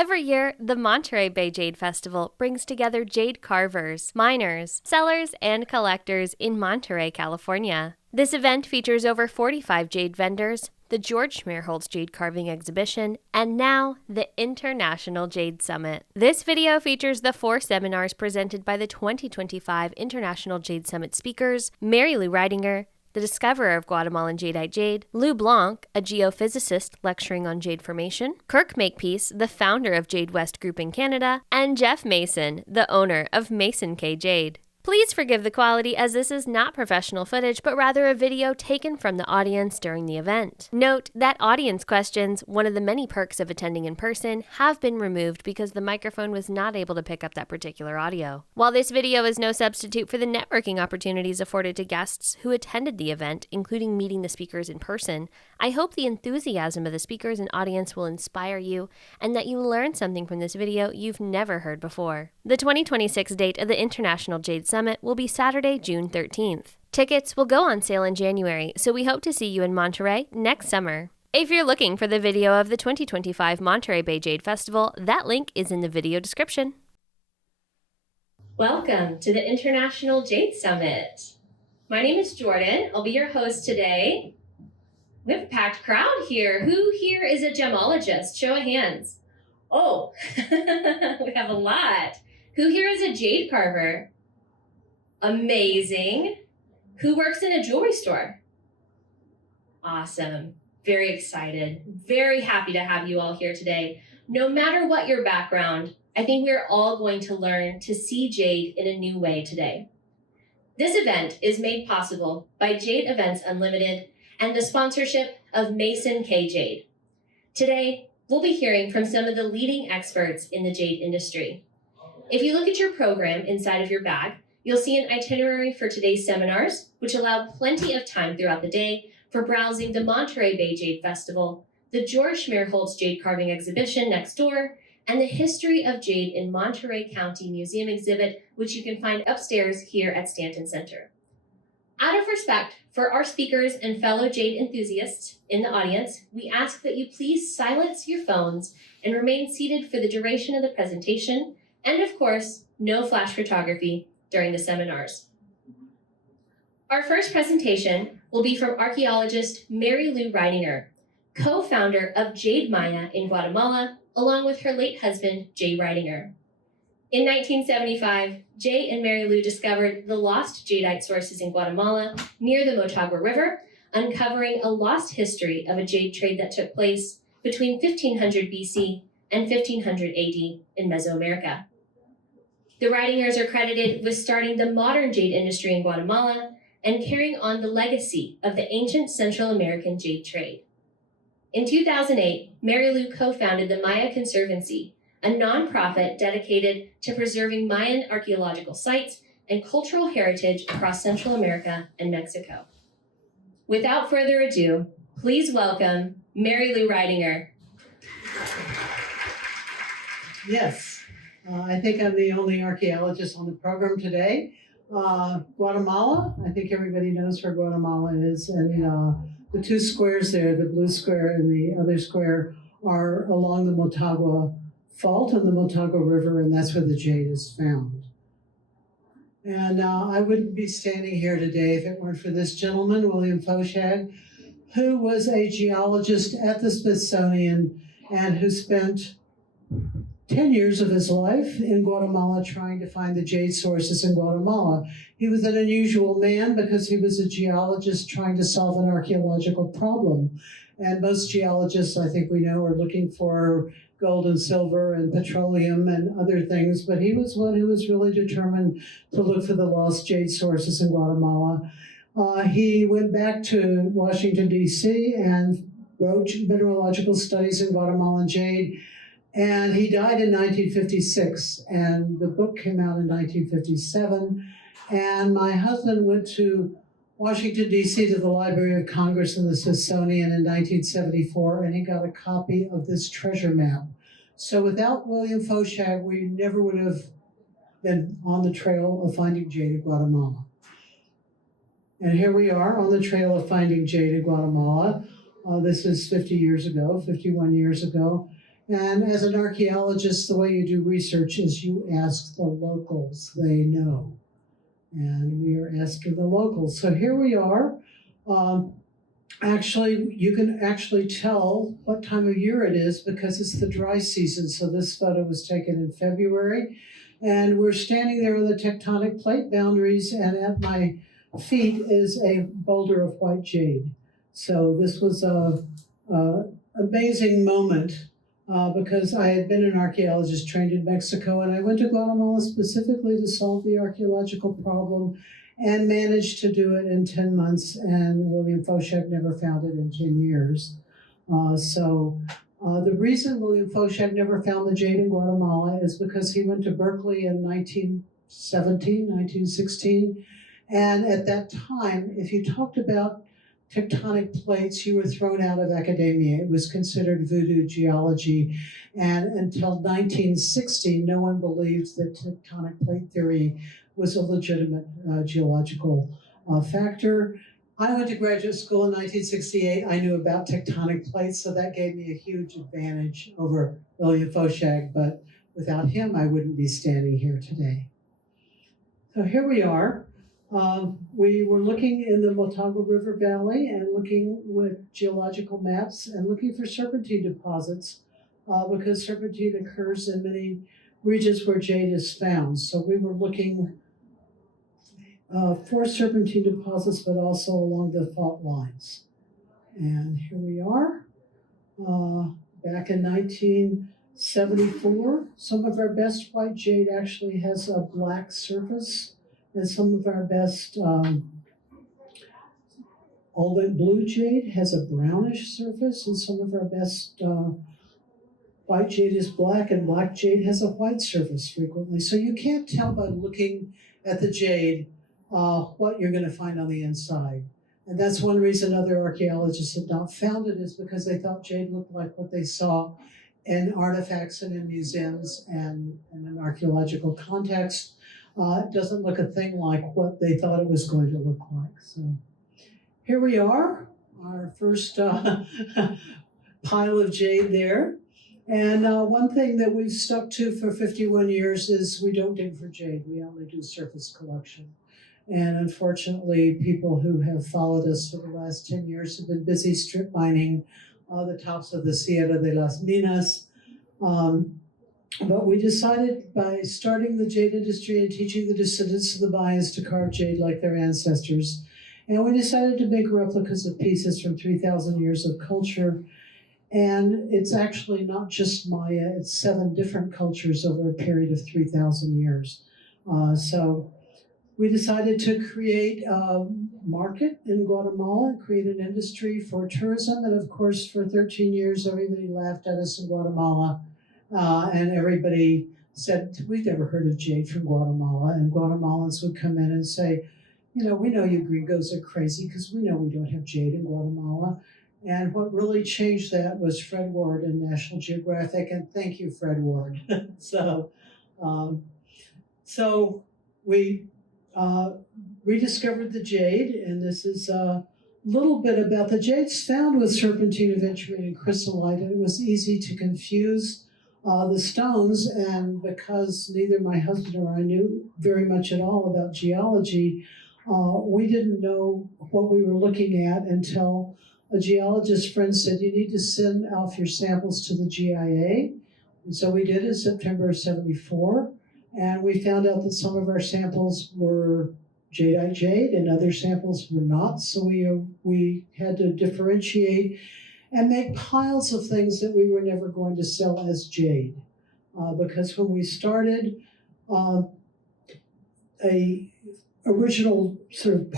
Every year, the Monterey Bay Jade Festival brings together jade carvers, miners, sellers, and collectors in Monterey, California. This event features over 45 jade vendors, the Georg Schmerholz Jade Carving Exhibition, and now the International Jade Summit. This video features the 4 seminars presented by the 2025 International Jade Summit speakers, Mary Lou Reidinger, the discoverer of Guatemalan jadeite jade, Lou Blanck, a geophysicist lecturing on jade formation, Kirk Makepeace, the founder of Jade West Group in Canada, and Jeff Mason, the owner of Mason-Kay Jade. Please forgive the quality, as this is not professional footage, but rather a video taken from the audience during the event. Note that audience questions, one of the many perks of attending in person, have been removed because the microphone was not able to pick up that particular audio. While this video is no substitute for the networking opportunities afforded to guests who attended the event, including meeting the speakers in person, I hope the enthusiasm of the speakers and audience will inspire you and that you learn something from this video you've never heard before. The 2026 date of the International Jade Summit will be Saturday, June 13th. Tickets will go on sale in January, so we hope to see you in Monterey next summer. If you're looking for the video of the 2025 Monterey Bay Jade Festival, that link is in the video description. Welcome to the International Jade Summit. My name is Jordan. I'll be your host today. We have a packed crowd here. Who here is a gemologist? Show of hands. Oh, we have a lot. Who here is a jade carver? Amazing. Who works in a jewelry store? Awesome. Very excited. Very happy to have you all here today. No matter what your background, I think we're all going to learn to see jade in a new way today. This event is made possible by Jade Events Unlimited and the sponsorship of Mason-Kay Jade. Today, we'll be hearing from some of the leading experts in the jade industry. If you look at your program inside of your bag, you'll see an itinerary for today's seminars, which allow plenty of time throughout the day for browsing the Monterey Bay Jade Festival, the Georg Schmerholz Jade Carving Exhibition next door, and the History of Jade in Monterey County Museum exhibit, which you can find upstairs here at Stanton Center. Out of respect for our speakers and fellow jade enthusiasts in the audience, we ask that you please silence your phones and remain seated for the duration of the presentation, and of course, no flash photography during the seminars. Our first presentation will be from archaeologist Mary Lou Reidinger, co-founder of Jade Maya in Guatemala, along with her late husband, Jay Reidinger. In 1975, Jay and Mary Lou discovered the lost jadeite sources in Guatemala near the Motagua River, uncovering a lost history of a jade trade that took place between 1500 BC and 1500 AD in Mesoamerica. The Reidingers are credited with starting the modern jade industry in Guatemala and carrying on the legacy of the ancient Central American jade trade. In 2008, Mary Lou co-founded the Maya Conservancy, a nonprofit dedicated to preserving Mayan archaeological sites and cultural heritage across Central America and Mexico. Without further ado, please welcome Mary Lou Reidinger. Yes, I think I'm the only archaeologist on the program today. Guatemala, I think everybody knows where Guatemala is, and the 2 squares there, the blue square and the other square, are along the Motagua Fault on the Motagua River, and that's where the jade is found. And I wouldn't be standing here today if it weren't for this gentleman, William Foshag, who was a geologist at the Smithsonian and who spent 10 years of his life in Guatemala trying to find the jade sources in Guatemala. He was an unusual man because he was a geologist trying to solve an archaeological problem. And most geologists, I think we know, are looking for gold and silver and petroleum and other things, but he was one who was really determined to look for the lost jade sources in Guatemala. He went back to Washington, D.C. and wrote mineralogical studies in Guatemalan jade, and he died in 1956, and the book came out in 1957, and my husband went to Washington, D.C. to the Library of Congress and the Smithsonian in 1974, and he got a copy of this treasure map. So without William Foshag, we never would have been on the trail of finding jade in Guatemala. And here we are on the trail of finding jade in Guatemala. This is 50 years ago, 51 years ago. And as an archaeologist, the way you do research is you ask the locals, they know. And we are asking the locals. So here we are. Actually, you can actually tell what time of year it is because it's the dry season. So this photo was taken in February. And we're standing there on the tectonic plate boundaries, and at my feet is a boulder of white jade. So this was a amazing moment because I had been an archaeologist trained in Mexico, and I went to Guatemala specifically to solve the archaeological problem and managed to do it in 10 months, and William Foshak never found it in 10 years. The reason William Foshak never found the jade in Guatemala is because he went to Berkeley in 1916, and at that time, if you talked about tectonic plates, you were thrown out of academia. It was considered voodoo geology, and until 1960, no one believed that tectonic plate theory was a legitimate geological factor. I went to graduate school in 1968. I knew about tectonic plates, so that gave me a huge advantage over William Foshak, but without him, I wouldn't be standing here today. So here we are. We were looking in the Motagua River Valley and looking with geological maps and looking for serpentine deposits because serpentine occurs in many regions where jade is found. So we were looking for serpentine deposits, but also along the fault lines. And here we are, back in 1974. Some of our best white jade actually has a black surface, and some of our best olive blue jade has a brownish surface, and some of our best white jade is black, and black jade has a white surface frequently. So you can't tell by looking at the jade what you're going to find on the inside. And that's one reason other archaeologists had not found it, is because they thought jade looked like what they saw in artifacts and in museums and in an archaeological context. It doesn't look a thing like what they thought it was going to look like. So here we are, our first pile of jade there. And one thing that we've stuck to for 51 years is we don't dig for jade. We only do surface collection. And unfortunately, people who have followed us for the last 10 years have been busy strip mining the tops of the Sierra de las Minas. But we decided by starting the jade industry and teaching the descendants of the Mayas to carve jade like their ancestors. And we decided to make replicas of pieces from 3,000 years of culture. And it's actually not just Maya, it's 7 different cultures over a period of 3,000 years. So we decided to create a market in Guatemala, create an industry for tourism. And of course, for 13 years, everybody laughed at us in Guatemala. And everybody said, we've never heard of jade from Guatemala. And Guatemalans would come in and say, you know, we know you gringos are crazy because we know we don't have jade in Guatemala. And what really changed that was Fred Ward in National Geographic, and thank you, Fred Ward. So we rediscovered the jade, and this is a little bit about the jades found with serpentine, aventurine, and chrysolite, and it was easy to confuse the stones, and because neither my husband or I knew very much at all about geology, we didn't know what we were looking at until a geologist friend said, you need to send off your samples to the GIA. And so we did in September of '74. And we found out that some of our samples were jadeite jade and other samples were not. So we had to differentiate and make piles of things that we were never going to sell as jade. Because when we started, a original sort of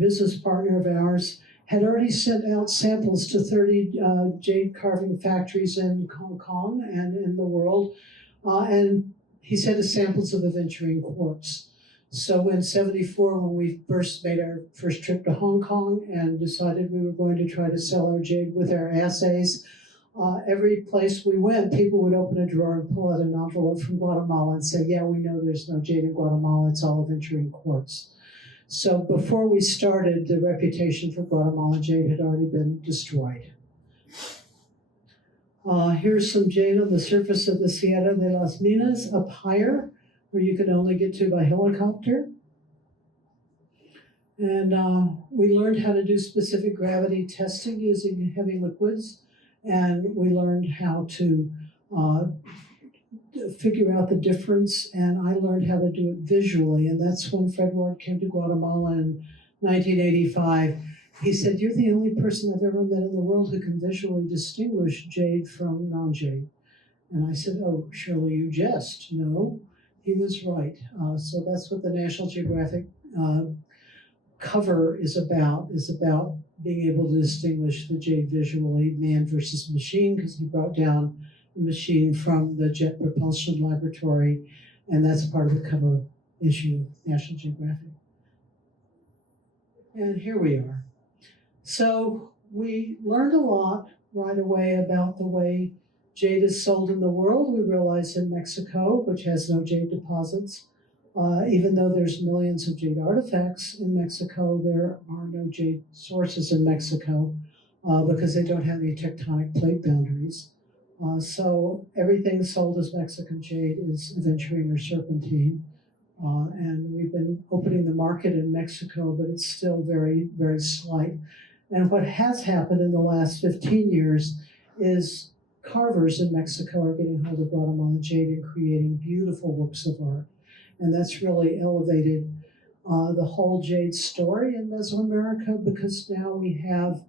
business partner of ours, had already sent out samples to 30 jade carving factories in Hong Kong and in the world. And he sent us samples of aventurine quartz. So in '74, when we first made our first trip to Hong Kong and decided we were going to try to sell our jade with our assays, every place we went, people would open a drawer and pull out an envelope from Guatemala and say, yeah, we know there's no jade in Guatemala, it's all aventurine quartz. So before we started, the reputation for Guatemalan jade had already been destroyed. Here's some jade on the surface of the Sierra de las Minas, up higher, where you can only get to by helicopter. And we learned how to do specific gravity testing using heavy liquids, and we learned how to figure out the difference, and I learned how to do it visually, and that's when Fred Ward came to Guatemala in 1985. He said, "You're the only person I've ever met in the world who can visually distinguish jade from non-jade." And I said, "Oh, surely you jest." No, he was right. So that's what the National Geographic cover is about being able to distinguish the jade visually, man versus machine, because he brought down the machine from the Jet Propulsion Laboratory, and that's part of the cover issue of National Geographic. And here we are. So we learned a lot right away about the way jade is sold in the world. We realized in Mexico, which has no jade deposits, even though there's millions of jade artifacts in Mexico, there are no jade sources in Mexico because they don't have any tectonic plate boundaries. So everything sold as Mexican jade is aventurine or serpentine. And we've been opening the market in Mexico, but it's still very, very slight. And what has happened in the last 15 years is carvers in Mexico are getting hold of Guatemalan jade and creating beautiful works of art. And that's really elevated the whole jade story in Mesoamerica, because now we have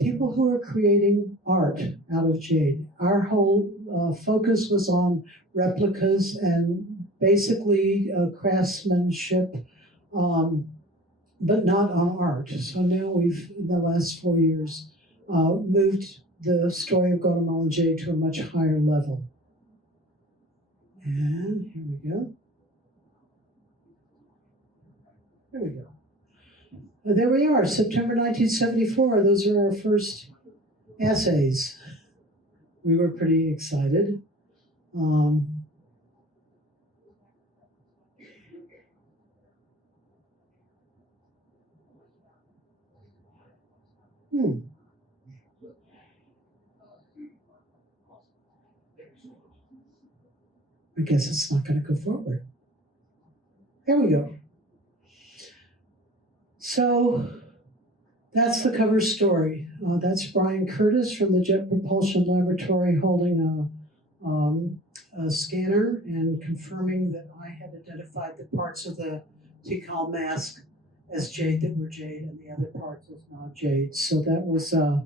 people who are creating art out of jade. Our whole focus was on replicas and basically craftsmanship, but not on art. So now we've, in the last 4 years, moved the story of Guatemalan jade to a much higher level. And here we go. There we go. There we are, September 1974. Those are our first assays. We were pretty excited. I guess it's not going to go forward. There we go. So that's the cover story. That's Brian Curtis from the Jet Propulsion Laboratory holding a scanner and confirming that I had identified the parts of the Tikal mask as jade that were jade and the other parts as not jade. So that was a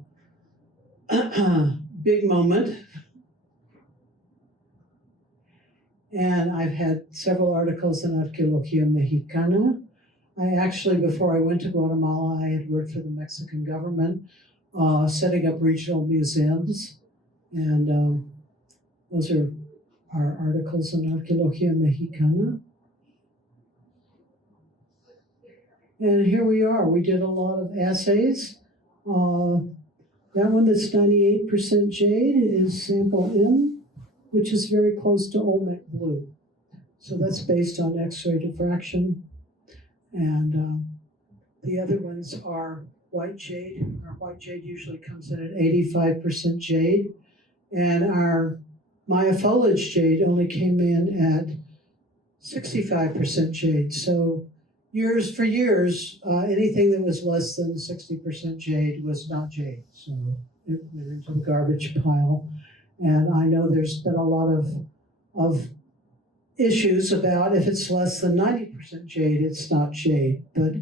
big moment. And I've had several articles in Arqueología Mexicana. I actually, before I went to Guatemala, I had worked for the Mexican government, setting up regional museums. And those are our articles in Arqueología Mexicana. And here we are. We did a lot of assays. That one that's 98% jade is sample M, which is very close to Olmec blue. So that's based on X-ray diffraction. And the other ones are white jade. Our white jade usually comes in at 85% jade. And our Maya foliage jade only came in at 65% jade. So for years, anything that was less than 60% jade was not jade. So it went into the garbage pile. And I know there's been a lot of issues about if it's less than 90% jade, it's not jade. But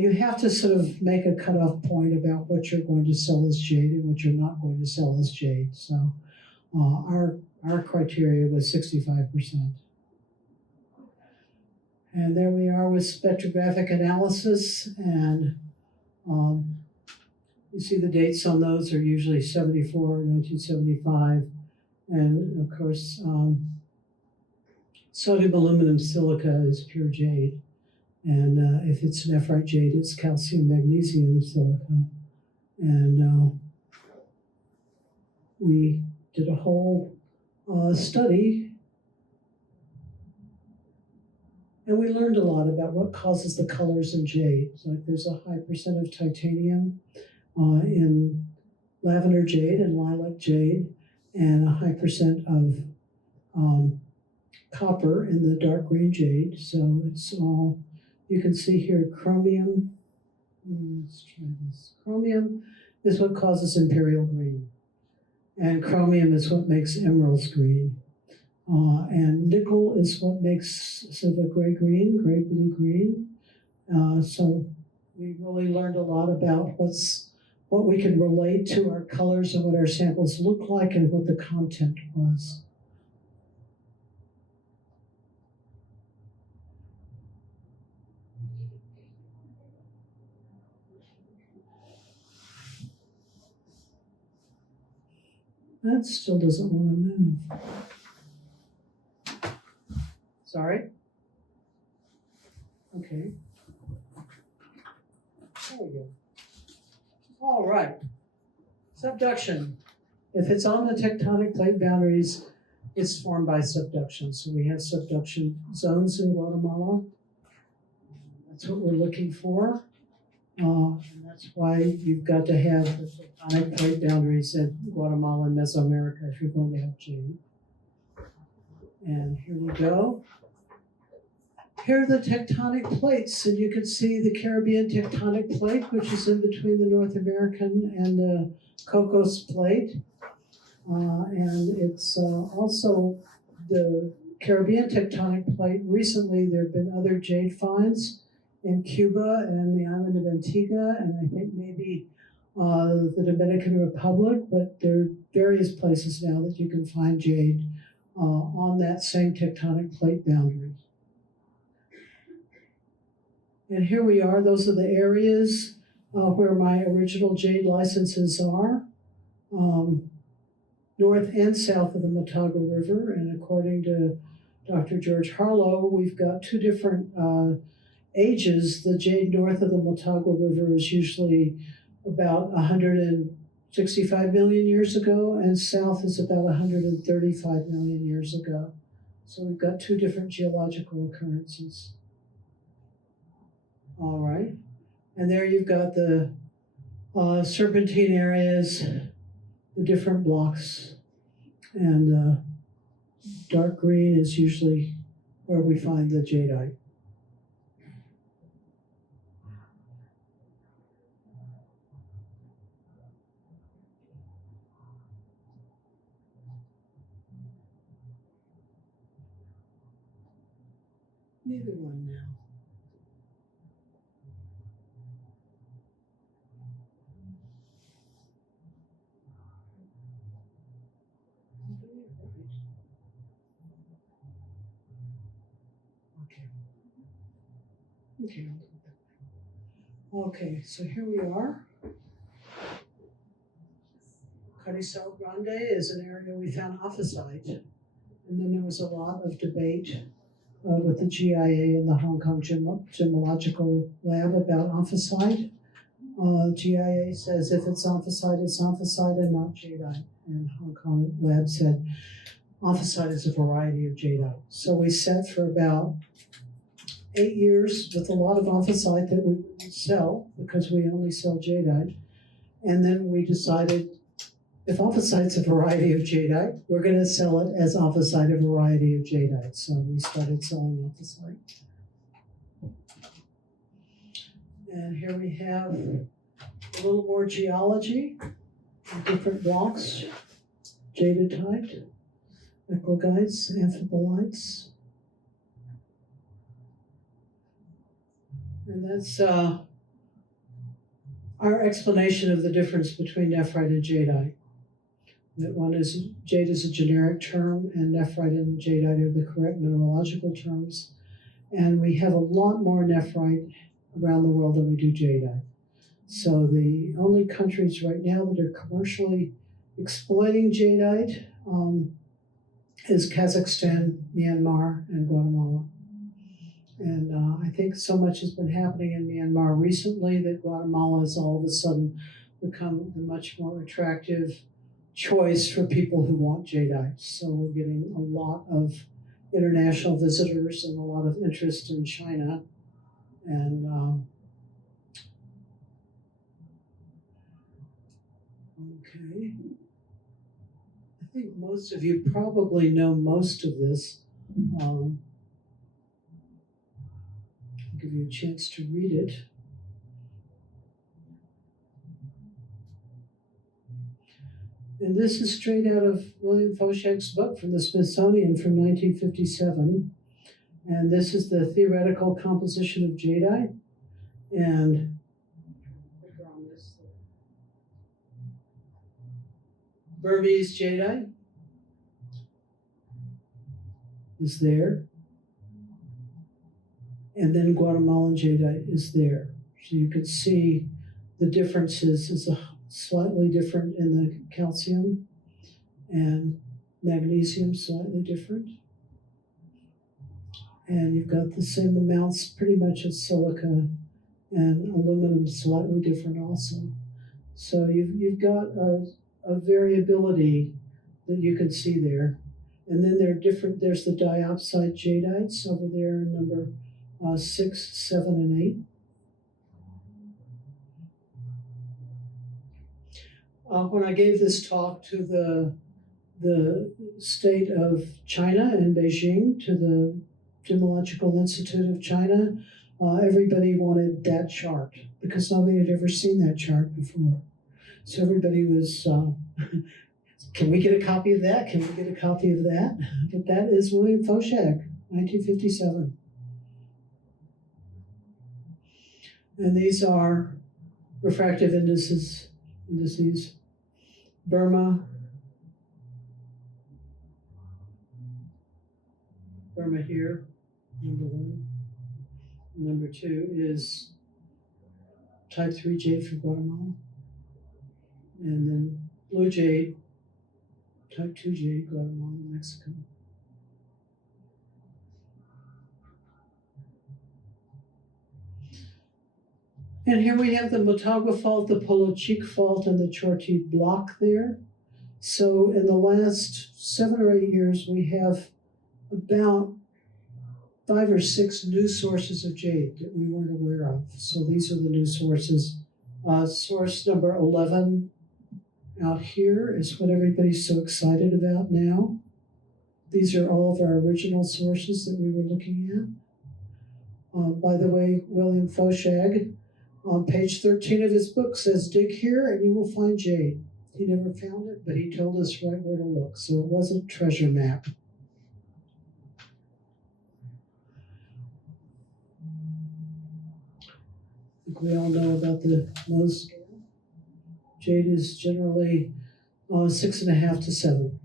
you have to sort of make a cutoff point about what you're going to sell as jade and what you're not going to sell as jade. So our criteria was 65%. And there we are with spectrographic analysis, and you see the dates on those are usually 74, 1975, and of course sodium aluminum silica is pure jade, and if it's nephrite jade, it's calcium magnesium silica. And we did a whole study, and we learned a lot about what causes the colors in jade. So like there's a high percent of titanium in lavender jade and lilac jade. and a high percent of copper in the dark green jade. So it's all, you can see here, chromium. Let's try this. Chromium is what causes imperial green, and chromium is what makes emeralds green. And nickel is what makes sort of a gray blue green. So we really learned a lot about what we can relate to our colors and what our samples look like and what the content was. That still doesn't want to move. Sorry? Okay. There we go. All right. Subduction. If it's on the tectonic plate boundaries, it's formed by subduction. So we have subduction zones in Guatemala. That's what we're looking for. And that's why you've got to have the tectonic plate boundaries in Guatemala and Mesoamerica if you're going to have jade. And here we go. Here are the tectonic plates, and you can see the Caribbean tectonic plate, which is in between the North American and the Cocos plate. And it's also the Caribbean tectonic plate. Recently, there have been other jade finds in Cuba and the island of Antigua, and I think maybe the Dominican Republic, but there are various places now that you can find jade on that same tectonic plate boundary. And here we are. Those are the areas where my original jade licenses are, north and south of the Motagua River. And according to Dr. George Harlow, we've got two different ages. The jade north of the Motagua River is usually about 165 million years ago, and south is about 135 million years ago. So we've got two different geological occurrences. All right, and there you've got the serpentine areas, the different blocks, and dark green is usually where we find the jadeite. Neither one now. Okay, so here we are. Caricel Grande is an area we found ophisite. And then there was a lot of debate with the GIA and the Hong Kong Gemological Lab about ophisite. GIA says if it's ophisite and not jadeite. And Hong Kong Lab said ophisite is a variety of jadeite. So we sat for about 8 years with a lot of ophisite that we wouldn't sell because we only sell jadeite. And then we decided if ophisite's a variety of jadeite, we're going to sell it as ophisite, a variety of jadeite. So we started selling ophisite. And here we have a little more geology, different blocks, jadeite, eclogites, amphibolites. And that's our explanation of the difference between nephrite and jadeite. That one is, jade is a generic term, and nephrite and jadeite are the correct mineralogical terms. And we have a lot more nephrite around the world than we do jadeite. So the only countries right now that are commercially exploiting jadeite is Kazakhstan, Myanmar, and Guatemala. And I think so much has been happening in Myanmar recently that Guatemala has all of a sudden become the much more attractive choice for people who want jadeite. So we're getting a lot of international visitors and a lot of interest in China. And okay. I think most of you probably know most of this. I'll give you a chance to read it. And this is straight out of William Foshak's book from the Smithsonian from 1957. And this is the theoretical composition of jadeite. And Burmese jadeite is there. And then Guatemalan jadeite is there. So you can see the differences is slightly different in the calcium, and magnesium slightly different. And you've got the same amounts pretty much of silica, and aluminum slightly different also. So you've got a variability that you can see there. And then there are different, there's the diopside jadeites over there in number 6, 7, and 8. When I gave this talk to the state of China in Beijing, to the Gemological Institute of China, everybody wanted that chart because nobody had ever seen that chart before. So everybody was, can we get a copy of that? Can we get a copy of that? But that is William Foshak, 1957. And these are refractive indices. Burma here, number 1. Number 2 is type 3 jade for Guatemala. And then blue jade, type 2 jade, Guatemala, Mexico. And here we have the Motagua Fault, the Polochic Fault, and the Chorty Block there. So in the last 7 or 8 years, we have about 5 or 6 new sources of jade that we weren't aware of. So these are the new sources. Source number 11 out here is what everybody's so excited about now. These are all of our original sources that we were looking at. By the way, William Foshak, on page 13 of his book, says, dig here and you will find jade. He never found it, but he told us right where to look. So it wasn't a treasure map. I think we all know about the Mohs scale. Jade is generally 6.5 to 7.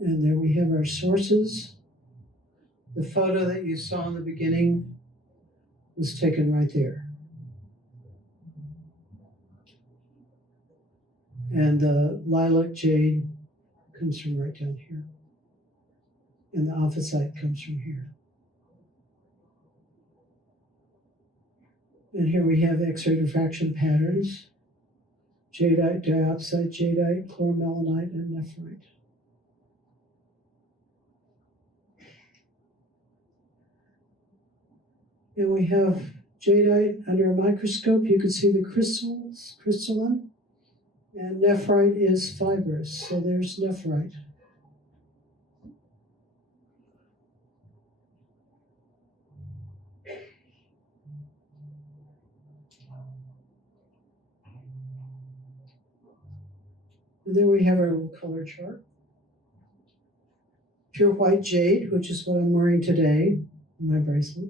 And there we have our sources. The photo that you saw in the beginning was taken right there. And the lilac jade comes from right down here. And the ophisite comes from here. And here we have X-ray diffraction patterns. Jadeite, diopside, jadeite, chloromelanite, and nephrite. And we have jadeite under a microscope. You can see the crystals, crystalline. And nephrite is fibrous, so there's nephrite. And then we have our little color chart. Pure white jade, which is what I'm wearing today, my bracelet.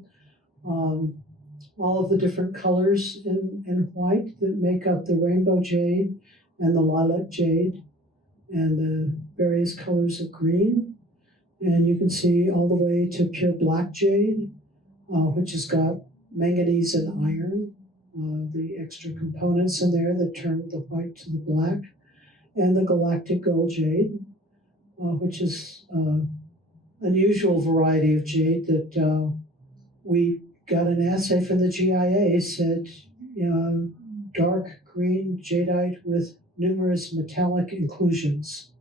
All of the different colors in white that make up the rainbow jade and the lilac jade and the various colors of green. And you can see all the way to pure black jade, which has got manganese and iron, the extra components in there that turn the white to the black, and the galactic gold jade, which is an unusual variety of jade that we got an assay from the GIA, said dark green jadeite with numerous metallic inclusions.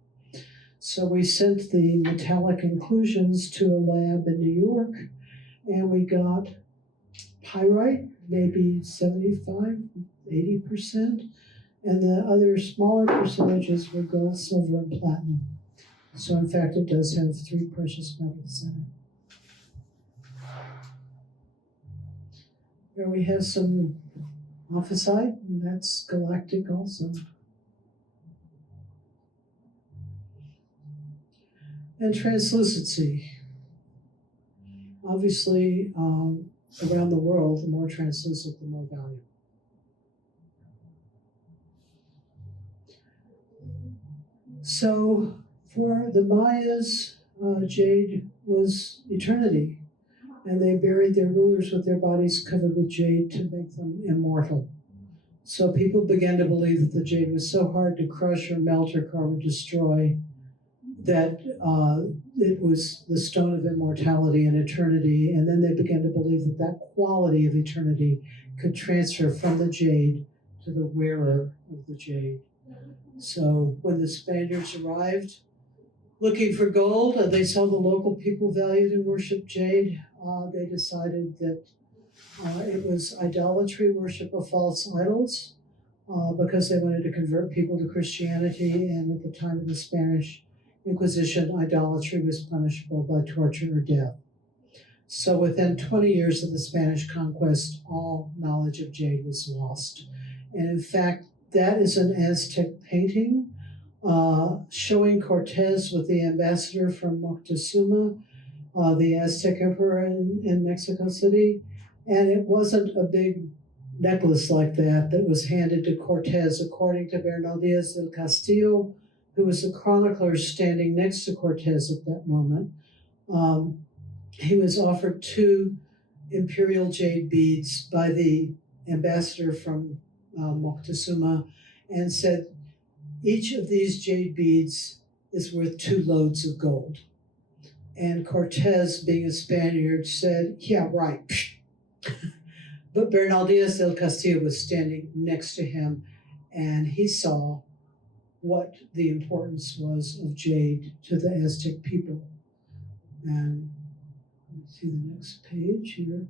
So we sent the metallic inclusions to a lab in New York, and we got pyrite, maybe 75 80%, and the other smaller percentages were gold, silver, and platinum. So in fact, it does have 3 precious metals in it. Here we have some ophiolite, and that's galactic also. And translucency. Obviously, around the world, the more translucent, the more valuable. So for the Mayas, jade was eternity, and they buried their rulers with their bodies covered with jade to make them immortal. So people began to believe that the jade was so hard to crush or melt or carve or destroy that it was the stone of immortality and eternity, and then they began to believe that that quality of eternity could transfer from the jade to the wearer of the jade. So when the Spaniards arrived looking for gold, they saw the local people valued and worshiped jade. They decided that it was idolatry, worship of false idols, because they wanted to convert people to Christianity, and at the time of the Spanish Inquisition, idolatry was punishable by torture or death. So within 20 years of the Spanish conquest, all knowledge of jade was lost. And in fact, that is an Aztec painting showing Cortez with the ambassador from Moctezuma, the Aztec emperor in Mexico City. And it wasn't a big necklace like that was handed to Cortez, according to Bernal Diaz del Castillo, who was the chronicler standing next to Cortez at that moment. He was offered 2 imperial jade beads by the ambassador from Moctezuma, and said, each of these jade beads is worth 2 loads of gold. And Cortez, being a Spaniard, said, yeah, right. But Bernal Diaz del Castillo was standing next to him, and he saw what the importance was of jade to the Aztec people. And let's see the next page here.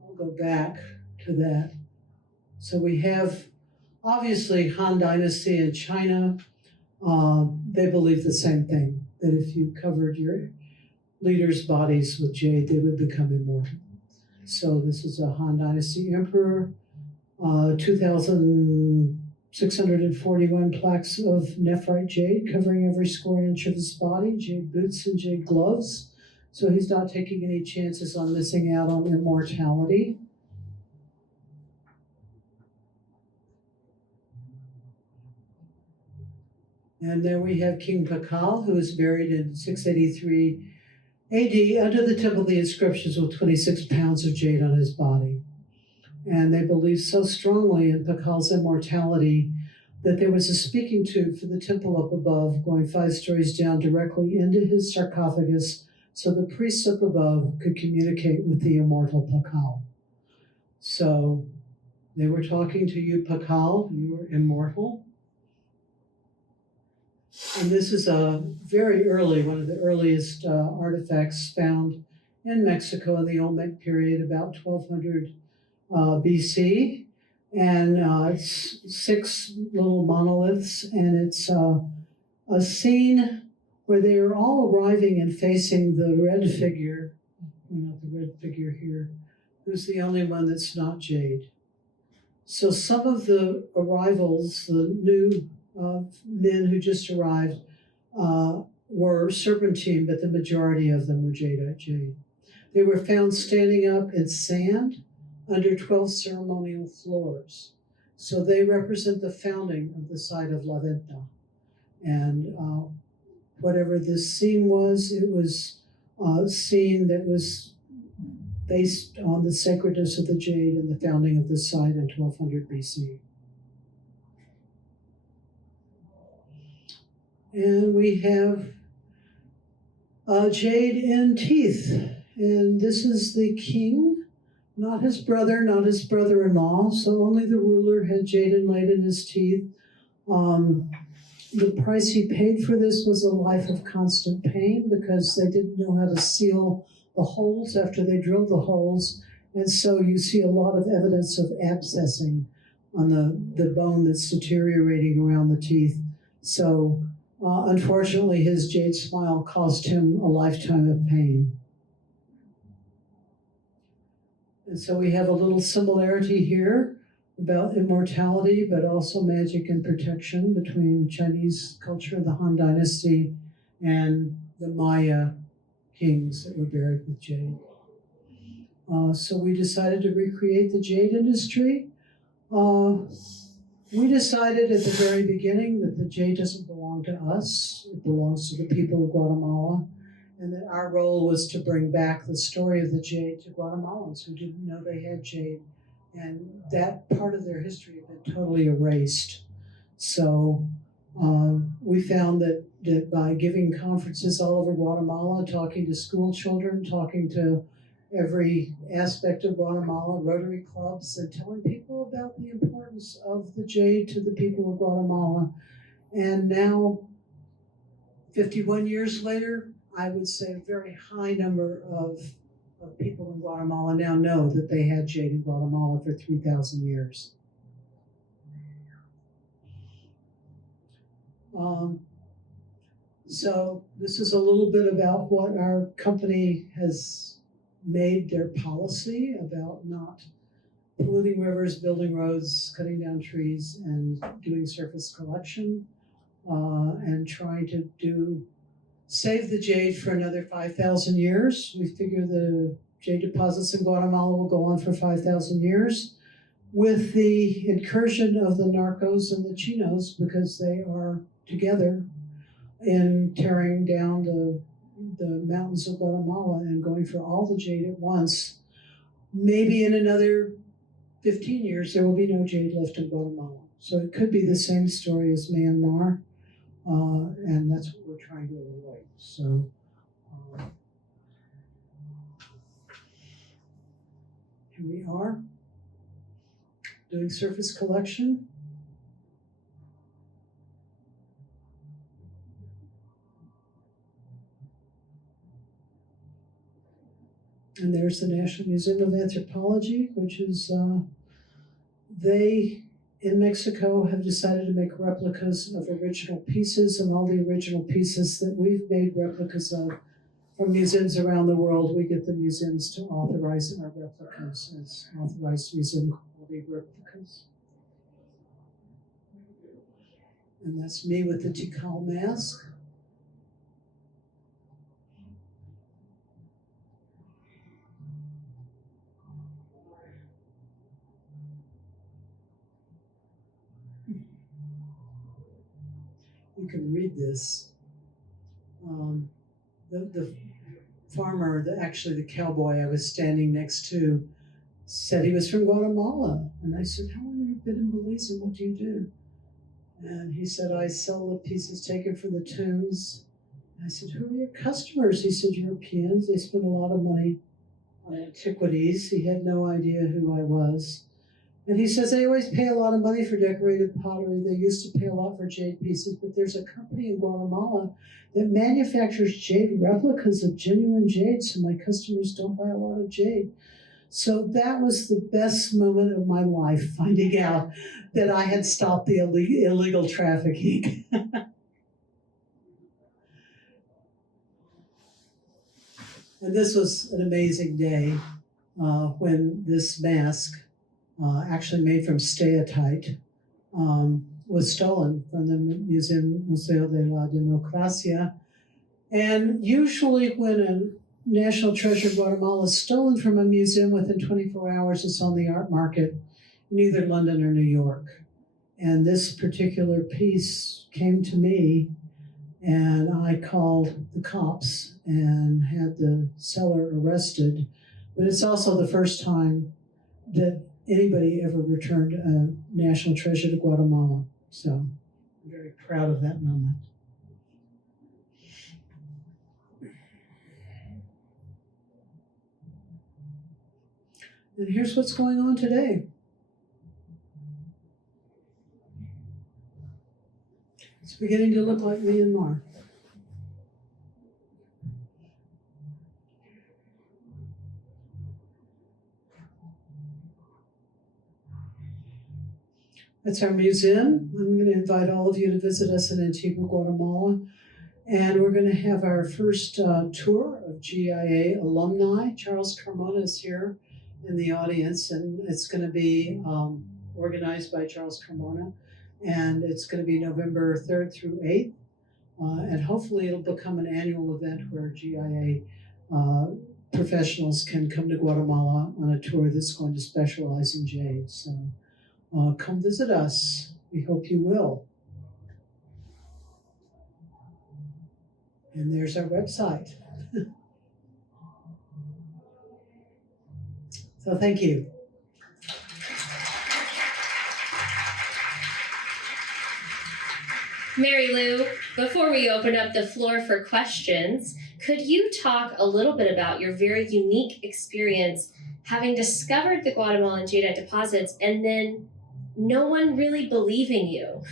I'll go back to that. So we have, obviously, Han Dynasty in China. They believed the same thing, that if you covered your leaders' bodies with jade, they would become immortal. So this is a Han Dynasty emperor, 2,641 plaques of nephrite jade covering every square inch of his body, jade boots and jade gloves. So he's not taking any chances on missing out on immortality. And there we have King Pakal, who was buried in 683 AD under the temple of the inscriptions with 26 pounds of jade on his body. And they believed so strongly in Pakal's immortality that there was a speaking tube for the temple up above, going 5 stories down directly into his sarcophagus, so the priests up above could communicate with the immortal Pakal. So they were talking to you, Pakal, you were immortal. And this is a very early, one of the earliest artifacts found in Mexico in the Olmec period, about 1200 BC. And it's 6 little monoliths, and it's a scene where they are all arriving and facing the red figure, not the red figure here, who's the only one that's not jade. So some of the arrivals, the new men who just arrived, were serpentine, but the majority of them were jadeite jade. They were found standing up in sand under 12 ceremonial floors. So they represent the founding of the site of La Venta. And whatever this scene was, it was a scene that was based on the sacredness of the jade and the founding of the site in 1200 BC. And we have jade in teeth. And this is the king, not his brother, not his brother-in-law. So only the ruler had jade inlaid in his teeth. The price he paid for this was a life of constant pain, because they didn't know how to seal the holes after they drilled the holes. And so you see a lot of evidence of abscessing on the bone that's deteriorating around the teeth. So unfortunately, his jade smile caused him a lifetime of pain. And so we have a little similarity here about immortality, but also magic and protection between Chinese culture, the Han Dynasty, and the Maya kings that were buried with jade. So we decided to recreate the jade industry. We decided at the very beginning that the jade doesn't belong to us, it belongs to the people of Guatemala, and that our role was to bring back the story of the jade to Guatemalans who didn't know they had jade, and that part of their history had been totally erased. So we found that by giving conferences all over Guatemala, talking to school children, talking to every aspect of Guatemala, Rotary clubs, and telling people about the importance of the jade to the people of Guatemala. And now, 51 years later, I would say a very high number of people in Guatemala now know that they had jade in Guatemala for 3,000 years. So this is a little bit about what our company has made their policy about not polluting rivers, building roads, cutting down trees, and doing surface collection, and trying to save the jade for another 5,000 years. We figure the jade deposits in Guatemala will go on for 5,000 years with the incursion of the narcos and the chinos, because they are together in tearing down the mountains of Guatemala and going for all the jade at once. Maybe in another 15 years, there will be no jade left in Guatemala. So it could be the same story as Myanmar, and that's what we're trying to avoid. So here we are, doing surface collection. And there's the National Museum of Anthropology, which is, they in Mexico have decided to make replicas of original pieces, and all the original pieces that we've made replicas of from museums around the world, we get the museums to authorize our replicas as authorized museum quality replicas. And that's me with the Tikal mask. You can read this. The farmer, actually the cowboy I was standing next to, said he was from Guatemala. And I said, how long have you been in Belize and what do you do? And he said, I sell the pieces taken from the tombs. And I said, who are your customers? He said, Europeans. They spend a lot of money on antiquities. He had no idea who I was. And he says, they always pay a lot of money for decorated pottery. They used to pay a lot for jade pieces, but there's a company in Guatemala that manufactures jade replicas of genuine jade, so my customers don't buy a lot of jade. So that was the best moment of my life, finding out that I had stopped the illegal trafficking. And this was an amazing day when this mask, actually made from steatite, was stolen from the Museo de la Democracia. And usually when a national treasure of Guatemala is stolen from a museum, within 24 hours it's on the art market in either London or New York. And this particular piece came to me, and I called the cops and had the seller arrested. But it's also the first time that anybody ever returned a national treasure to Guatemala. So I'm very proud of that moment. And here's what's going on today. It's beginning to look like Myanmar. That's our museum. I'm going to invite all of you to visit us in Antigua, Guatemala. And we're going to have our first tour of GIA alumni. Charles Carmona is here in the audience, and it's going to be organized by Charles Carmona. And it's going to be November 3rd through 8th. And hopefully it'll become an annual event where GIA professionals can come to Guatemala on a tour that's going to specialize in jade. So come visit us. We hope you will. And there's our website. So thank you. Mary Lou, before we open up the floor for questions, could you talk a little bit about your very unique experience having discovered the Guatemalan jadeite deposits and then no one really believing you?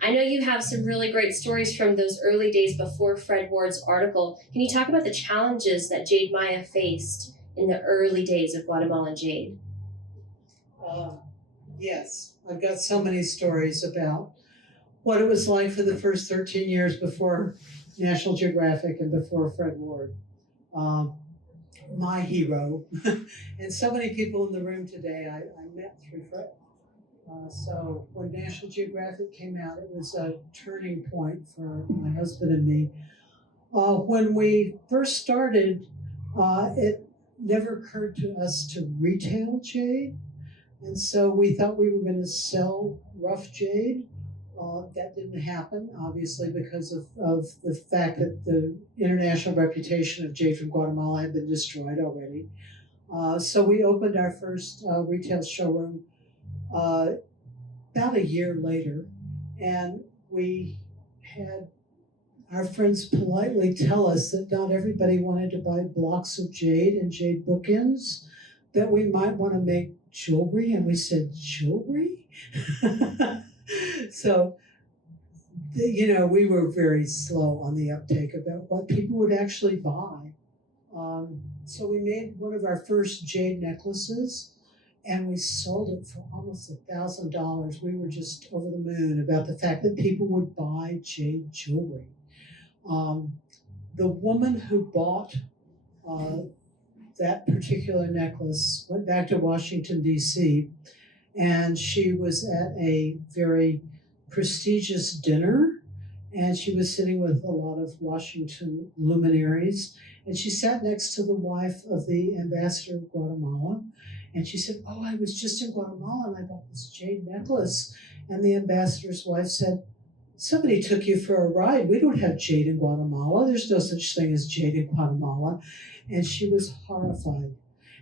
I know you have some really great stories from those early days before Fred Ward's article. Can you talk about the challenges that Jade Maya faced in the early days of Guatemalan jade? Yes, I've got so many stories about what it was like for the first 13 years before National Geographic and before Fred Ward. My hero. And so many people in the room today I met through Fred. So when National Geographic came out, it was a turning point for my husband and me. When we first started, it never occurred to us to retail jade. And so we thought we were going to sell rough jade. That didn't happen, obviously, because of the fact that the international reputation of jade from Guatemala had been destroyed already. So we opened our first retail showroom about a year later, and we had our friends politely tell us that not everybody wanted to buy blocks of jade and jade bookends, that we might want to make jewelry, and we said, jewelry? So, we were very slow on the uptake about what people would actually buy. So we made one of our first jade necklaces, and we sold it for almost $1,000. We were just over the moon about the fact that people would buy jade jewelry. The woman who bought that particular necklace went back to Washington, D.C., and she was at a very prestigious dinner, and she was sitting with a lot of Washington luminaries, and she sat next to the wife of the ambassador of Guatemala, and she said, "Oh, I was just in Guatemala and I bought this jade necklace." And the ambassador's wife said, "Somebody took you for a ride. We don't have jade in Guatemala. There's no such thing as jade in Guatemala." And she was horrified.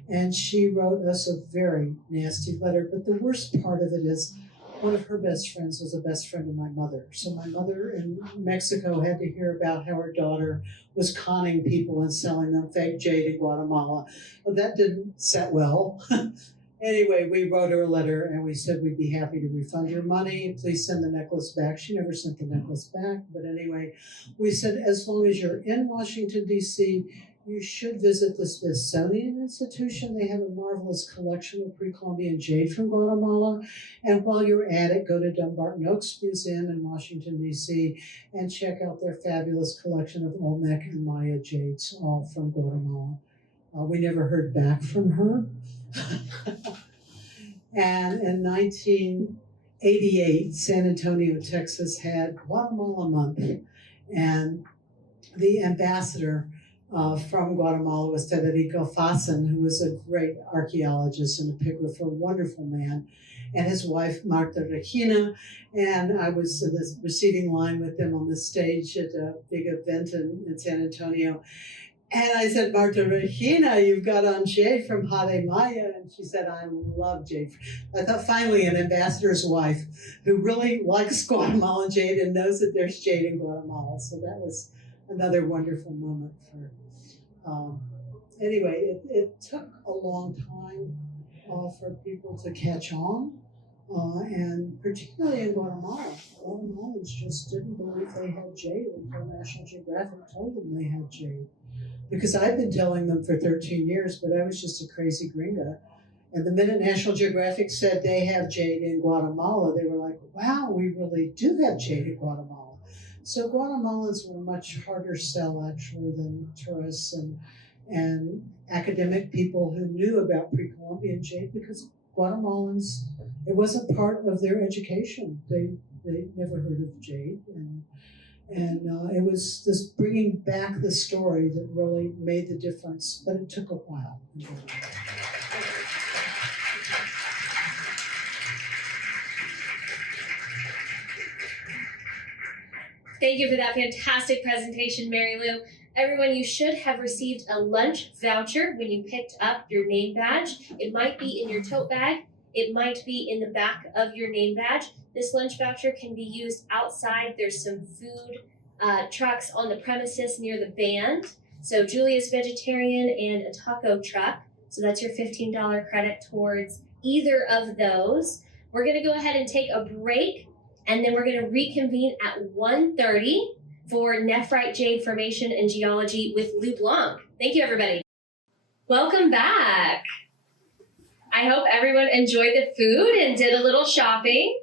And she wrote us a very nasty letter. But the worst part of it is one of her best friends was a best friend of my mother. So my mother in Mexico had to hear about how her daughter was conning people and selling them fake jade in Guatemala. Well, that didn't set well. Anyway, we wrote her a letter and we said we'd be happy to refund your money. Please send the necklace back. She never sent the necklace back. But anyway, we said as long as you're in Washington, D.C., you should visit the Smithsonian Institution. They have a marvelous collection of pre-Columbian jade from Guatemala. And while you're at it, go to Dumbarton Oaks Museum in Washington, D.C., and check out their fabulous collection of Olmec and Maya jades, all from Guatemala. We never heard back from her. And in 1988, San Antonio, Texas had Guatemala Month. And the ambassador from Guatemala was Federico Fasen, who was a great archaeologist and epigrapher, wonderful man, and his wife, Marta Regina. And I was in the receiving line with them on the stage at a big event in San Antonio. And I said, "Marta Regina, you've got on jade from Jade Maya." And she said, "I love jade." I thought finally an ambassador's wife who really likes Guatemalan jade and knows that there's jade in Guatemala. So that was another wonderful moment for, anyway, it took a long time for people to catch on. And particularly in Guatemala, Guatemalans just didn't believe they had jade until National Geographic told them they had jade. Because I'd been telling them for 13 years, but I was just a crazy gringa. And the minute National Geographic said they have jade in Guatemala, they were like, wow, we really do have jade in Guatemala. So Guatemalans were a much harder sell actually than tourists and academic people who knew about pre-Columbian jade, because Guatemalans, it wasn't part of their education. They never heard of jade, and it was this bringing back the story that really made the difference, but it took a while. Thank you for that fantastic presentation, Mary Lou. Everyone, you should have received a lunch voucher when you picked up your name badge. It might be in your tote bag. It might be in the back of your name badge. This lunch voucher can be used outside. There's some food trucks on the premises near the band. So Julia's vegetarian and a taco truck. So that's your $15 credit towards either of those. We're gonna go ahead and take a break, and then we're gonna reconvene at 1:30 for nephrite jade formation and geology with Lou Blanck. Thank you, everybody. Welcome back. I hope everyone enjoyed the food and did a little shopping.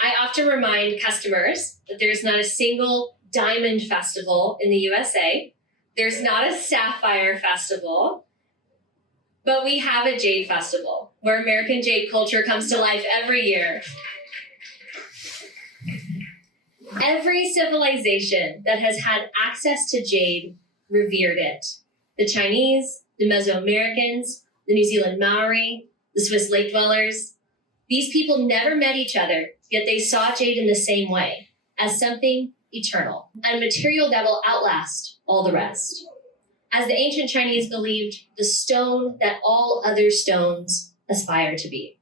I often remind customers that there's not a single diamond festival in the USA. There's not a sapphire festival, but we have a jade festival where American jade culture comes to life every year. Every civilization that has had access to jade revered it. The Chinese, the Mesoamericans, the New Zealand Maori, the Swiss lake dwellers. These people never met each other, yet they saw jade in the same way, as something eternal, a material that will outlast all the rest. As the ancient Chinese believed, the stone that all other stones aspire to be.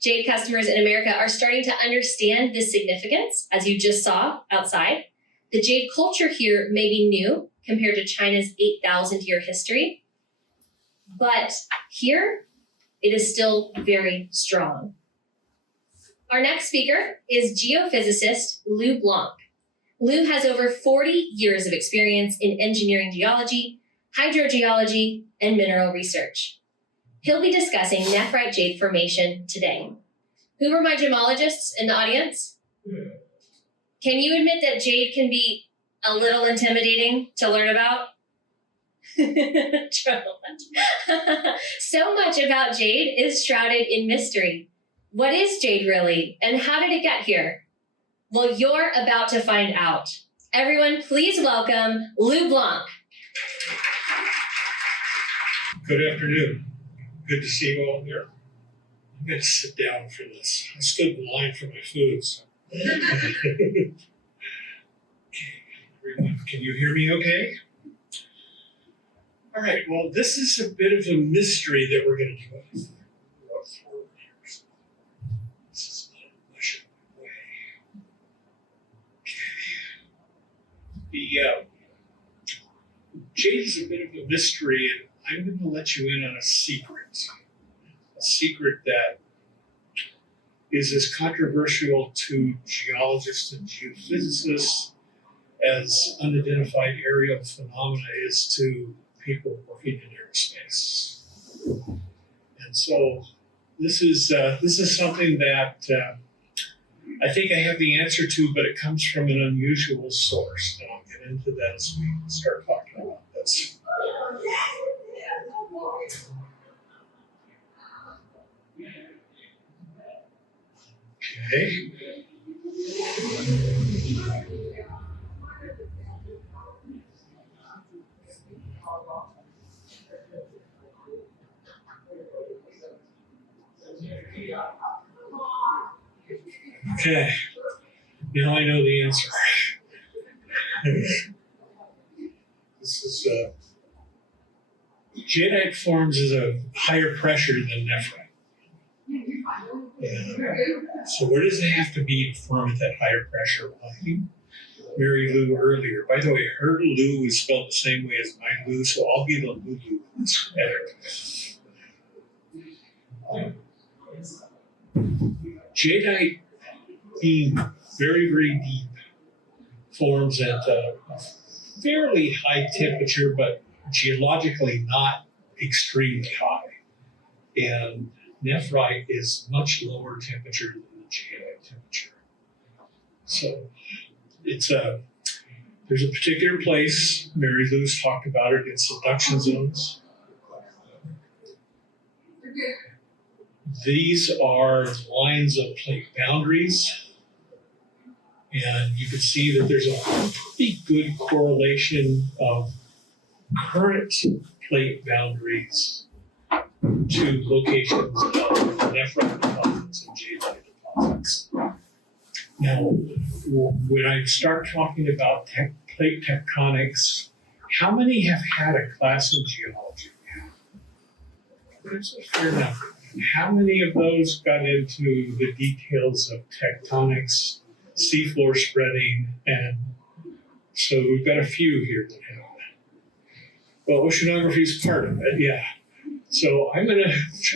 Jade customers in America are starting to understand this significance, as you just saw outside. The jade culture here may be new compared to China's 8,000-year history, but here it is still very strong. Our next speaker is geophysicist Lou Blanck. Lou has over 40 years of experience in engineering geology, hydrogeology, and mineral research. He'll be discussing nephrite jade formation today. Who are my gemologists in the audience? Can you admit that jade can be a little intimidating to learn about? So much about jade is shrouded in mystery. What is jade really, and how did it get here? Well, you're about to find out. Everyone, please welcome Lou Blanck. Good afternoon. Good to see you all here. I'm going to sit down for this. I stood in line for my food. So. Okay, everyone, can you hear me okay? All right, well, this is a bit of a mystery that we're going to do. This is not a much of a way. Okay. The jade is a bit of a mystery, and I'm going to let you in on a secret that is as controversial to geologists and geophysicists as unidentified aerial phenomena is to people working in aerospace. And so this is something that I think I have the answer to, but it comes from an unusual source. And I'll get into that as we start talking about this. Okay. Okay. Now I know the answer. This is jadeite forms at a higher pressure than nephrite. So where does it have to be to form at that higher pressure? Well, I think Mary Lou earlier. By the way, her Lou is spelled the same way as my Lou, so I'll give a Lou in this edit. Jadeite, being very, very deep, forms at a fairly high temperature, but geologically not extremely high. And nephrite is much lower temperature than the jadeite temperature. So there's a particular place, Mary Lou's talked about it, in subduction zones. These are lines of plate boundaries. And you can see that there's a pretty good correlation of current plate boundaries to locations of nephrite deposits and jadeite deposits. Now, when I start talking about plate tectonics, how many have had a class in geology? There's a fair number. How many of those got into the details of tectonics, seafloor spreading, and so we've got a few here that have that. Well, oceanography is part of it, yeah. So I'm going to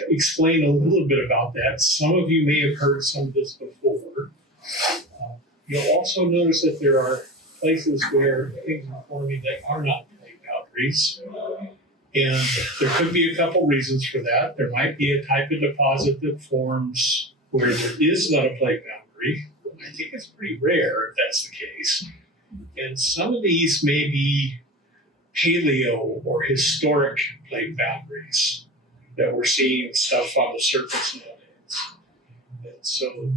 explain a little bit about that. Some of you may have heard some of this before. You'll also notice that there are places where things are forming that are not plate boundaries. And there could be a couple reasons for that. There might be a type of deposit that forms where there is not a plate boundary. I think it's pretty rare if that's the case. And some of these may be paleo or historic plate boundaries that we're seeing stuff on the surface nowadays. And so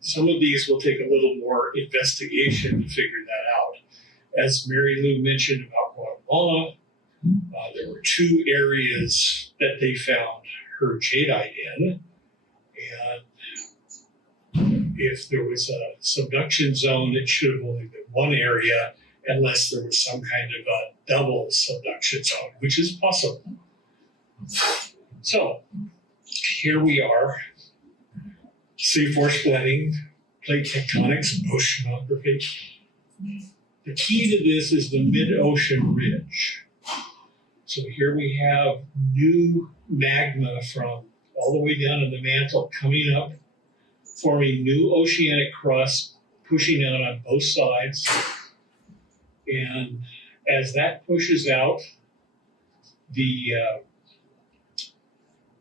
some of these will take a little more investigation to figure that out. As Mary Lou mentioned about Guatemala, there were two areas that they found her jadeite in. And if there was a subduction zone, it should have only been one area unless there was some kind of a double subduction zone, which is possible. So here we are, seafloor splitting, plate tectonics, oceanography. The key to this is the mid-ocean ridge. So here we have new magma from all the way down in the mantle coming up, forming new oceanic crust, pushing out on both sides. And as that pushes out, the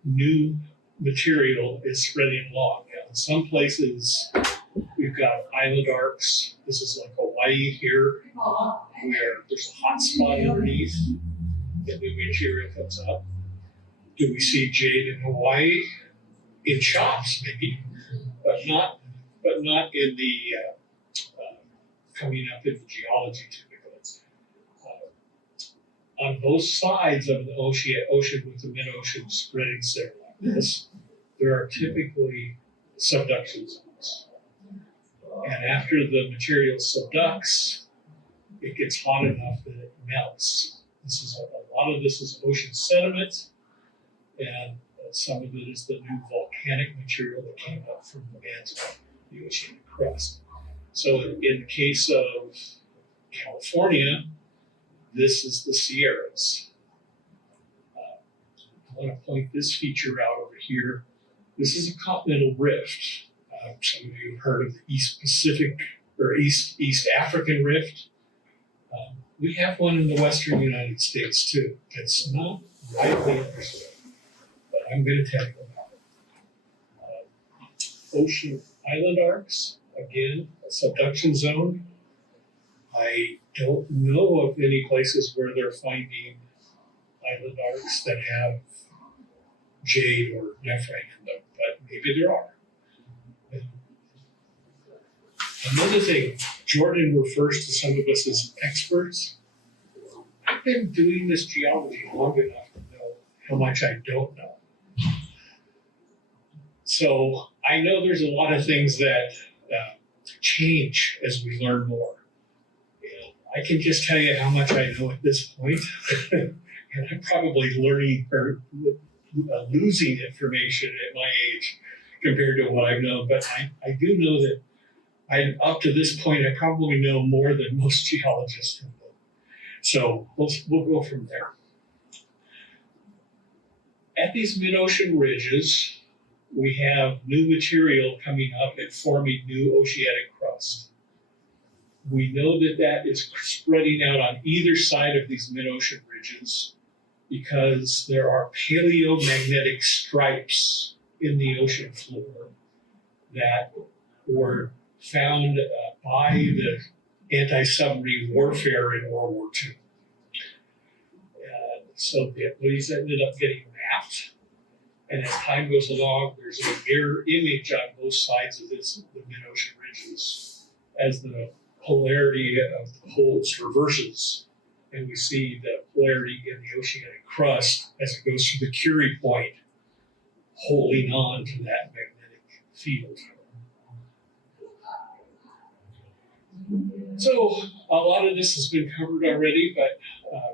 new material is spreading along. Now, in some places, we've got island arcs. This is like Hawaii here, where there's a hot spot underneath. The new material comes up. Do we see jade in Hawaii? In shops, maybe, but not in the coming up in the geology typically. On both sides of the ocean with the mid-ocean spreading there like this, there are typically subduction zones. And after the material subducts, it gets hot enough that it melts. A lot of this is ocean sediment, and some of it is the new volcanic material that came up from the mantle, the oceanic crust. So in the case of California, this is the Sierras. I want to point this feature out over here. This is a continental rift. Some of you have heard of the East Pacific or East African rift. We have one in the western United States too. It's not widely understood, but I'm going to tell you about it. Ocean island arcs, again, a subduction zone. I don't know of any places where they're finding island arcs that have jade or nephrite in them, but maybe there are. Another thing, Jordan refers to some of us as experts. I've been doing this geology long enough to know how much I don't know. So I know there's a lot of things that change as we learn more. And I can just tell you how much I know at this point. And I'm probably learning or losing information at my age compared to what I've known. But I do know that up to this point, I probably know more than most geologists have known. So we'll go from there. At these mid-ocean ridges, we have new material coming up and forming new oceanic crust. We know that is spreading out on either side of these mid-ocean ridges. because there are paleomagnetic stripes in the ocean floor that were found by the anti-submarine warfare in World War II. So these ended up getting mapped, and as time goes along, there's a mirror image on both sides of the mid-ocean ridges as the polarity of the poles reverses, and we see the polarity in the oceanic crust as it goes through the Curie point, holding on to that magnetic field. So a lot of this has been covered already, but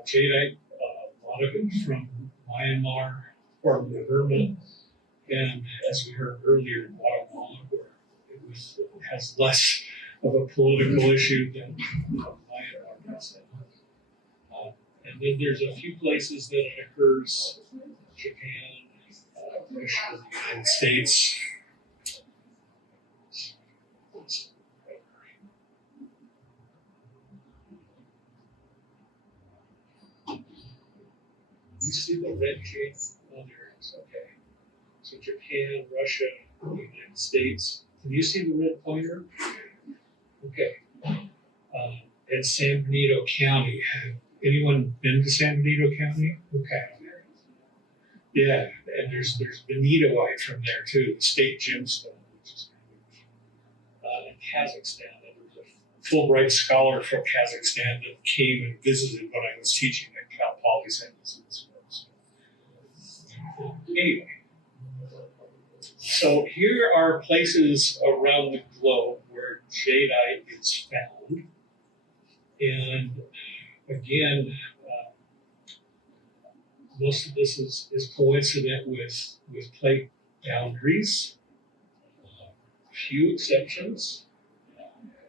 jadeite, a lot of it from Myanmar, part of the Burma, and as we heard earlier, Guatemala, where it has less of a political issue than Myanmar does. And then there's a few places that it occurs: Japan, Russia, the United States. You see the red jade? Oh, there it is. Okay. So Japan, Russia, the United States. Can you see the red pointer? Okay. And San Benito County. Have anyone been to San Benito County? Okay. Yeah, and there's benitoite from there too, the state gemstone, which is in Kazakhstan. And there's a Fulbright scholar from Kazakhstan that came and visited when I was teaching at Cal Poly San Luis. Anyway, so here are places around the globe where jadeite is found. And again, most of this is coincident with plate boundaries. Few exceptions,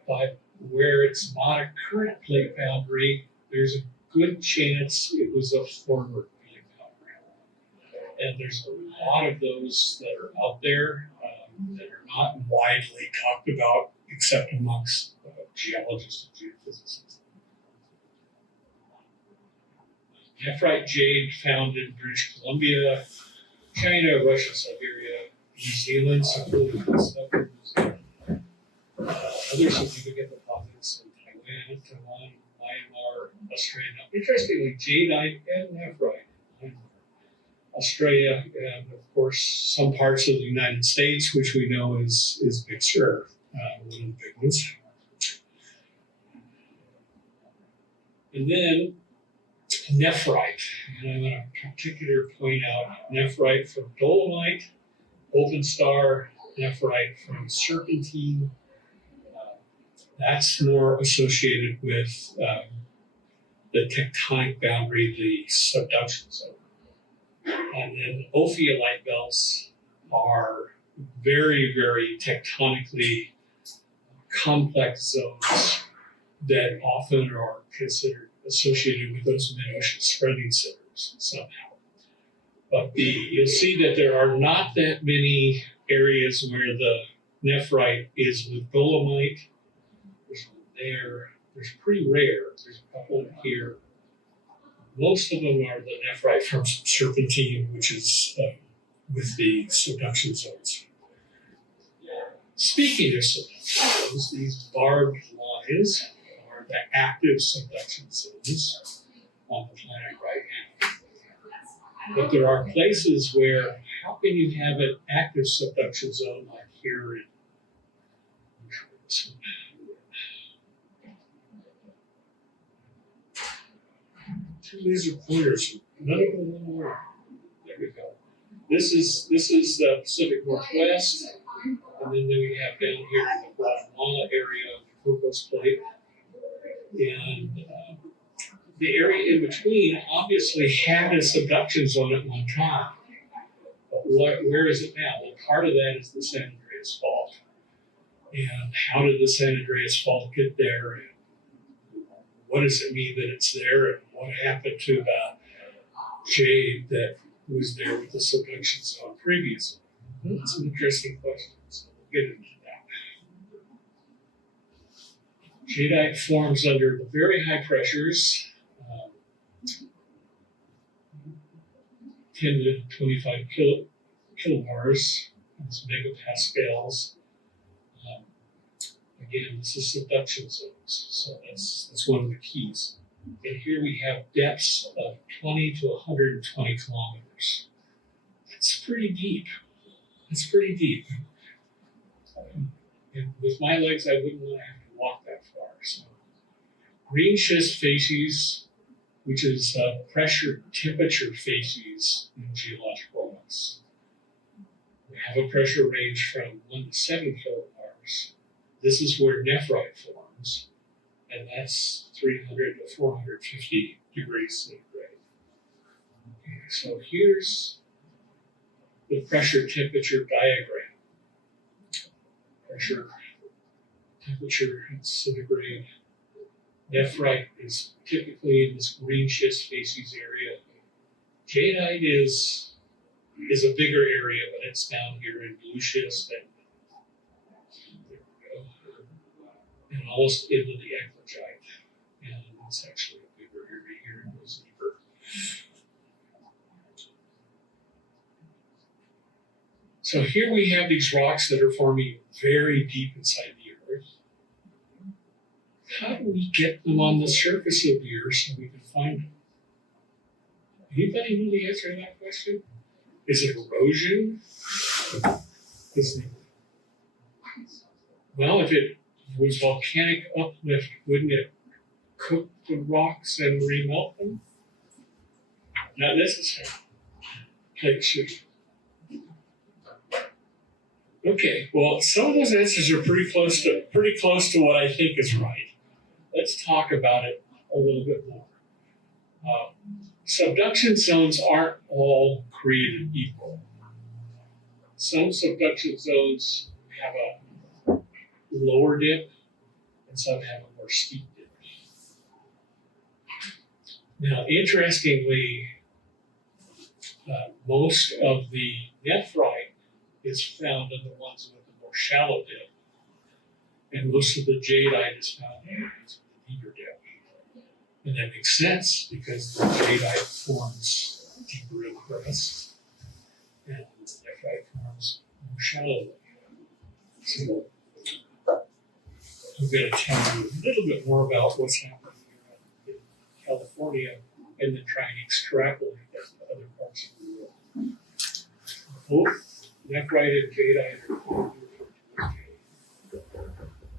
but where it's not a current plate boundary, there's a good chance it was a former plate boundary. And there's a lot of those that are out there that are not widely talked about except amongst geologists and geophysicists. Nephrite jade found in British Columbia, China, Russia, Siberia, New Zealand, some really good stuff in New Zealand. Other significant deposits in Taiwan, Myanmar, Australia. Interestingly, jadeite and nephrite. Australia, and of course, some parts of the United States, which we know is Big Sur, one of the big ones. And then nephrite, and I'm going to particularly point out nephrite from dolomite, open star, nephrite from serpentine. That's more associated with the tectonic boundary, the subduction zone. And then ophiolite belts are very, very tectonically complex zones that often are considered associated with those mid-ocean spreading centers somehow. But you'll see that there are not that many areas where the nephrite is with dolomite. There's one there. There's pretty rare. There's a couple here. Most of them are the nephrite from serpentine, which is with the subduction zones. Speaking of subduction zones, these barbed lines are the active subduction zones on the planet right now. But there are places where, how can you have an active subduction zone like here in this one? Two laser pointers, none of them will work. There we go. This is the Pacific Northwest, and then we have down here in the Guatemala area of the Cocos Plate. And the area in between obviously had a subduction zone at one time. But where is it now? Well, part of that is the San Andreas Fault. And how did the San Andreas Fault get there? And what does it mean that it's there? And what happened to the jade that was there with the subduction zone previously? That's an interesting question. So we'll get into that. Jadeite forms under very high pressures. 10 to 25 kilobars, that's megapascals. Again, this is subduction zones, so that's one of the keys. And here we have depths of 20 to 120 kilometers. That's pretty deep. That's pretty deep. And with my legs, I wouldn't want to have to walk that far. So, green schist facies, which is pressure temperature facies in geological rocks. We have a pressure range from 1 to 7 kilobars. This is where nephrite forms, and that's 300 to 450 degrees centigrade. Okay, so here's the pressure temperature diagram. Pressure, temperature, and centigrade. Nephrite is typically in this green schist facies area. Jadeite is a bigger area, but it's down here in blue schist and almost into the eclogite. And it's actually a bigger area here and goes deeper. So here we have these rocks that are forming very deep inside the earth. How do we get them on the surface of the earth so we can find them? Anybody know the answer to that question? Is it erosion? Well, if it was volcanic uplift, wouldn't it cook the rocks and remelt them? Not necessarily. Plate shifting. Okay, well, some of those answers are pretty close to what I think is right. Let's talk about it a little bit more. Subduction zones aren't all created equal. Some subduction zones have a lower dip, and some have a more steep dip. Now, interestingly, most of the nephrite is found in the ones with the more shallow dip, and most of the jadeite is found in the ones with the deeper dip. And that makes sense because the jadeite forms deeper in the crust, and the nephrite forms more shallowly. So I'm going to tell you a little bit more about what's happening here in California, and then try and extrapolate that to other parts of the world. Both nephrite and jadeite are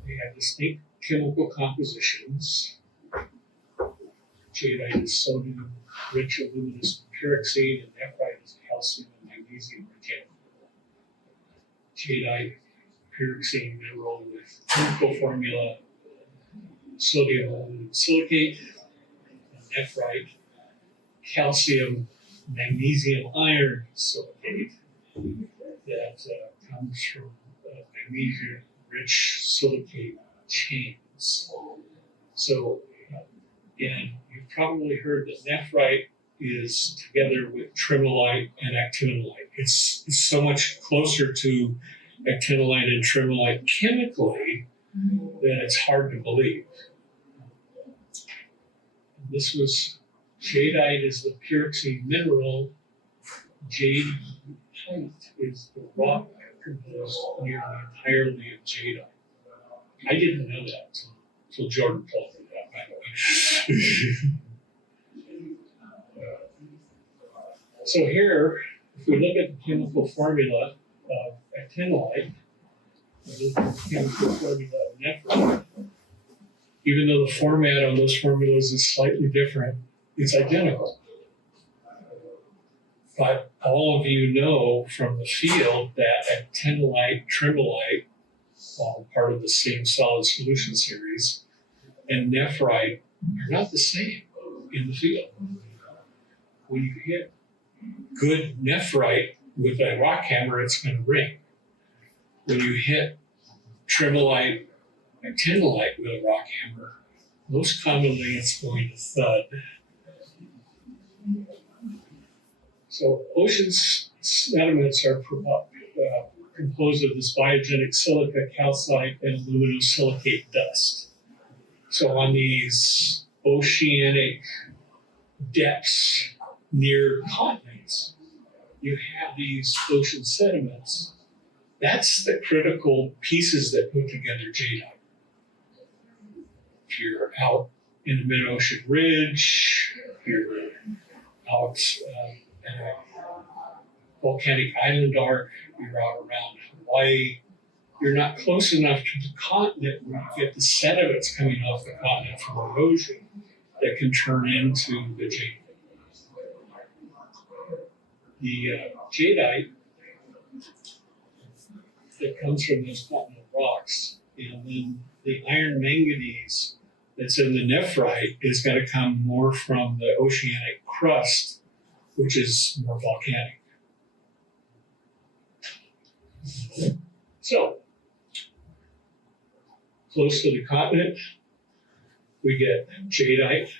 they have distinct chemical compositions. Jadeite is sodium-rich aluminous pyroxene, and nephrite is calcium and magnesium-rich amphibola. Jadeite, pyroxene mineral with chemical formula, sodium aluminum silicate, and nephrite, calcium, magnesium iron silicate that comes from magnesium-rich silicate chains. So, and you've probably heard that nephrite is together with trimolite and actinolite. It's so much closer to actinolite and trimolite chemically that it's hard to believe. And this was jadeite is the pyroxene mineral. Jadeite is the rock composed nearly entirely of jadeite. I didn't know that until Georg told me that, by the way. So here, if we look at the chemical formula of actinolite, we look at the chemical formula of nephrite, even though the format on those formulas is slightly different, it's identical. But all of you know from the field that actinolite, trimolite, all part of the same solid solution series, and nephrite are not the same in the field. When you hit good nephrite with a rock hammer, it's going to ring. When you hit trimolite, actinolite with a rock hammer, most commonly it's going to thud. So ocean sediments are composed of this biogenic silica, calcite, and aluminosilicate dust. So on these oceanic depths near continents, you have these ocean sediments. That's the critical pieces that put together jadeite. If you're out in the mid-ocean ridge, if you're out in a volcanic island arc, you're out around Hawaii, you're not close enough to the continent where you get the sediments coming off the continent from erosion that can turn into the jade. The jadeite that comes from those continental rocks, and then the iron manganese that's in the nephrite is going to come more from the oceanic crust, which is more volcanic. So, close to the continent, we get jadeite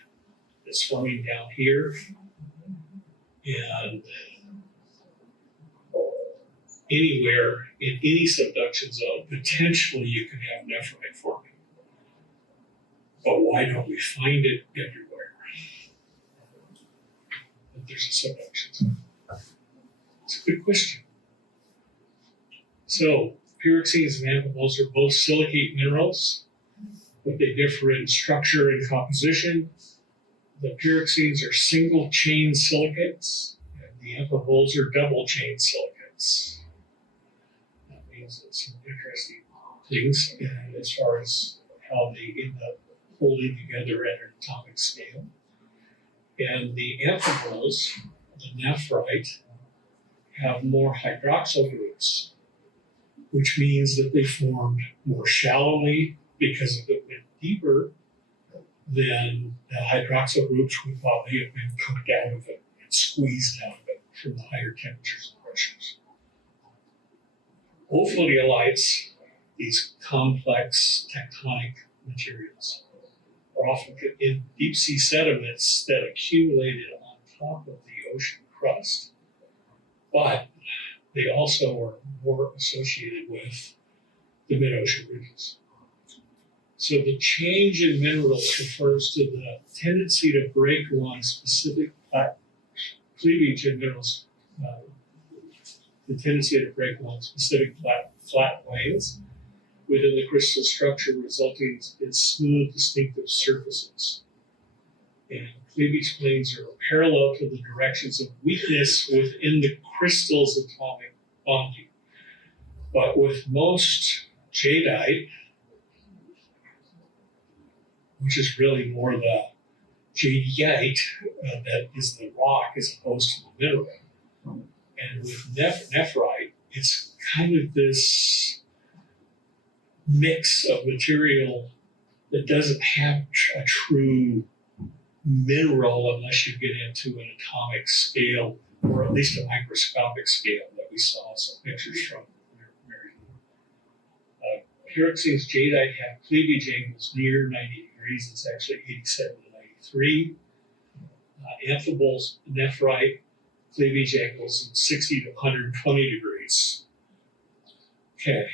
that's forming down here, and anywhere in any subduction zone, potentially you can have nephrite forming. But why don't we find it everywhere? If there's a subduction zone. It's a good question. So, pyroxenes and amphiboles are both silicate minerals, but they differ in structure and composition. The pyroxenes are single chain silicates, and the amphiboles are double chain silicates. That means that some interesting things as far as how they end up holding together at an atomic scale. And the amphiboles, the nephrite, have more hydroxyl groups, which means that they formed more shallowly because it went deeper than the hydroxyl groups would probably have been cooked out of it and squeezed out of it from the higher temperatures and pressures. Ophidiolites, these complex tectonic materials, are often in deep sea sediments that accumulated on top of the ocean crust, but they also are more associated with the mid-ocean ridges. So the change in minerals refers to the tendency to break along specific cleavage in minerals, the tendency to break along specific flat planes within the crystal structure, resulting in smooth, distinctive surfaces. And cleavage planes are parallel to the directions of weakness within the crystal's atomic bonding. But with most jadeite, which is really more the jadeite that is the rock as opposed to the mineral. And with nephrite, it's kind of this mix of material that doesn't have a true mineral unless you get into an atomic scale, or at least a microscopic scale that we saw some pictures from. Pyroxenes jadeite have cleavage angles near 90 degrees. It's actually 87 to 93. Amphiboles, nephrite, cleavage angles in 60 to 120 degrees. Okay.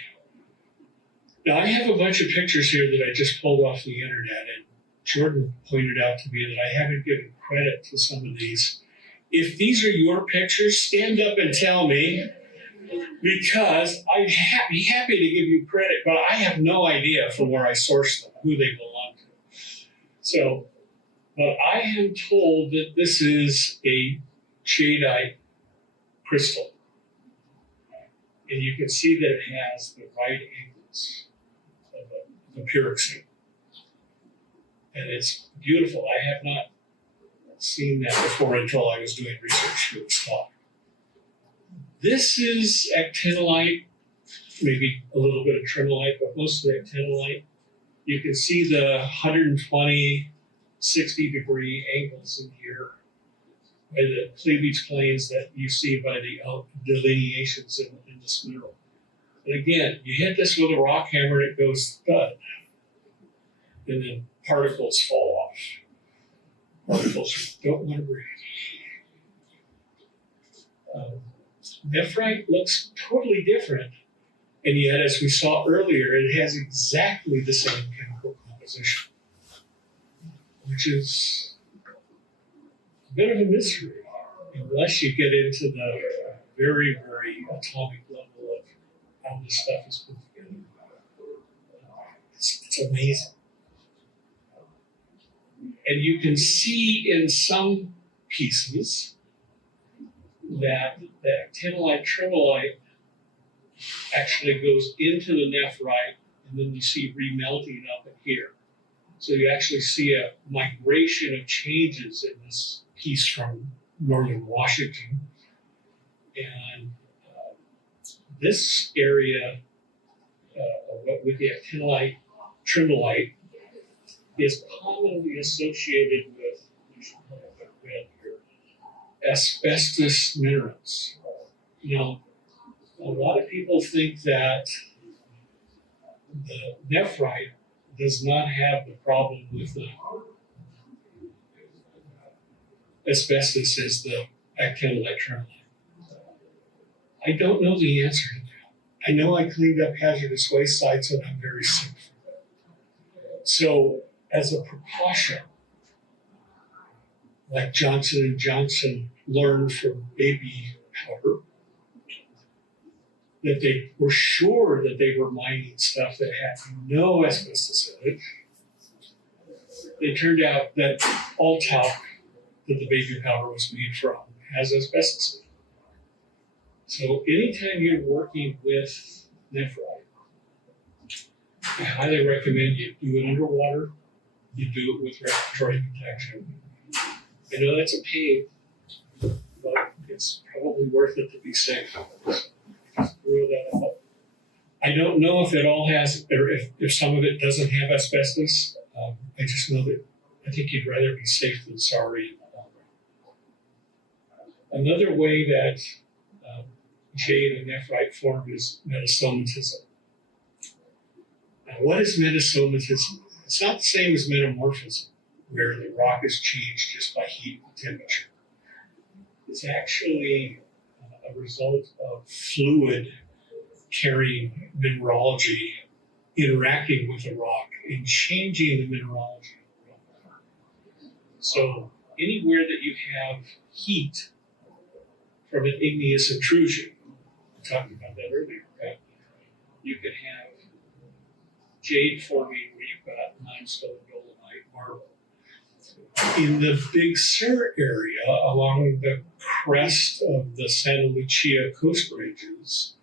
Now I have a bunch of pictures here that I just pulled off the internet, and Jordan pointed out to me that I haven't given credit to some of these. If these are your pictures, stand up and tell me, because I'd be happy to give you credit, but I have no idea from where I sourced them, who they belong to. So, but I am told that this is a jadeite crystal. And you can see that it has the right angles of the pyroxene. And it's beautiful. I have not seen that before until I was doing research for this talk. This is actinolite, maybe a little bit of trinolite, but mostly actinolite. You can see the 120, 60 degree angles in here by the cleavage planes that you see by the delineations in this mineral. And again, you hit this with a rock hammer and it goes thud. And then particles fall off. Particles don't want to breathe. Nephrite looks totally different, and yet, as we saw earlier, it has exactly the same chemical composition, which is a bit of a mystery, unless you get into the very, very atomic level of how this stuff is put together. It's amazing. And you can see in some pieces that the actinolite trimolite actually goes into the nephrite, and then you see remelting up in here. So you actually see a migration of changes in this piece from northern Washington. And this area with the actinolite trimolite is commonly associated with asbestos minerals. Now, a lot of people think that the nephrite does not have the problem with the asbestos as the actinolite trimolite. I don't know the answer to that. I know I cleaned up hazardous waste sites and I'm very sick from it. So, as a precaution, like Johnson & Johnson learned from baby powder, that they were sure that they were mining stuff that had no asbestos in it. It turned out that all talc that the baby powder was made from has asbestos in it. So anytime you're working with nephrite, I highly recommend you do it underwater. You do it with respiratory protection. I know that's a pain, but it's probably worth it to be safe. Just rule that out. I don't know if it all has, or if some of it doesn't have asbestos. I just know that I think you'd rather be safe than sorry in the long run. Another way that jade and nephrite form is metasomatism. Now, what is metasomatism? It's not the same as metamorphism, where the rock is changed just by heat and temperature. It's actually a result of fluid carrying mineralogy interacting with the rock and changing the mineralogy of the rock. So anywhere that you have heat from an igneous intrusion, we talked about that earlier, right? You can have jade forming where you've got limestone, dolomite, marble. In the Big Sur area, along the crest of the Santa Lucia coast ranges,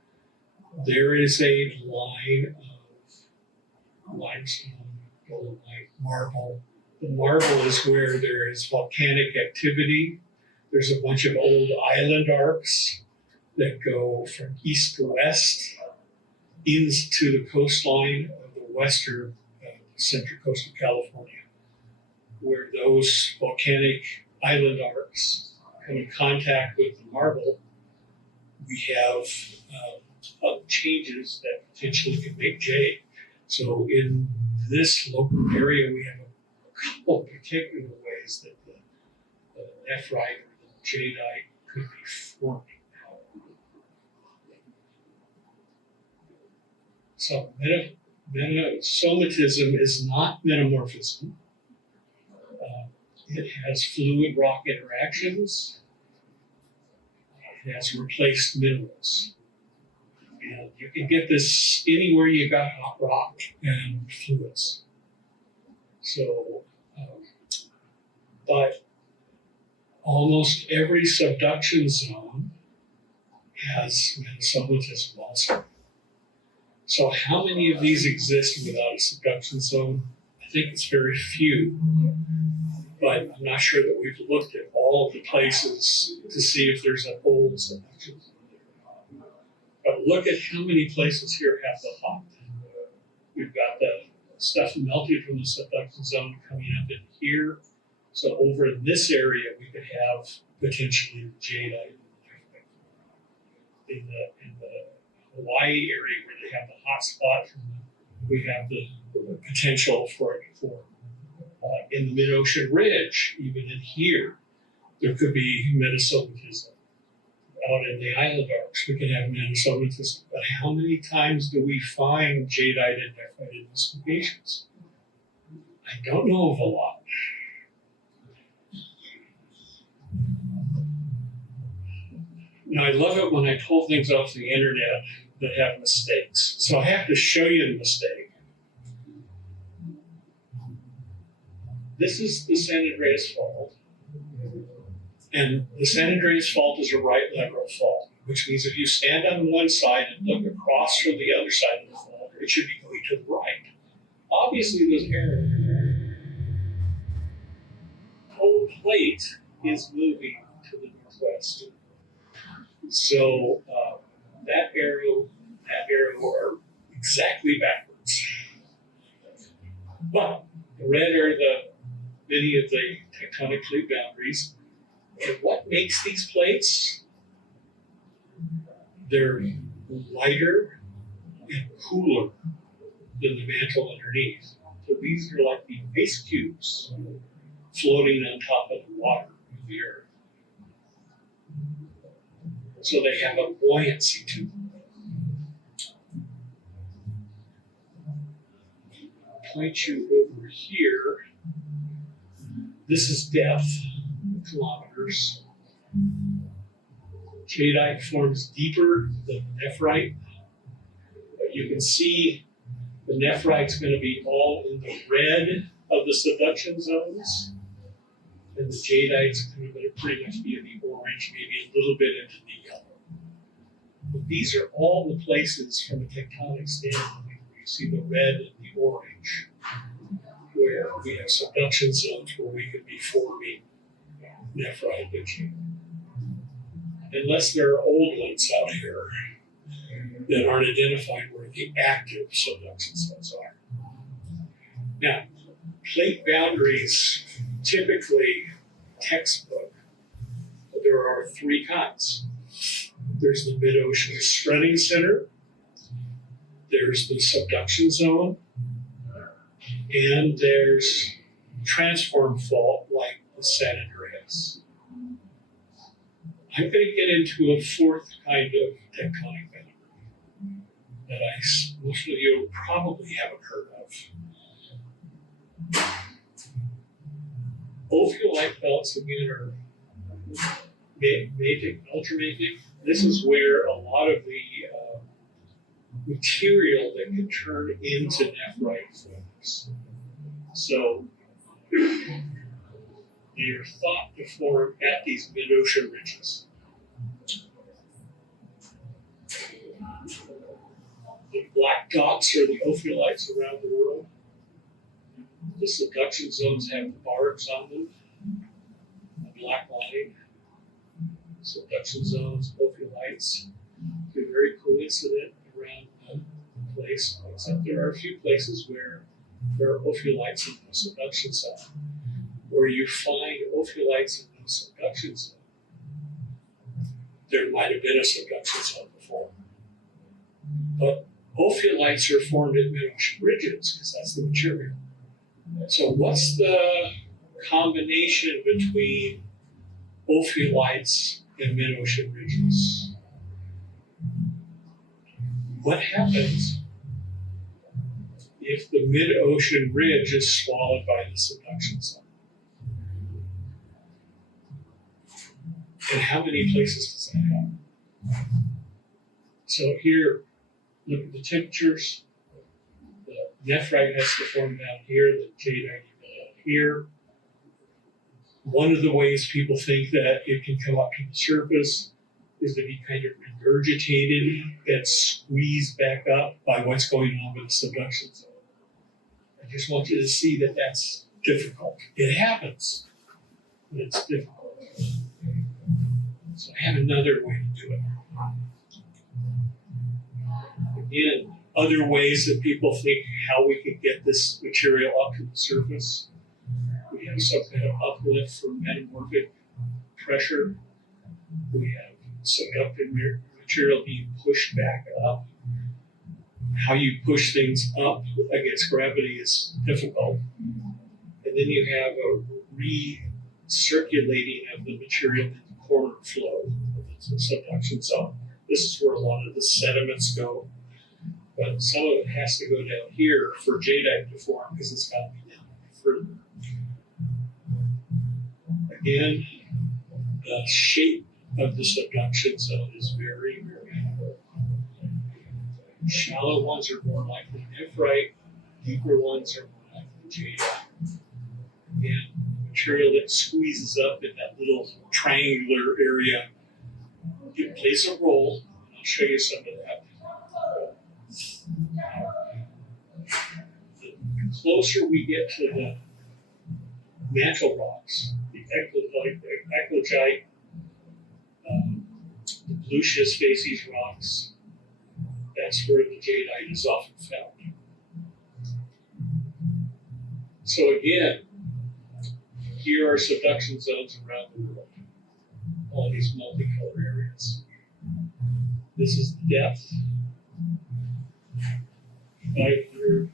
there is a line of limestone, dolomite, marble. The marble is where there is volcanic activity. There's a bunch of old island arcs that go from east to west into the coastline of the western central coast of California, where those volcanic island arcs come in contact with the marble. We have changes that potentially can make jade. So in this local area, we have a couple of particular ways that the nephrite or the jadeite could be forming. So metasomatism is not metamorphism. It has fluid rock interactions. It has replaced minerals. And you can get this anywhere you got hot rock and fluids. So, but almost every subduction zone has metasomatism also. So how many of these exist without a subduction zone? I think it's very few. But I'm not sure that we've looked at all of the places to see if there's an old subduction zone. But look at how many places here have the hot. We've got the stuff melted from the subduction zone coming up in here. So over in this area, we could have potentially jadeite. In the Hawaii area where they have the hot spot, we have the potential for it to form. In the mid-ocean ridge, even in here, there could be metasomatism. Out in the island arcs, we could have metasomatism. But how many times do we find jadeite and nephrite in these locations? I don't know of a lot. Now, I love it when I pull things off the internet that have mistakes. So I have to show you the mistake. This is the San Andreas Fault. And the San Andreas Fault is a right lateral fault, which means if you stand on one side and look across from the other side of the fault, it should be going to the right. Obviously, there's error. The whole plate is moving to the northwest. So that arrow are exactly backwards. But the red are many of the tectonic plate boundaries. And what makes these plates? They're lighter and cooler than the mantle underneath. So these are like the ice cubes floating on top of the water of the earth. So they have a buoyancy to them. Point you over here. This is depth, kilometers. Jadeite forms deeper than nephrite. But you can see the nephrite's going to be all in the red of the subduction zones. And the jadeite's going to pretty much be in the orange, maybe a little bit into the yellow. But these are all the places from a tectonic standpoint where you see the red and the orange, where we have subduction zones where we could be forming nephrite and jade. Unless there are old ones out here that aren't identified where the active subduction zones are. Now, plate boundaries, typically textbook, there are three kinds. There's the mid-ocean spreading center, there's the subduction zone, and there's transform fault like the San Andreas. I'm going to get into a fourth kind of tectonic boundary that most of you probably haven't heard of. Ophiolite belts, again, are mafic, ultramafic. This is where a lot of the material that can turn into nephrite forms. So they are thought to form at these mid-ocean ridges. The black dots are the ophiolites around the world. The subduction zones have barbs on them, a black line. Subduction zones, ophiolites, they're very coincident around the place, except there are a few places where there are ophiolites in the subduction zone. Where you find ophiolites in the subduction zone, there might have been a subduction zone before. But ophiolites are formed at mid-ocean ridges because that's the material. So what's the combination between ophiolites and mid-ocean ridges? What happens if the mid-ocean ridge is swallowed by the subduction zone? And how many places does that have? So here, look at the temperatures. The nephrite has to form down here, the jadeite down here. One of the ways people think that it can come up to the surface is to be kind of regurgitated and squeezed back up by what's going on with the subduction zone. I just want you to see that that's difficult. It happens, but it's difficult. So I have another way to do it. Again, other ways that people think how we can get this material up to the surface. We have some kind of uplift from metamorphic pressure. We have subductive material being pushed back up. How you push things up against gravity is difficult. And then you have a recirculating of the material in the corner flow of the subduction zone. This is where a lot of the sediments go. But some of it has to go down here for jadeite to form because it's got to be down further. Again, the shape of the subduction zone is very, very important. Shallow ones are more likely nephrite, deeper ones are more likely jadeite. And material that squeezes up in that little triangular area, it plays a role, and I'll show you some of that. The closer we get to the mantle rocks, the eclogite, the blue schistofacies rocks, that's where the jadeite is often found. So again, here are subduction zones around the world, all these multicolored areas. This is the depth, 500.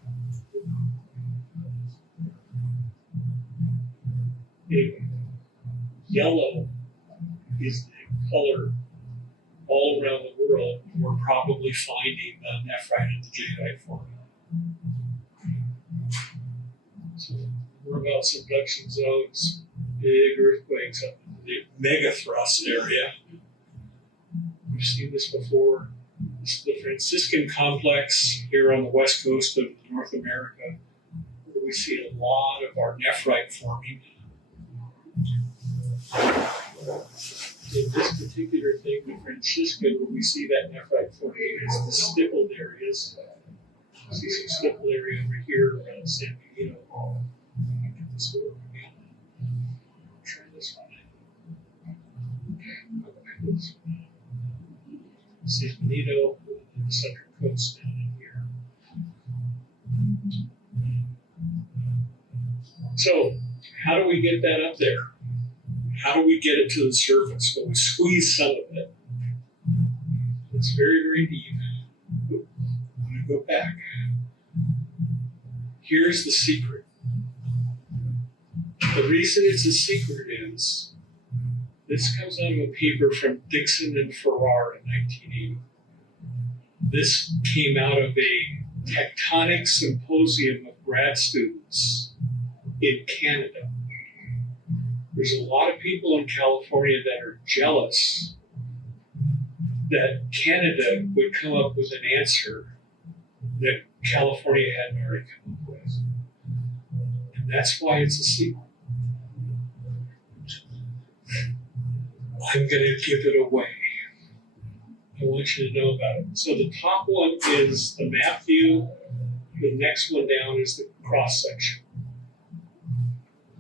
Yellow is the color all around the world. We're probably finding the nephrite and the jadeite forming. So we're about subduction zones, big earthquakes up in the megathrust area. We've seen this before. This is the Franciscan complex here on the west coast of North America, where we see a lot of our nephrite forming. In this particular thing, the Franciscan, where we see that nephrite forming is the stippled areas. You see some stippled area over here around San Benito. Get this over again. Try this one. Go back to this one. San Benito, and the Central Coast down in here. So, how do we get that up there? How do we get it to the surface? Well, we squeeze some of it. It's very, very deep. I'm going to go back. Here's the secret. The reason it's a secret is this comes out of a paper from Dixon and Farrar in 1980. This came out of a tectonic symposium of grad students in Canada. There's a lot of people in California that are jealous that Canada would come up with an answer that California hadn't already come up with. And that's why it's a secret. I'm going to give it away. I want you to know about it. So the top one is the map view. The next one down is the cross section.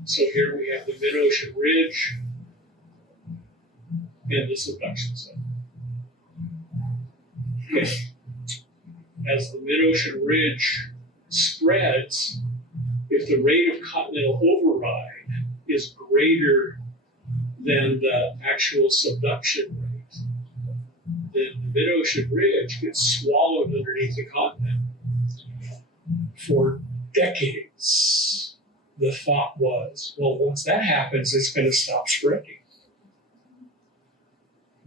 So here we have the mid-ocean ridge and the subduction zone. Okay. As the mid-ocean ridge spreads, if the rate of continental override is greater than the actual subduction rate, then the mid-ocean ridge gets swallowed underneath the continent. For decades, the thought was, well, once that happens, it's going to stop spreading.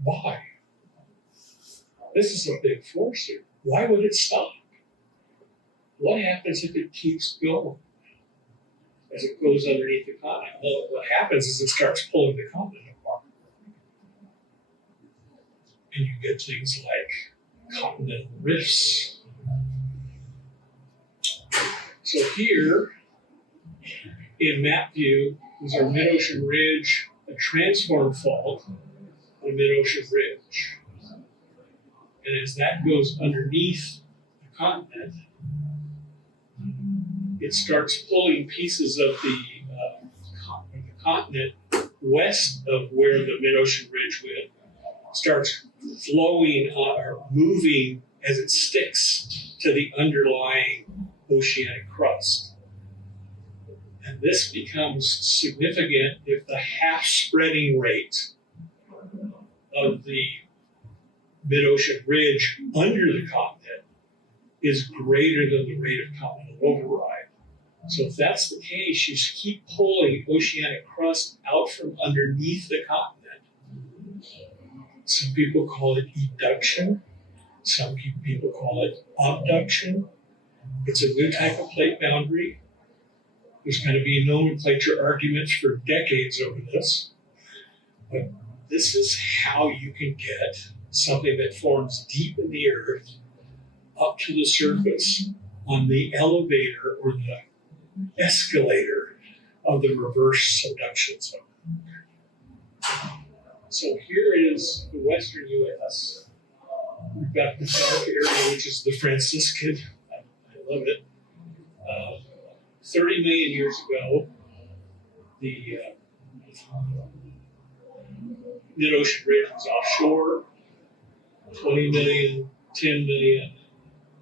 Why? This is a big force here. Why would it stop? What happens if it keeps going as it goes underneath the continent? Well, what happens is it starts pulling the continent apart. And you get things like continental rifts. So here, in map view, is our mid-ocean ridge, a transform fault, and a mid-ocean ridge. And as that goes underneath the continent, it starts pulling pieces of the continent west of where the mid-ocean ridge went, starts flowing or moving as it sticks to the underlying oceanic crust. And this becomes significant if the half spreading rate of the mid-ocean ridge under the continent is greater than the rate of continental override. So if that's the case, you keep pulling oceanic crust out from underneath the continent. Some people call it eduction. Some people call it abduction. It's a new type of plate boundary. There's going to be nomenclature arguments for decades over this. But this is how you can get something that forms deep in the earth up to the surface on the elevator or the escalator of the reverse subduction zone. So here is the western U.S. We've got the dark area, which is the Franciscan. I love it. 30 million years ago, the mid-ocean ridge was offshore. 20 million, 10 million.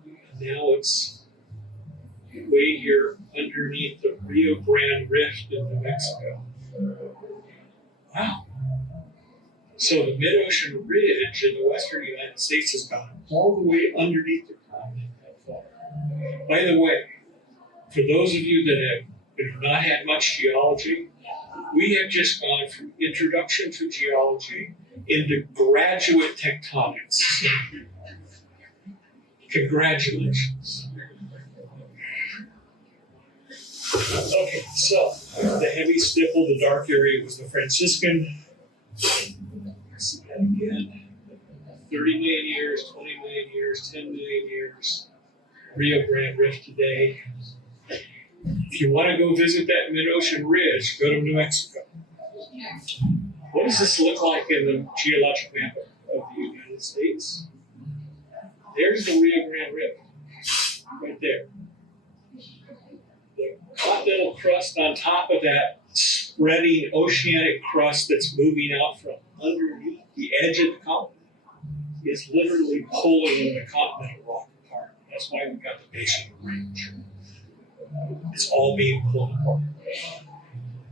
And now it's way here underneath the Rio Grande Rift in New Mexico. Wow. So the mid-ocean ridge in the western United States has gone all the way underneath the continent that far. By the way, for those of you that have not had much geology, we have just gone from introduction to geology into graduate tectonics. Congratulations. Okay, so the heavy stipple, the dark area was the Franciscan. See that again. 30 million years, 20 million years, 10 million years. Rio Grande Rift today. If you want to go visit that mid-ocean ridge, go to New Mexico. What does this look like in the geologic map of the United States? There's the Rio Grande Rift, right there. The continental crust on top of that spreading oceanic crust that's moving out from underneath the edge of the continent is literally pulling the continental rock apart. That's why we've got the Mason Range. It's all being pulled apart.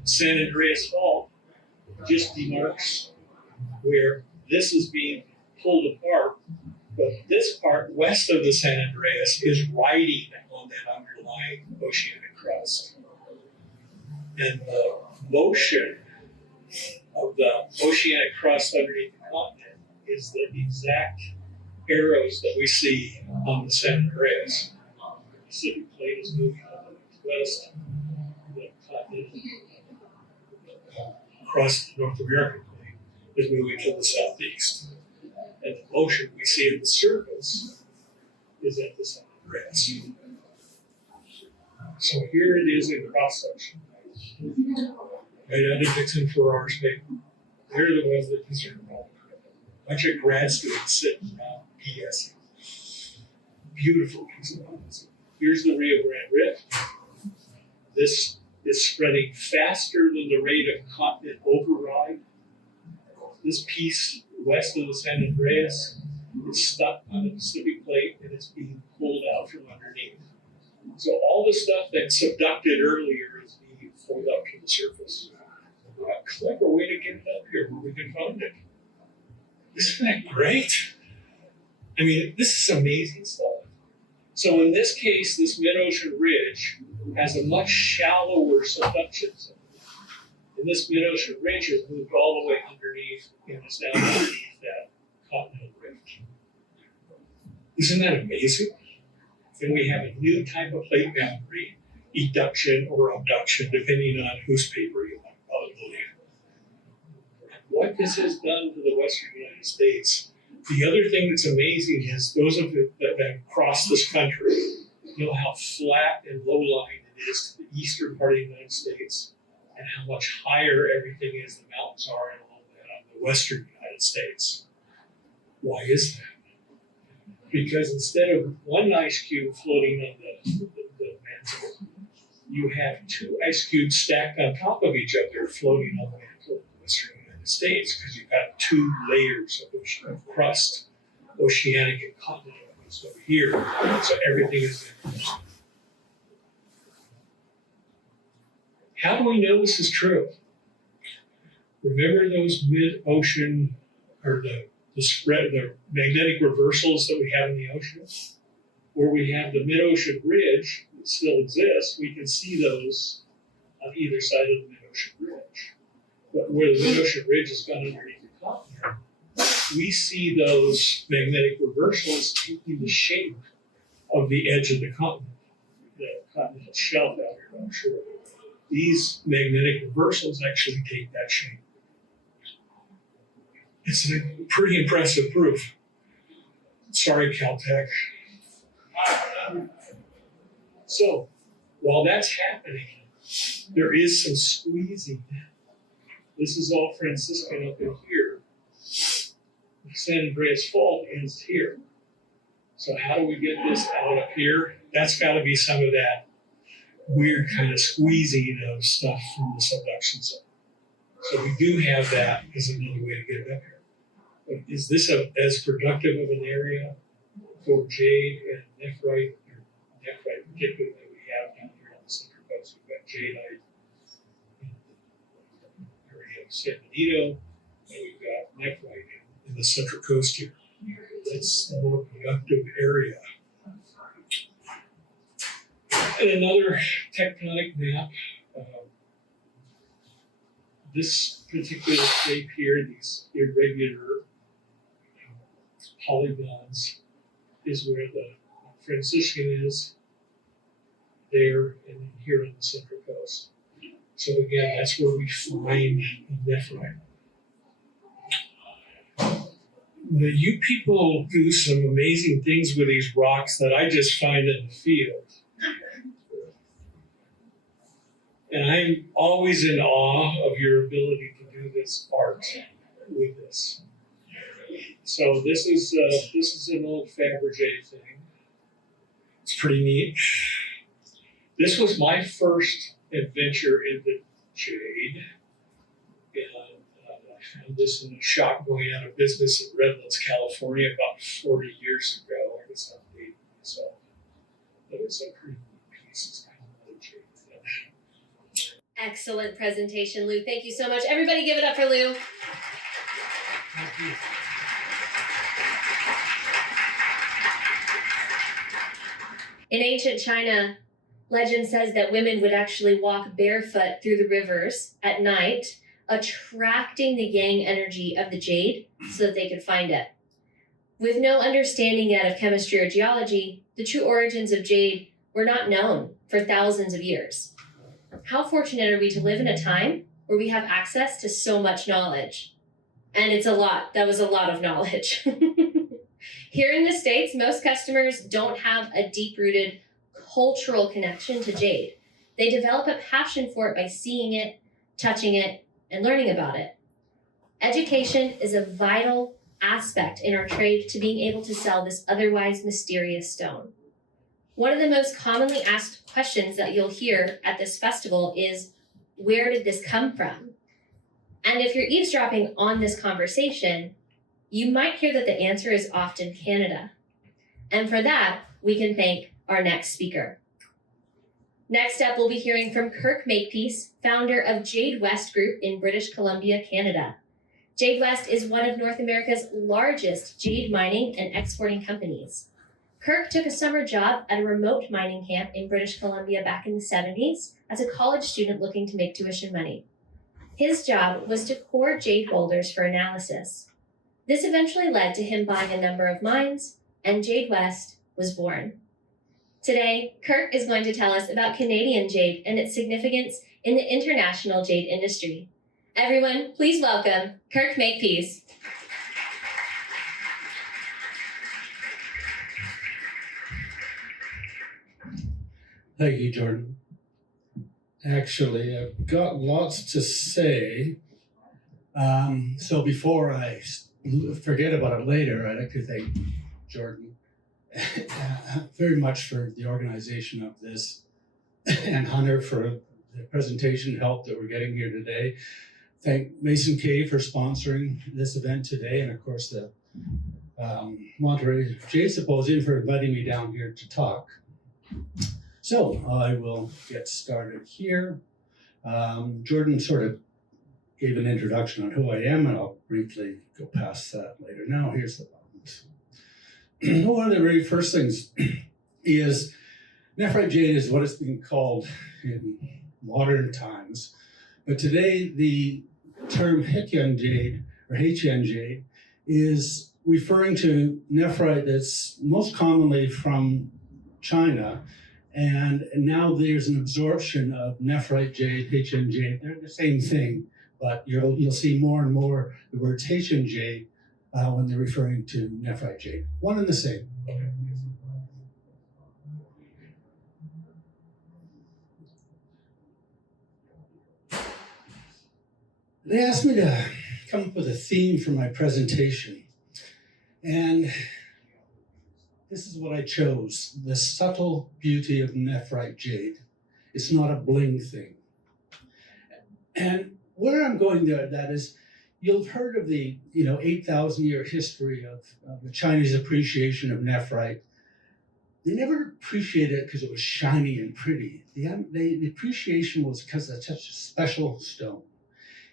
San Andreas Fault just demarks where this is being pulled apart, but this part west of the San Andreas is riding on that underlying oceanic crust. And the motion of the oceanic crust underneath the continent is the exact arrows that we see on the San Andreas. The Pacific plate is moving on the west, the continent across the North American plate is moving to the southeast. And the motion we see at the surface is at the San Andreas. So here it is in cross section. Right under Dixon Ferrar's paper. They're the ones that concern about it. A bunch of grad students sitting around PSing. Beautiful piece of evidence. Here's the Rio Grande Rift. This is spreading faster than the rate of continent override. This piece west of the San Andreas is stuck on the Pacific plate and it's being pulled out from underneath. So all the stuff that subducted earlier is being pulled up to the surface. A clever way to get it up here where we can find it. Isn't that great? I mean, this is amazing stuff. So in this case, this mid-ocean ridge has a much shallower subduction zone. And this mid-ocean ridge has moved all the way underneath and is now underneath that continental rift. Isn't that amazing? And we have a new type of plate boundary, eduction or abduction, depending on whose paper you want to believe. What this has done to the western United States. The other thing that's amazing is those of you that have crossed this country know how flat and low-lying it is to the eastern part of the United States and how much higher everything is, the mountains are and all that on the western United States. Why is that? Because instead of one ice cube floating on the mantle, you have two ice cubes stacked on top of each other floating on the mantle of the western United States, because you've got two layers of crust, oceanic and continental, over here. So everything is there. How do we know this is true? Remember those mid-ocean, or the magnetic reversals that we have in the ocean? Where we have the mid-ocean ridge that still exists, we can see those on either side of the mid-ocean ridge. But where the mid-ocean ridge has gone underneath the continent, we see those magnetic reversals taking the shape of the edge of the continent, the continental shelf out here offshore. These magnetic reversals actually take that shape. It's a pretty impressive proof. Sorry, Caltech. So, while that's happening, there is some squeezing. This is all Franciscan up in here. San Andreas Fault ends here. So how do we get this out up here? That's got to be some of that weird kind of squeezing of stuff from the subduction zone. So we do have that as another way to get it up here. But is this as productive of an area for jade and nephrite, particularly that we have down here on the Central Coast? We've got jadeite in the area of San Benito, and we've got nephrite in the Central Coast here. That's a more productive area. And another tectonic map. This particular shape here, these irregular polygons, is where the Franciscan is, there, and then here on the Central Coast. So again, that's where we find the nephrite. Now, you people do some amazing things with these rocks that I just find in the field. And I'm always in awe of your ability to do this art with this. So this is an old Fabergé thing. It's pretty neat. This was my first adventure into jade. And I found this in a shop going out of business in Redlands, California about 40 years ago. I guess I'm dating myself. But it's a pretty neat piece. It's kind of old jade. Excellent presentation, Lou. Thank you so much. Everybody give it up for Lou. Thank you. In ancient China, legend says that women would actually walk barefoot through the rivers at night, attracting the yang energy of the jade so that they could find it. With no understanding yet of chemistry or geology, the true origins of jade were not known for thousands of years. How fortunate are we to live in a time where we have access to so much knowledge? And it's a lot. That was a lot of knowledge. Here in the States, most customers don't have a deep-rooted cultural connection to jade. They develop a passion for it by seeing it, touching it, and learning about it. Education is a vital aspect in our trade to being able to sell this otherwise mysterious stone. One of the most commonly asked questions that you'll hear at this festival is, where did this come from? And if you're eavesdropping on this conversation, you might hear that the answer is often Canada. And for that, we can thank our next speaker. Next up, we'll be hearing from Kirk Makepeace, founder of Jade West Group in British Columbia, Canada. Jade West is one of North America's largest jade mining and exporting companies. Kirk took a summer job at a remote mining camp in British Columbia back in the 70s as a college student looking to make tuition money. His job was to core jade boulders for analysis. This eventually led to him buying a number of mines, and Jade West was born. Today, Kirk is going to tell us about Canadian jade and its significance in the international jade industry. Everyone, please welcome Kirk Makepeace. Thank you, Jordan. Actually, I've got lots to say. So before I forget about it later, I'd like to thank Jordan very much for the organization of this, and Hunter for the presentation help that we're getting here today. Thank Mason-Kay for sponsoring this event today, and of course the Monterey Jade Symposium for inviting me down here to talk. So I will get started here. Jordan sort of gave an introduction on who I am, and I'll briefly go past that later. Now, here's the bones. One of the very first things is nephrite jade is what it's been called in modern times. But today, the term Hekian jade, or Heian jade, is referring to nephrite that's most commonly from China. And now there's an absorption of nephrite jade, Heian jade. They're the same thing, but you'll see more and more the word Haitian jade when they're referring to nephrite jade. One and the same. They asked me to come up with a theme for my presentation, and this is what I chose: the subtle beauty of nephrite jade. It's not a bling thing. And where I'm going there, that is, you've heard of the 8,000-year history of the Chinese appreciation of nephrite. They never appreciated it because it was shiny and pretty. The appreciation was because it's such a special stone.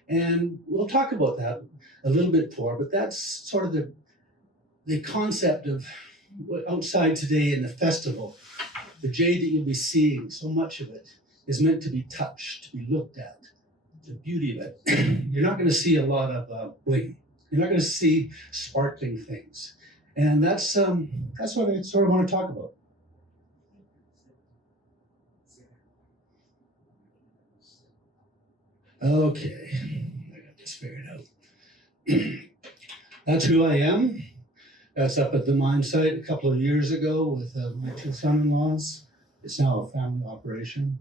And we'll talk about that a little bit more, but that's sort of the concept of outside today in the festival. The jade that you'll be seeing, so much of it is meant to be touched, to be looked at, the beauty of it. You're not going to see a lot of bling. You're not going to see sparkling things. And that's what I sort of want to talk about. Okay, I got this figured out. That's who I am. That's up at the mine site a couple of years ago with my two son-in-laws. It's now a family operation.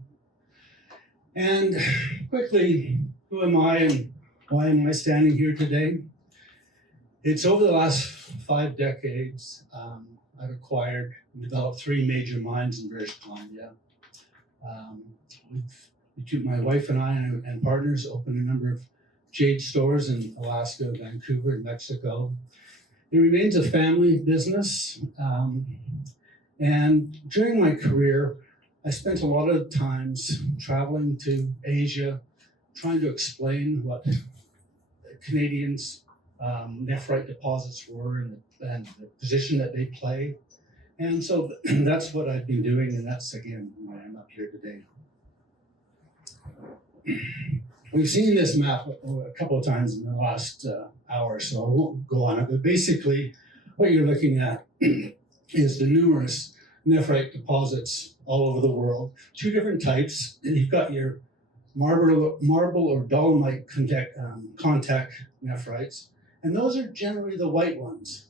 And quickly, who am I and why am I standing here today? It's over the last 5 decades, I've acquired and developed 3 major mines in British Columbia. My wife and I and partners opened a number of jade stores in Alaska, Vancouver, and Mexico. It remains a family business. And during my career, I spent a lot of times traveling to Asia, trying to explain what Canadians' nephrite deposits were and the position that they play. And so that's what I've been doing, and that's, again, why I'm up here today. We've seen this map a couple of times in the last hour, so I won't go on it. But basically, what you're looking at is the numerous nephrite deposits all over the world. 2 different types. And you've got your marble or dolomite contact nephrites, and those are generally the white ones.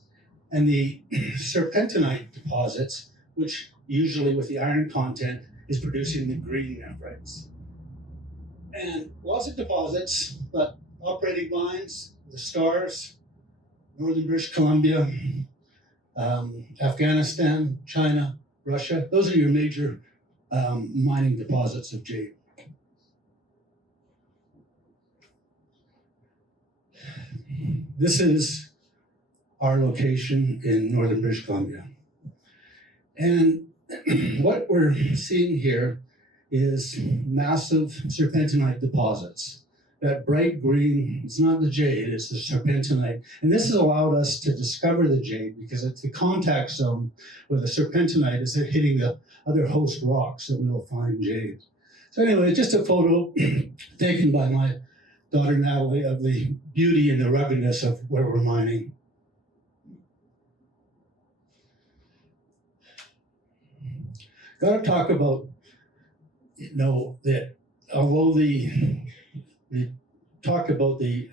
And the serpentinite deposits, which usually with the iron content is producing the green nephrites. And lots of deposits, but operating mines, the stars, northern British Columbia, Afghanistan, China, Russia, those are your major mining deposits of jade. This is our location in northern British Columbia. And what we're seeing here is massive serpentinite deposits. That bright green, it's not the jade, it's the serpentinite. And this has allowed us to discover the jade because it's the contact zone where the serpentinite is hitting the other host rocks that we'll find jade. So anyway, just a photo taken by my daughter Natalie of the beauty and the ruggedness of where we're mining. Got to talk about, that although we talk about the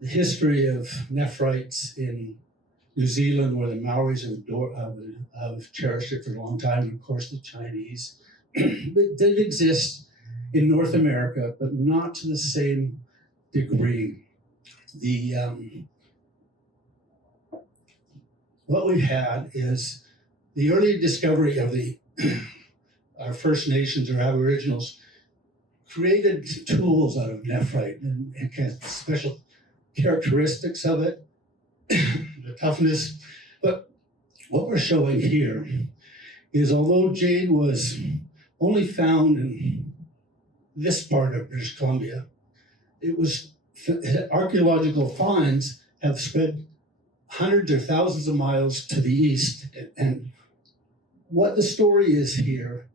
history of nephrites in New Zealand, where the Maoris have cherished it for a long time, and of course the Chinese. It did exist in North America, but not to the same degree. What we've had is the early discovery of our First Nations or Aboriginals created tools out of nephrite and special characteristics of it, the toughness. But what we're showing here is although jade was only found in this part of British Columbia, archaeological finds have spread hundreds or thousands of miles to the east. And what the story is here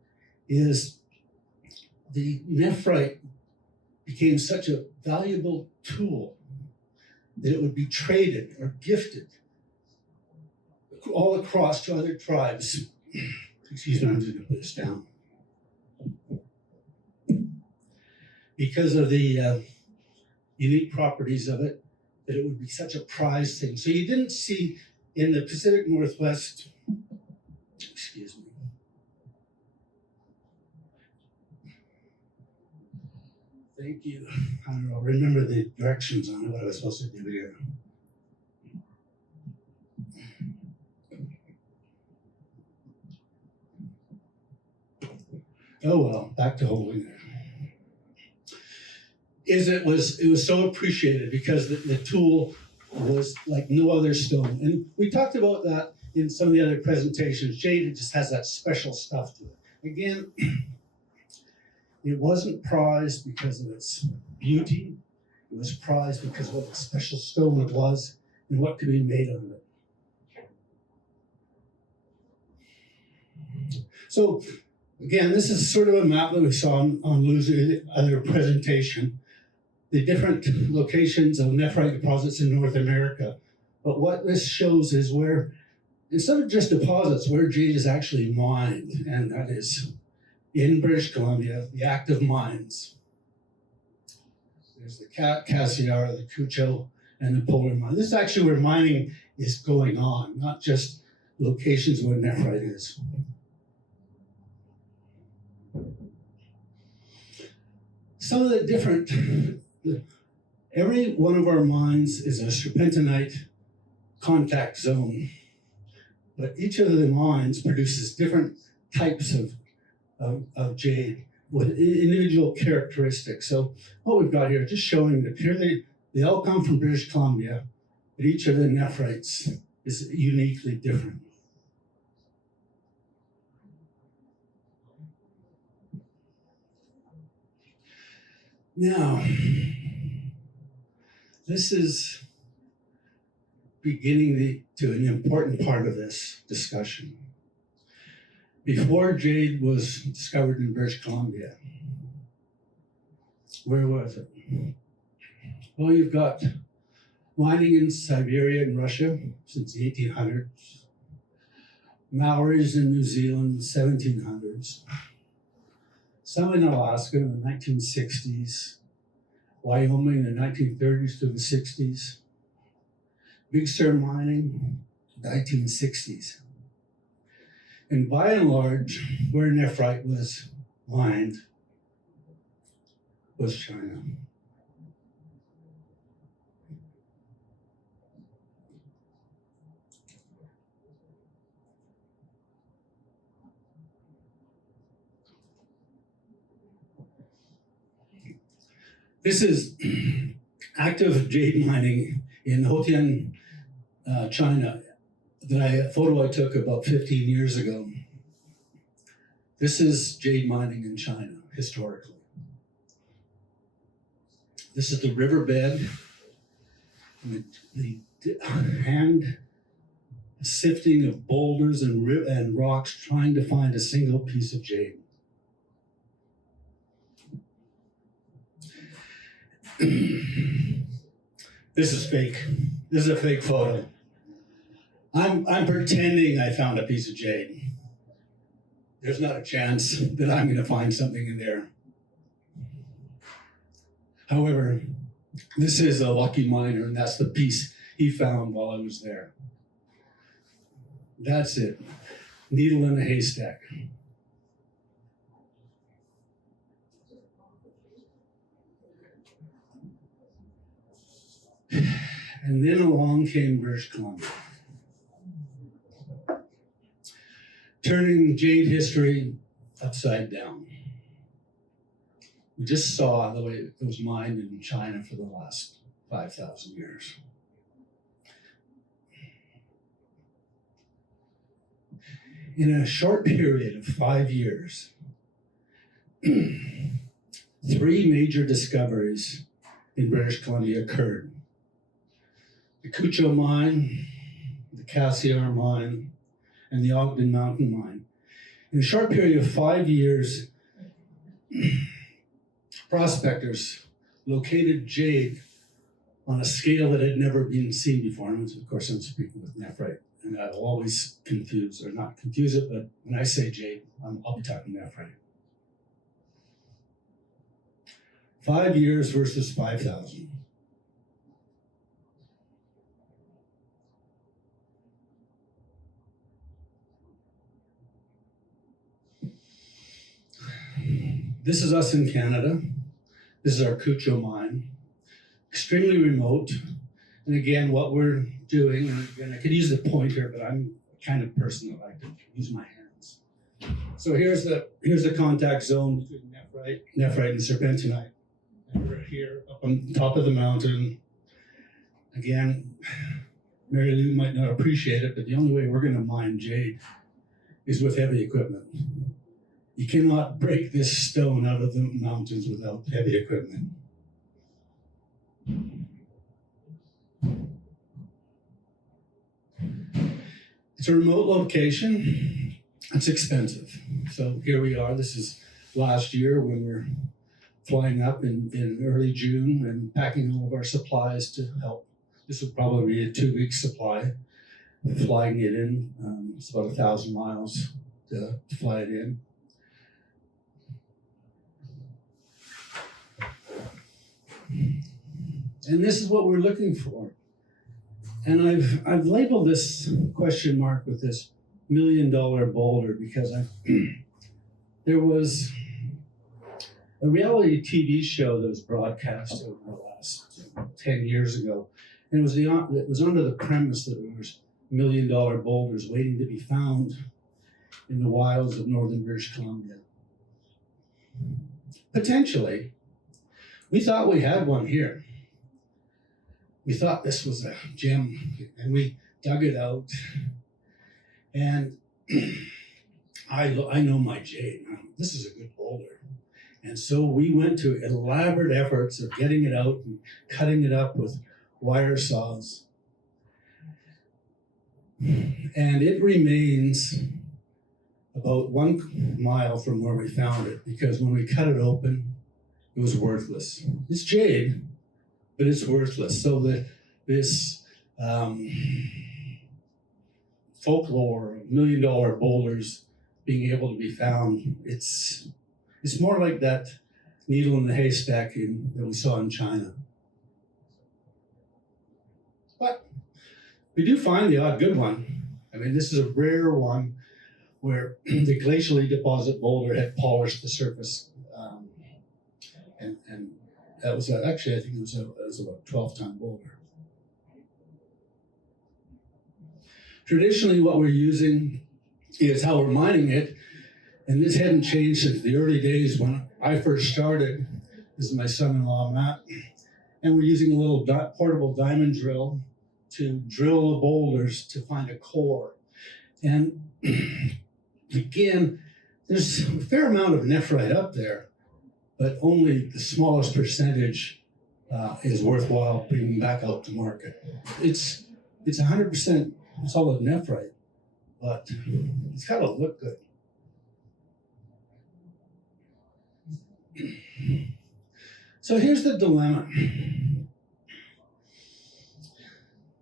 is the nephrite became such a valuable tool that it would be traded or gifted all across to other tribes. Excuse me, I'm just going to put this down. Because of the unique properties of it, that it would be such a prized thing. So you didn't see in the Pacific Northwest, excuse me. Thank you. I don't know, remember the directions on what I was supposed to do here. Oh well, back to holding it. It was so appreciated because the tool was like no other stone. And we talked about that in some of the other presentations. Jade just has that special stuff to it. Again, it wasn't prized because of its beauty. It was prized because of what the special stone it was and what could be made of it. So again, this is sort of a map that we saw on Lou's other presentation. The different locations of nephrite deposits in North America. But what this shows is where, instead of just deposits, where jade is actually mined, and that is in British Columbia, the active mines. There's the Cassiar, the Cucho, and the Polar mine. This is actually where mining is going on, not just locations where nephrite is. Some of the different, every one of our mines is a serpentinite contact zone, but each of the mines produces different types of jade with individual characteristics. So what we've got here, just showing that here they all come from British Columbia, but each of the nephrites is uniquely different. Now, this is beginning to an important part of this discussion. Before jade was discovered in British Columbia, where was it? Well, you've got mining in Siberia and Russia since the 1800s, Maoris in New Zealand, 1700s, some in Alaska in the 1960s, Wyoming in the 1930s to the 60s, Big Sur mining, 1960s. And by and large, where nephrite was mined was China. This is active jade mining in Hotian, China, a photo I took about 15 years ago. This is jade mining in China, historically. This is the riverbed, and the hand sifting of boulders and rocks trying to find a single piece of jade. This is fake. This is a fake photo. I'm pretending I found a piece of jade. There's not a chance that I'm going to find something in there. However, this is a lucky miner, and that's the piece he found while I was there. That's it. Needle in a haystack. And then along came British Columbia, turning jade history upside down. We just saw the way it was mined in China for the last 5,000 years. In a short period of 5 years, 3 major discoveries in British Columbia occurred. The Cucho mine, the Cassiar mine, and the Ogden Mountain mine. In a short period of 5 years, prospectors located jade on a scale that had never been seen before. And of course, I'm speaking with nephrite, and I'll always confuse, or not confuse it, but when I say jade, I'll be talking nephrite. 5 years versus 5,000. this is us in Canada. This is our Cucho mine. Extremely remote. And again, what we're doing, and again, I could use the pointer, but I'm the kind of person that like to use my hands. So here's the contact zone between nephrite and serpentinite. And we're here up on top of the mountain. Again, Mary Lou might not appreciate it, but the only way we're going to mine jade is with heavy equipment. You cannot break this stone out of the mountains without heavy equipment. It's a remote location. It's expensive. So here we are. This is last year when we're flying up in early June and packing all of our supplies to help. This would probably be a 2-week supply. Flying it in. It's about 1,000 miles to fly it in. And this is what we're looking for. And I've labeled this question mark with this $1 million boulder because there was a reality TV show that was broadcast over the last 10 years ago. And it was under the premise that there was $1 million boulders waiting to be found in the wilds of northern British Columbia. Potentially, we thought we had one here. We thought this was a gem, and we dug it out. And I know my jade. This is a good boulder. And so we went to elaborate efforts of getting it out and cutting it up with wire saws. And it remains about 1 mile from where we found it, because when we cut it open, it was worthless. It's jade, but it's worthless. So this folklore of $1 million boulders being able to be found, it's more like that needle in the haystack that we saw in China. But we do find the odd good one. I mean, this is a rare one where the glacially deposit boulder had polished the surface. And that was actually, I think it was about a 12-ton boulder. Traditionally, what we're using is how we're mining it. And this hadn't changed since the early days when I first started. This is my son-in-law, Matt. And we're using a little portable diamond drill to drill the boulders to find a core. And again, there's a fair amount of nephrite up there, but only the smallest percentage is worthwhile bringing back out to market. It's 100% solid nephrite, but it's got to look good. So here's the dilemma.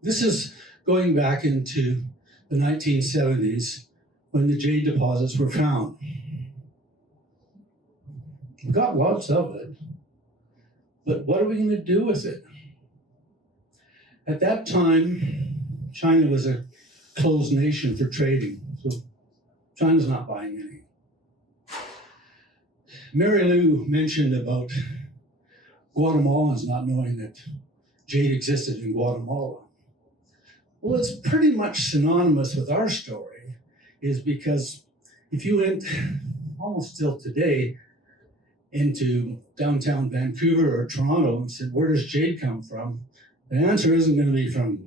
This is going back into the 1970s when the jade deposits were found. We got lots of it, but what are we going to do with it? At that time, China was a closed nation for trading, so China's not buying any. Mary Lou mentioned about Guatemalans not knowing that jade existed in Guatemala. Well, it's pretty much synonymous with our story, is because if you went, almost still today, into downtown Vancouver or Toronto and said, where does jade come from? The answer isn't going to be from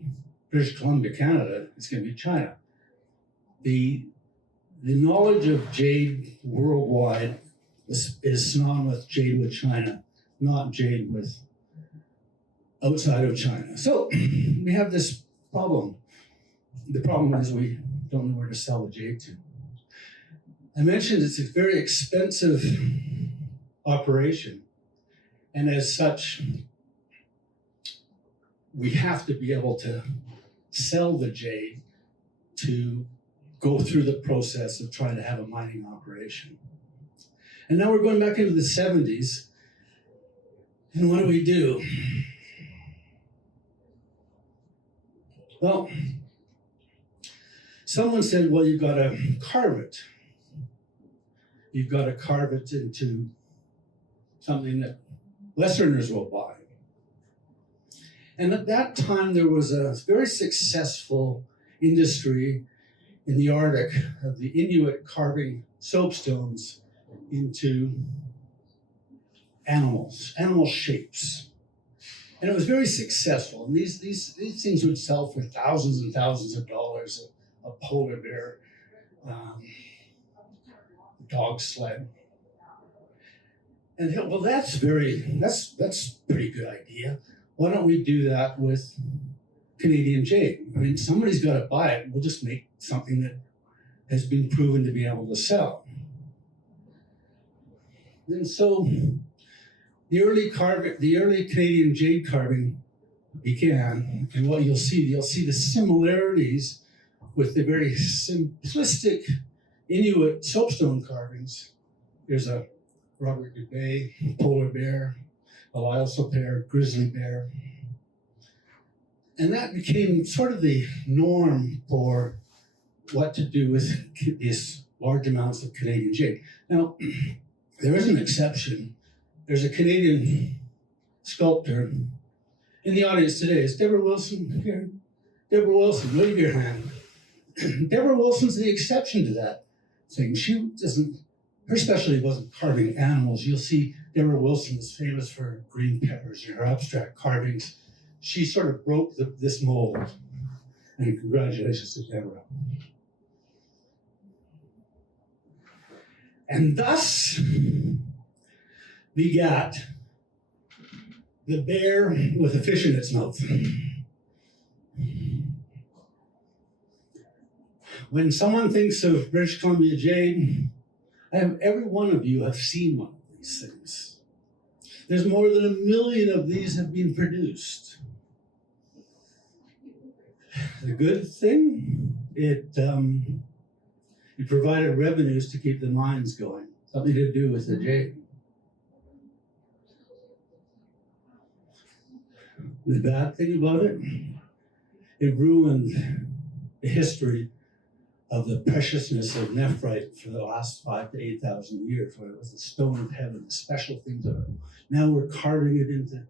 British Columbia, Canada. It's going to be China. The knowledge of jade worldwide is synonymous with jade with China, not jade with outside of China. So we have this problem. The problem is we don't know where to sell the jade to. I mentioned it's a very expensive operation, and as such, we have to be able to sell the jade to go through the process of trying to have a mining operation. And now we're going back into the 70s, and what do? Well, someone said, well, you've got to carve it. You've got to carve it into something that Westerners will buy. And at that time, there was a very successful industry in the Arctic of the Inuit carving soapstones into animal shapes. And it was very successful. And these things would sell for thousands and thousands of dollars. A polar bear, dog sled. And well, that's a pretty good idea. Why don't we do that with Canadian jade? I mean, somebody's got to buy it. We'll just make something that has been proven to be able to sell. And so the early Canadian jade carving began, and what you'll see the similarities with the very simplistic Inuit soapstone carvings. There's a Robert Dubé polar bear, a Lyosopear grizzly bear. And that became sort of the norm for what to do with these large amounts of Canadian jade. Now, there is an exception. There's a Canadian sculptor in the audience today. Is Deborah Wilson here? Deborah Wilson, wave your hand. Deborah Wilson's the exception to that thing. Her specialty wasn't carving animals. You'll see Deborah Wilson is famous for green peppers and her abstract carvings. She sort of broke this mold. And congratulations to Deborah. And thus begat the bear with a fish in its mouth. When someone thinks of British Columbia jade, every one of you have seen one of these things. There's more than 1 million of these have been produced. The good thing, it provided revenues to keep the mines going, something to do with the jade. The bad thing about it, it ruined the history of the preciousness of nephrite for the last 5,000 to 8,000 years, when it was the stone of heaven, the special things of it. Now we're carving it into.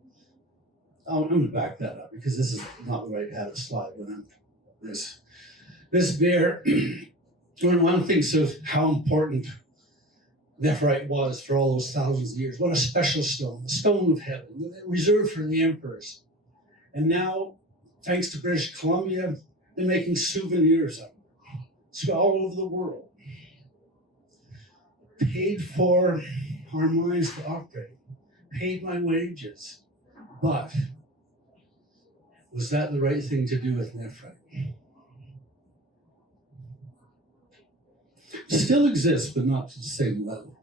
Oh, I'm going to back that up because this is not the right how to slide when I'm this bear. When one thinks of how important nephrite was for all those thousands of years, what a special stone, the stone of heaven, reserved for the emperors. And now, thanks to British Columbia, they're making souvenirs of it. It's all over the world. Paid for our mines to operate, paid my wages. But was that the right thing to do with nephrite? It still exists, but not to the same level.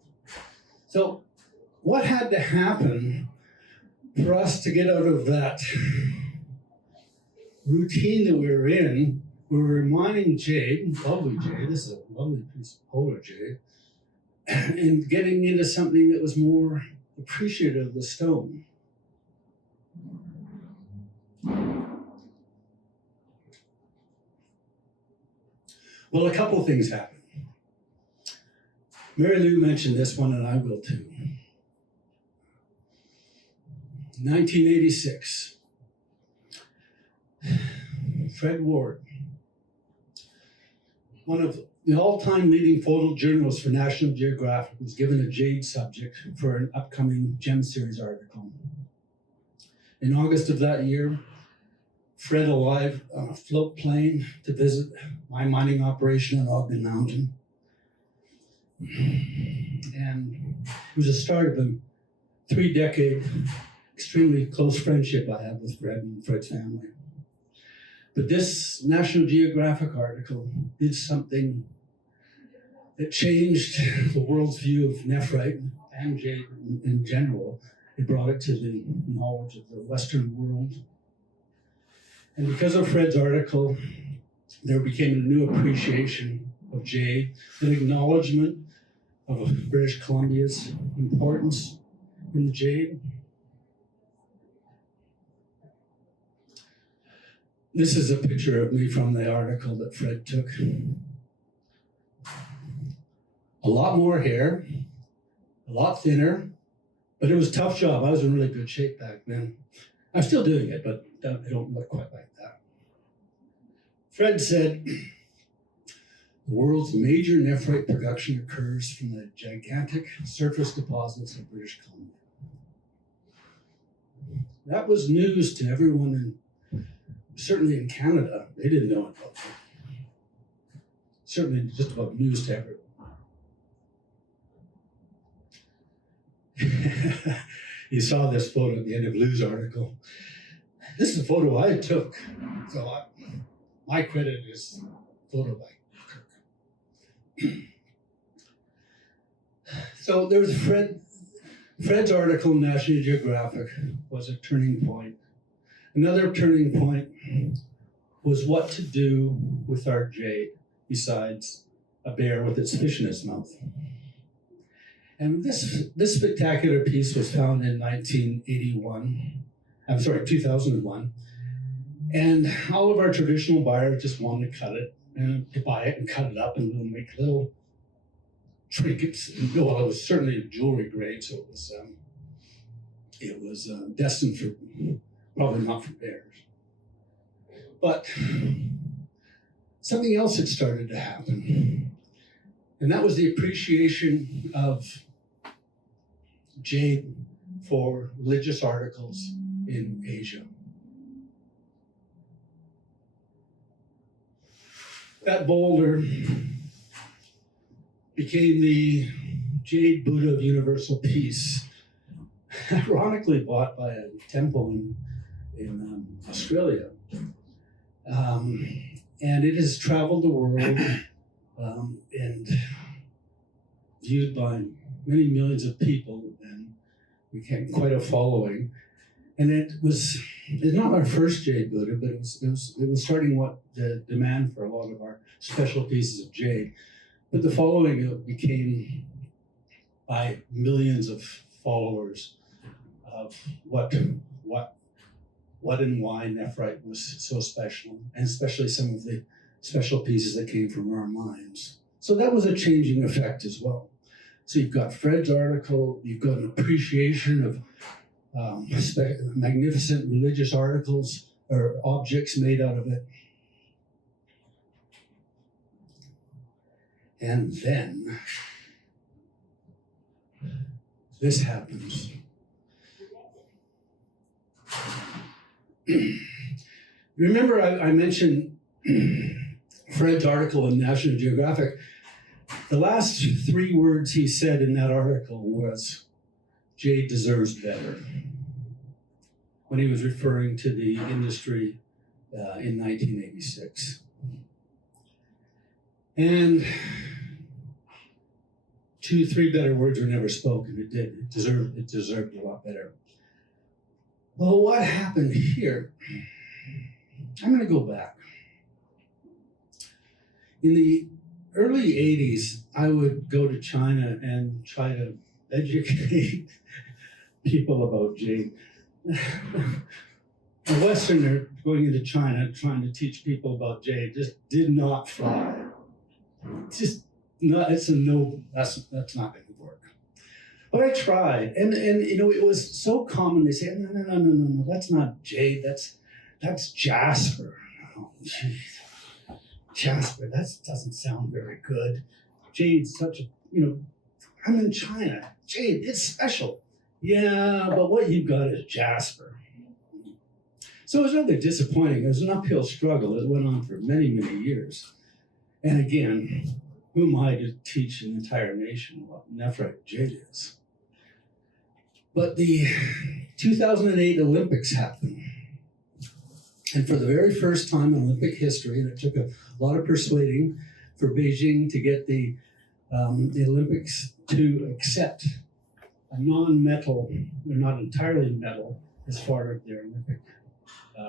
So what had to happen for us to get out of that routine that we were in? We were mining jade, lovely jade, this is a lovely piece of polar jade, and getting into something that was more appreciative of the stone. Well, a couple things happened. Mary Lou mentioned this one, and I will too. 1986, Fred Ward, one of the all-time leading photojournalists for National Geographic, was given a jade subject for an upcoming Gem Series article. In August of that year, Fred arrived on a float plane to visit my mining operation on Ogden Mountain. And it was the start of a 3-decade, extremely close friendship I have with Fred and Fred's family. But this National Geographic article did something that changed the world's view of nephrite and jade in general. It brought it to the knowledge of the Western world. And because of Fred's article, there became a new appreciation of jade, an acknowledgement of British Columbia's importance in the jade. This is a picture of me from the article that Fred took. A lot more hair, a lot thinner, But it was a tough job. I was in really good shape back then. I'm still doing it, but I don't look quite like that. Fred said, the world's major nephrite production occurs from the gigantic surface deposits of British Columbia. That was news to everyone, certainly in Canada. They didn't know about it. Certainly just about news to everyone. You saw this photo at the end of Lou's article. This is a photo I took. So my credit is photo by Kirk. So there was Fred's article in National Geographic was a turning point. Another turning point was what to do with our jade besides a bear with its fish in its mouth. And this spectacular piece was found in 2001. And all of our traditional buyers just wanted to cut it and to buy it and cut it up and make little trinkets. Well, it was certainly jewelry grade, so it was destined for, probably not for bears. But something else had started to happen, and that was the appreciation of jade for religious articles in Asia. That boulder became the Jade Buddha of Universal Peace, ironically bought by a temple in Australia. And it has traveled the world and viewed by many millions of people, and became quite a following. And it's not our first jade Buddha, but it was starting what the demand for a lot of our special pieces of jade. But the following became by millions of followers of what and why nephrite was so special, and especially some of the special pieces that came from our mines. So that was a changing effect as well. So you've got Fred's article, you've got an appreciation of magnificent religious articles or objects made out of it. And then this happens. Remember I mentioned Fred's article in National Geographic. The last 3 words he said in that article was, "Jade deserves better," when he was referring to the industry in 1986. And 2, 3 better words were never spoken. It did. It deserved a lot better. Well, what happened here? I'm going to go back. In the early 80s, I would go to China and try to educate people about jade. A Westerner going into China trying to teach people about jade just did not fly. Just not. It's a no. That's not going to work. But I tried, and it was so common. They say, no, that's not jade. That's jasper. Oh, geez. Jasper, that doesn't sound very good. Jade's such a, I'm in China. Jade, it's special. Yeah, but what you've got is jasper. So it was rather disappointing. It was an uphill struggle. It went on for many, many years. And again, who am I to teach an entire nation what nephrite jade is? But the 2008 Olympics happened. And for the very first time in Olympic history, and it took a lot of persuading for Beijing to get the Olympics to accept a non-metal, or not entirely metal, as part of their Olympic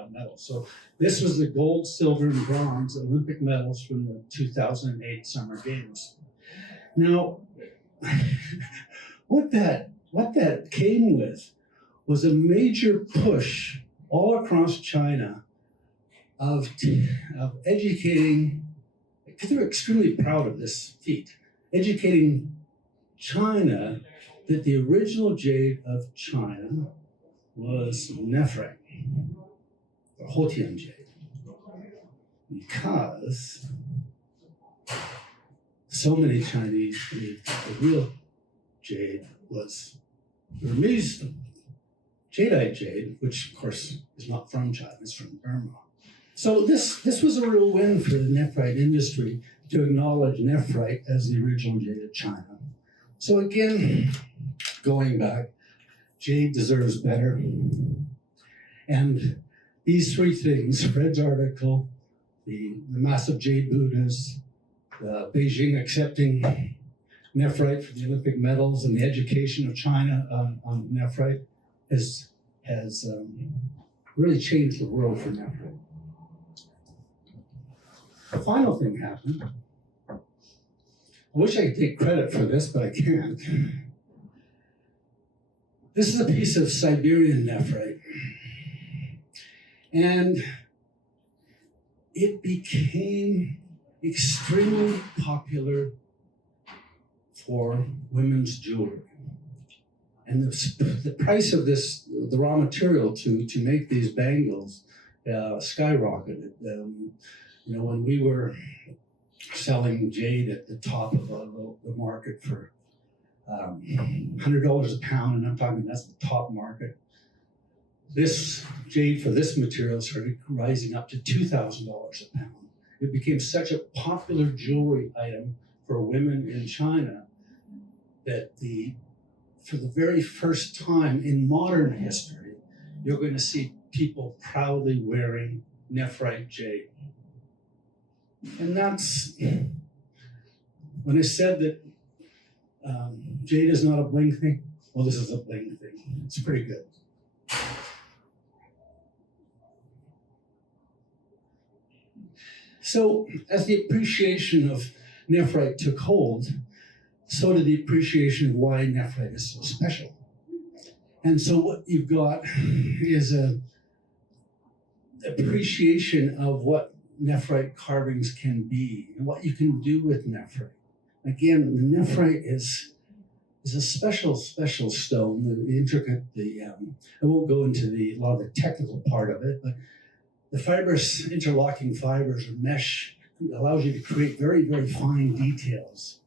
medals. So this was the gold, silver, and bronze Olympic medals from the 2008 Summer Games. Now, what that came with was a major push all across China of educating, because they were extremely proud of this feat, educating China that the original jade of China was nephrite, or Hotian jade, because so many Chinese believed that the real jade was Burmese jadeite jade, which of course is not from China, it's from Burma. So this was a real win for the nephrite industry to acknowledge nephrite as the original jade of China. So again, going back, jade deserves better. And these three things, Fred's article, the massive jade Buddhas, Beijing accepting nephrite for the Olympic medals, and the education of China on nephrite has really changed the world for nephrite. The final thing happened. I wish I could take credit for this, but I can't. This is a piece of Siberian nephrite. And it became extremely popular for women's jewelry. And the price of this, the raw material to make these bangles, skyrocketed. When we were selling jade at the top of the market for $100 a pound, and I'm talking that's the top market. This jade for this material started rising up to $2,000 a pound. It became such a popular jewelry item for women in China that for the very first time in modern history, you're going to see people proudly wearing nephrite jade. And that's, when I said that jade is not a bling thing, well, this is a bling thing. It's pretty good. So as the appreciation of nephrite took hold, so did the appreciation of why nephrite is so special. And so what you've got is an appreciation of what nephrite carvings can be and what you can do with nephrite. Again, the nephrite is a special stone, the intricate, I won't go into a lot of the technical part of it, but the fibers, interlocking fibers or mesh, allows you to create very, very fine details.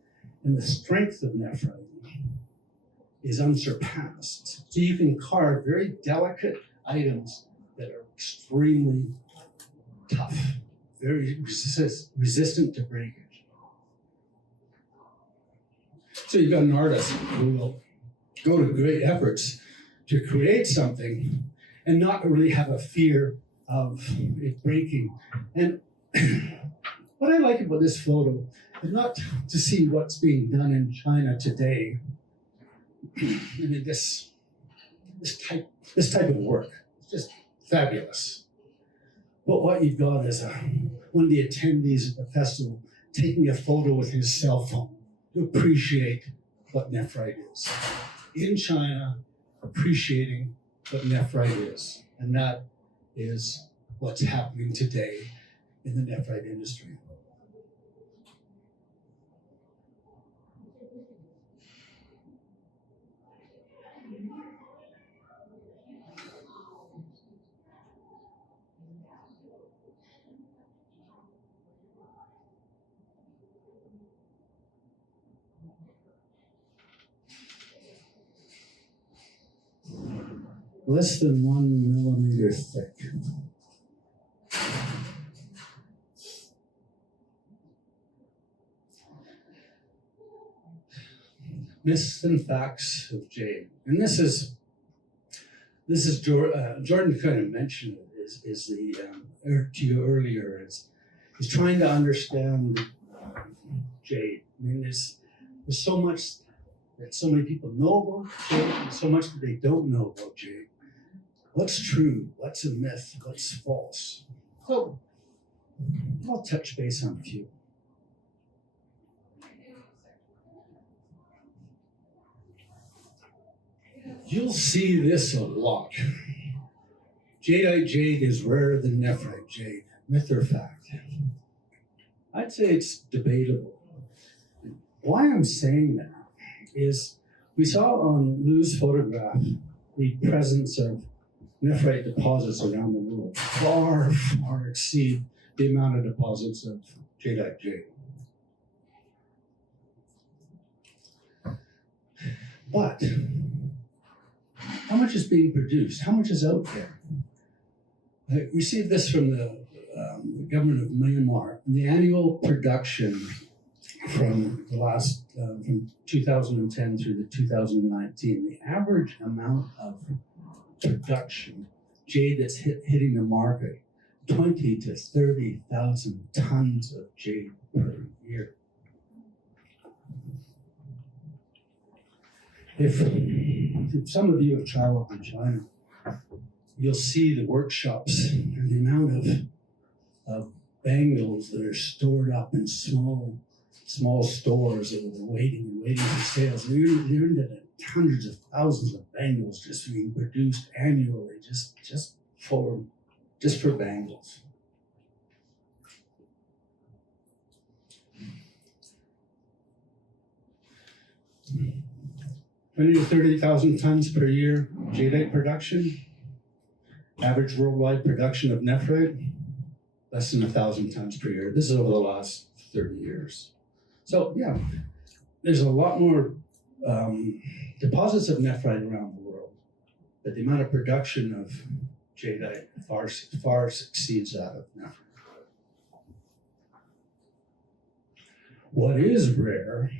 And the strength of nephrite is unsurpassed. So you can carve very delicate items that are extremely tough, very resistant to breakage. So you've got an artist who will go to great efforts to create something and not really have a fear of it breaking. And what I like about this photo is not to see what's being done in China today. I mean, this type of work, it's just fabulous. But what you've got is one of the attendees at the festival taking a photo with his cell phone to appreciate what nephrite is. In China, appreciating what nephrite is. And that is what's happening today in the nephrite industry. Less than 1 millimeter thick. Myths and facts of jade. And this is Jordan kind of mentioned it, is the to you earlier, is trying to understand jade. I mean, there's so much that so many people know about jade, and so much that they don't know about jade. What's true? What's a myth? What's false? So I'll touch base on a few. You'll see this a lot. Jadeite jade is rarer than nephrite jade. Myth or fact? I'd say it's debatable. Why I'm saying that is We saw on Lou's photograph the presence of nephrite deposits around the world far, far exceed the amount of deposits of jadeite jade. But how much is being produced? How much is out there? I received this from the government of Myanmar. The annual production from the last, from 2010 through to 2019, the average amount of production, jade that's hitting the market, 20 to 30,000 tons of jade per year. If some of you have traveled to China, you'll see the workshops and the amount of bangles that are stored up in small stores that are waiting for sales. They're into hundreds of thousands of bangles just being produced annually, just for bangles. 20 to 30,000 tons per year jadeite production. Average worldwide production of nephrite, less than 1,000 tons per year. This is over the last 30 years. So yeah, there's a lot more deposits of nephrite around the world, but the amount of production of jadeite far exceeds that of nephrite. What is rare,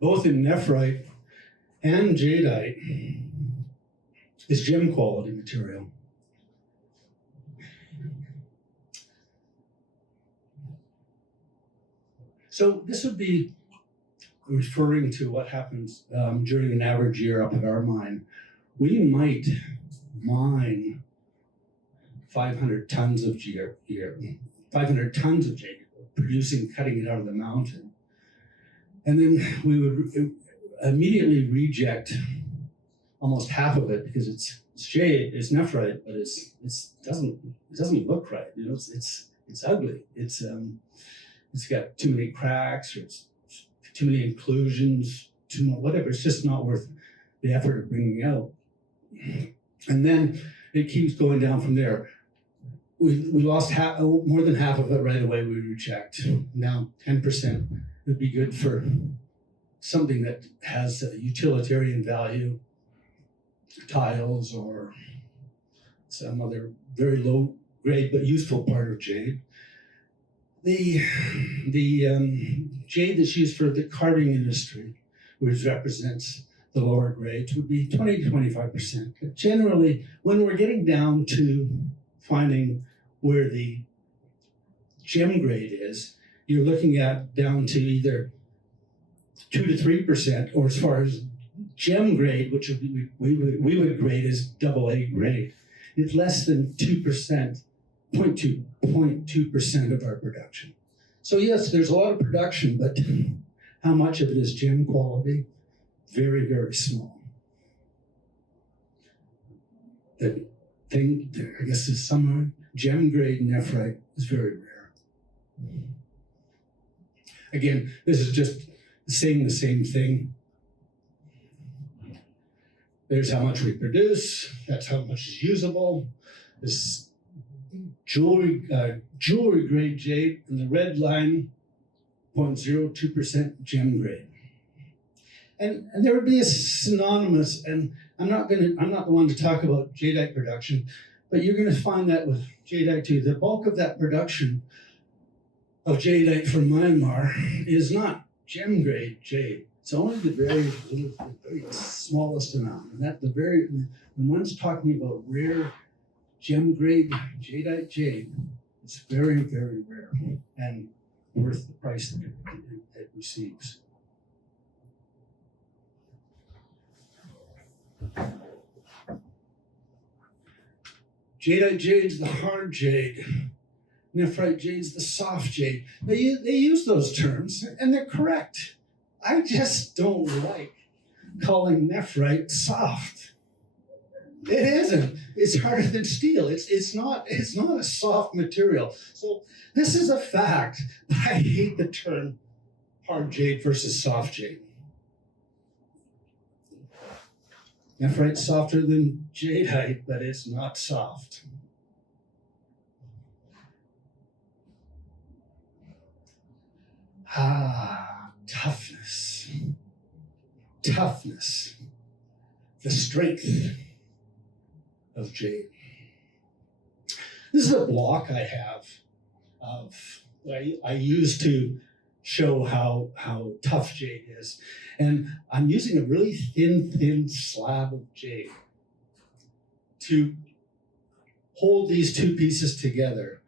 both in nephrite and jadeite, is gem quality material. So this would be referring to what happens during an average year up at our mine. We might mine 500 tons of jade, 500 tons of jade, cutting it out of the mountain. And then we would immediately reject almost half of it because it's jade, it's nephrite, but it doesn't look right. You know, it's ugly. It's got too many cracks, or it's too many inclusions, too much, whatever. It's just not worth the effort of bringing out. And then it keeps going down from there. We lost more than half of it right away. We reject. Now 10% would be good for something that has a utilitarian value, tiles or some other very low grade but useful part of jade. The jade that's used for the carving industry, which represents the lower grades, would be 20 to 25%. But generally, when we're getting down to finding where the gem grade is, you're looking at down to either 2 to 3%, or as far as gem grade, which we would grade as AA grade, it's less than 2%, 0.2% of our production. So yes, there's a lot of production, but how much of it is gem quality? Very, very small. The thing, I guess, is summary, gem grade nephrite is very rare. Again, this is just saying the same thing. There's how much we produce, that's how much is usable. This jewelry grade jade, and the red line, 0.02% gem grade. And there would be a synonymous, and I'm not the one to talk about jadeite production, but you're gonna find that with jadeite too. The bulk of that production of jadeite from Myanmar is not gem grade jade. It's only the very smallest amount. And that when one's talking about rare gem grade jadeite jade, it's very, very rare and worth the price that it receives. Jadeite jade's the hard jade. Nephrite jade's the soft jade. They use those terms, and they're correct. I just don't like calling nephrite soft. It isn't. It's harder than steel. It's not a soft material. So this is a fact. But I hate the term hard jade versus soft jade. Nephrite's softer than jadeite, but it's not soft. Toughness. Toughness. The strength of jade. This is a block I have I use to show how tough jade is. And I'm using a really thin slab of jade to hold these two pieces together.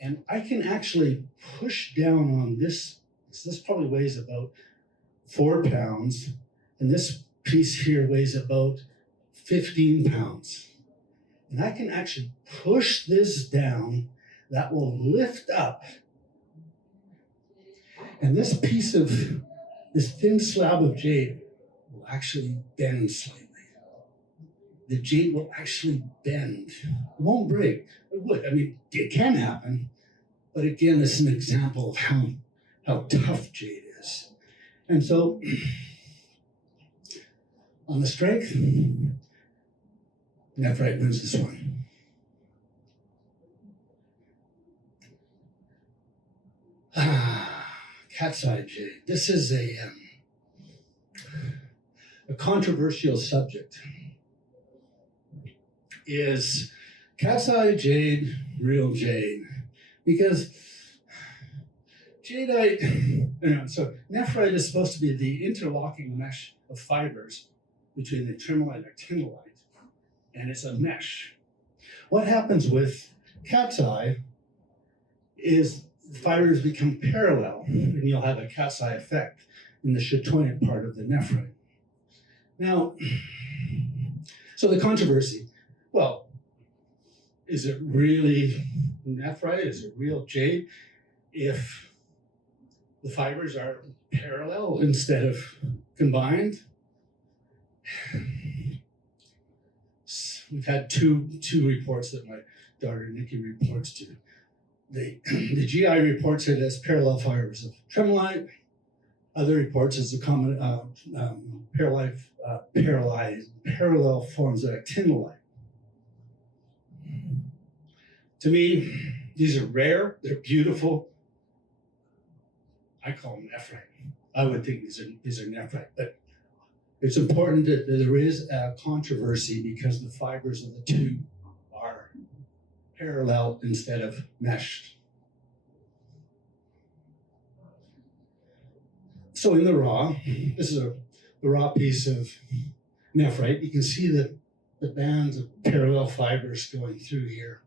And I can actually push down on this. This probably weighs about 4 pounds. And this piece here weighs about 15 pounds. And I can actually push this down. That will lift up. And this piece of, this thin slab of jade will actually bend slightly. The jade will actually bend. It won't break. It would. I mean, it can happen. But again, this is an example of how tough jade is. And so, on the strength, nephrite wins this one. Cat's eye jade. This is a controversial subject. Is cat's eye jade real jade? Because so nephrite is supposed to be the interlocking mesh of fibers between the tremolite and actinolite, and it's a mesh. What happens with cat's eye is the fibers become parallel, and you'll have a cat's eye effect in the chatoyant part of the nephrite. Now, so the controversy, well, is it really nephrite? Is it real jade if the fibers are parallel instead of combined? We've had two reports that my daughter Nikki reports to. The GI reports it as parallel fibers of tremolite. Other reports as the common parallel forms of actinolite. To me, these are rare. They're beautiful. I call them nephrite. I would think these are nephrite, but it's important that there is a controversy because the fibers of the two are parallel instead of meshed. So in the raw, this is the raw piece of nephrite. You can see the bands of parallel fibers going through here.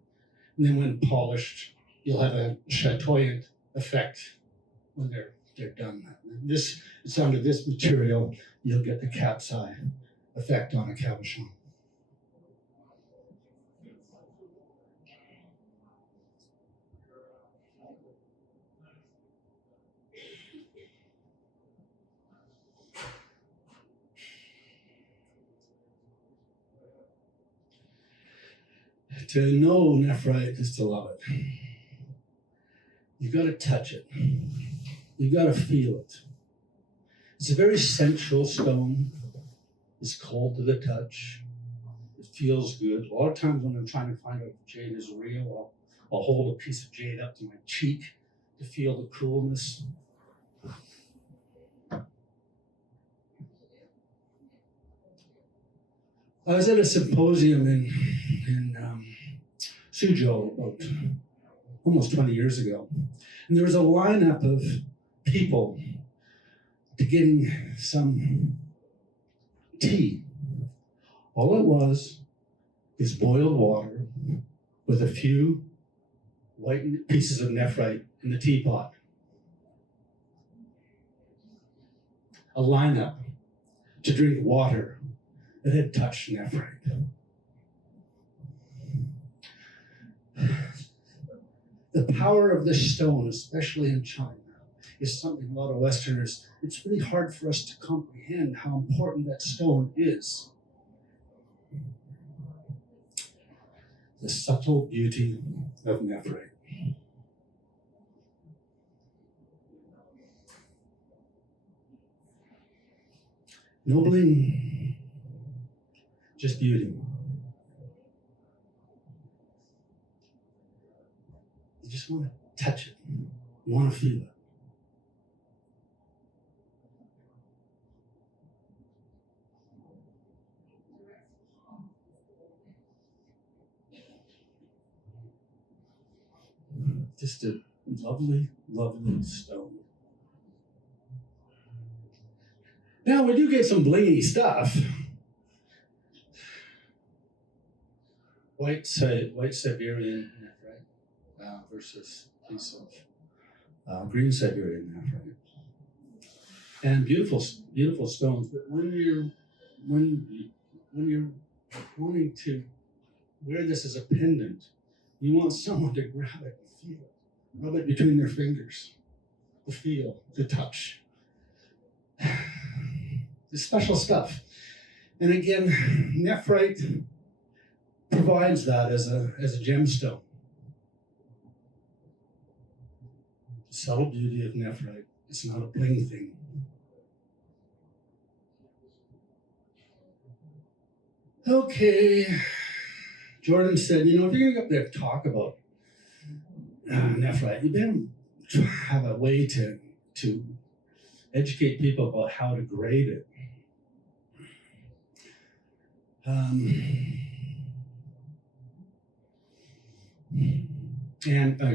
And then when polished, you'll have a chatoyant effect when they're done. It's under this material, you'll get the cat's eye effect on a cabochon. To know nephrite is to love it. You've got to touch it. You've got to feel it. It's a very sensual stone. It's cold to the touch. It feels good. A lot of times when I'm trying to find out if jade is real, I'll hold a piece of jade up to my cheek to feel the coolness. I was at a symposium in Suzhou about almost 20 years ago, and there was a lineup of people to getting some tea. All it was is boiled water with a few white pieces of nephrite in the teapot. A lineup to drink water that had touched nephrite. The power of this stone, especially in China, is something a lot of Westerners, it's really hard for us to comprehend how important that stone is. The subtle beauty of nephrite. Nobling just beauty. You just want to touch it. You want to feel it. Just a lovely, lovely stone. Now we do get some blingy stuff. White Siberian nephrite versus a piece of green Siberian nephrite, and beautiful stones. But when you're wanting to wear this as a pendant, you want someone to grab it and feel it, rub it between their fingers, the feel, the touch. It's special stuff. And again, nephrite provides that as a gemstone. The subtle beauty of nephrite. It's not a bling thing. Okay. Jordan said, if you're going to go up there and talk about nephrite, you better have a way to educate people about how to grade it. And I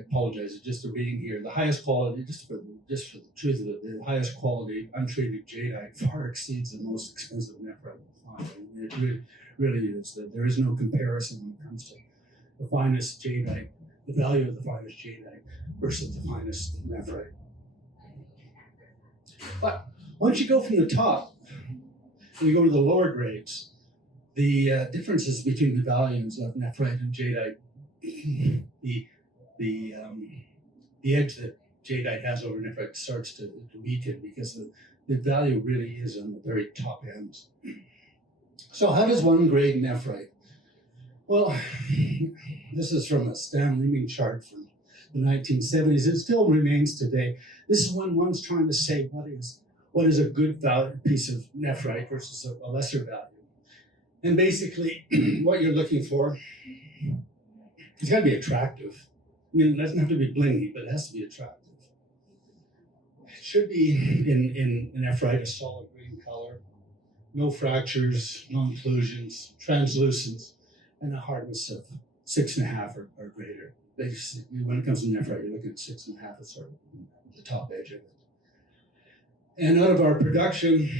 apologize just for being here. The highest quality, just for the truth of it, the highest quality untreated jadeite far exceeds the most expensive nephrite you'll find. It really is. There is no comparison when it comes to the finest jadeite, the value of the finest jadeite versus the finest nephrite. But once you go from the top and you go to the lower grades, the differences between the values of nephrite and jadeite, the edge that jadeite has over nephrite starts to weaken because the value really is on the very top ends. So how does one grade nephrite? Well, this is from a Stan Leeming chart from the 1970s. It still remains today. This is when one's trying to say what is a good value piece of nephrite versus a lesser value. And basically, what you're looking for, it's got to be attractive. I mean, it doesn't have to be blingy, but it has to be attractive. It should be in nephrite a solid green color, no fractures, no inclusions, translucence, and a hardness of 6.5 or greater. Basically, when it comes to nephrite, you're looking at 6.5 as sort of the top edge of it. And out of our production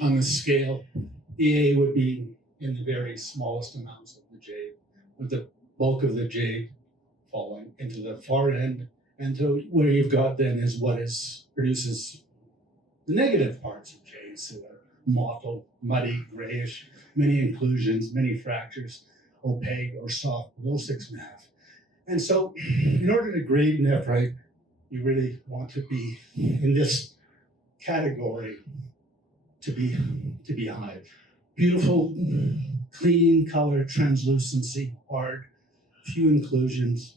on the scale, EA would be in the very smallest amounts of the jade, with the bulk of the jade falling into the far end, and to where you've got then is produces the negative parts of jade, so mottled, muddy, grayish, many inclusions, many fractures, opaque or soft, below 6.5. And so, in order to grade nephrite, you really want to be in this category to be high. Beautiful, clean color, translucency, hard, few inclusions,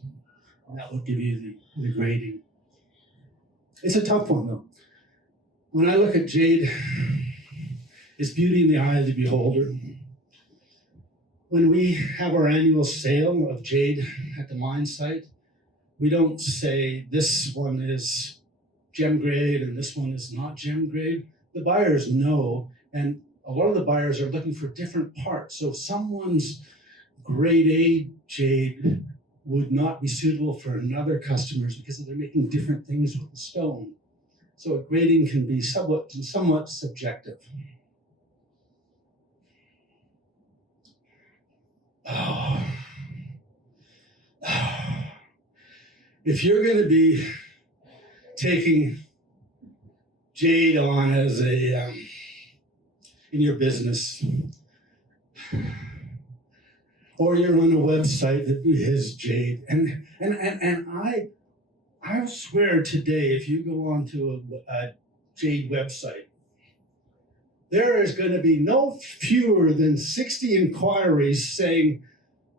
and that will give you the grading. It's a tough one though. When I look at jade, it's beauty in the eye of the beholder. When we have our annual sale of jade at the mine site, we don't say this one is gem grade and this one is not gem grade. The buyers know, and a lot of the buyers are looking for different parts. So someone's grade A jade would not be suitable for another customers because they're making different things with the stone. So grading can be somewhat subjective. If you're going to be taking jade on as in your business, or you're on a website that has jade, and I swear today, if you go onto a jade website, there is going to be no fewer than 60 inquiries saying,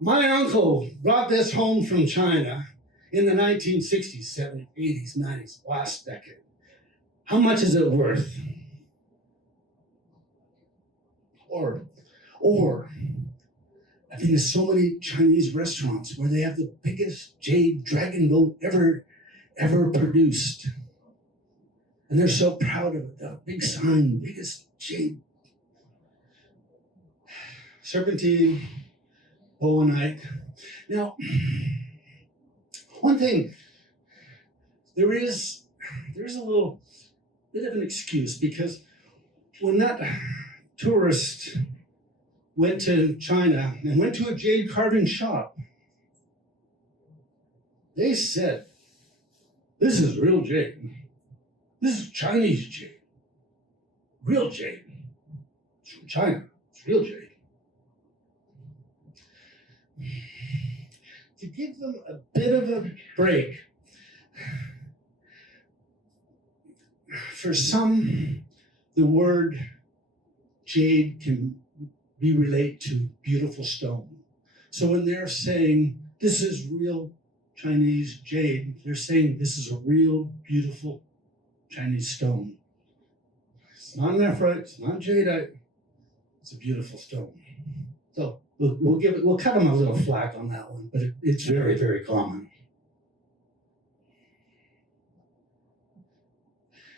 my uncle brought this home from China in the 1960s, 70s, 80s, 90s, last decade. How much is it worth? Or Or I've been to so many Chinese restaurants where they have the biggest jade dragon boat ever produced. And they're so proud of it. The big sign, biggest jade. Serpentine, bowenite. Now, one thing, there is a little bit of an excuse, because when that tourist went to China and went to a jade carving shop, they said, "This is real jade. This is Chinese jade. Real jade. It's from China. It's real jade." To give them a bit of a break, for some, the word jade can be related to beautiful stone. So when they're saying, "This is real Chinese jade," they're saying this is a real beautiful Chinese stone. It's not nephrite, it's not jadeite, it's a beautiful stone. So we'll cut them a little flack on that one, but it's very, very common.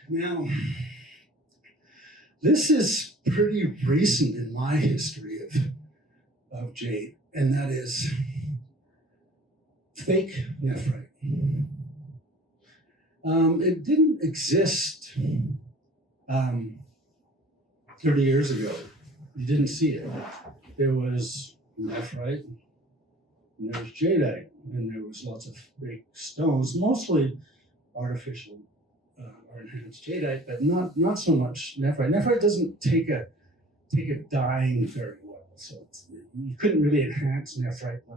Now, this is pretty recent in my history of jade, and that is fake nephrite. It didn't exist 30 years ago. You didn't see it. There was nephrite, and there was jadeite, and there was lots of fake stones, mostly artificial or enhanced jadeite, but not so much nephrite. Nephrite doesn't take a dyeing very well, so you couldn't really enhance nephrite by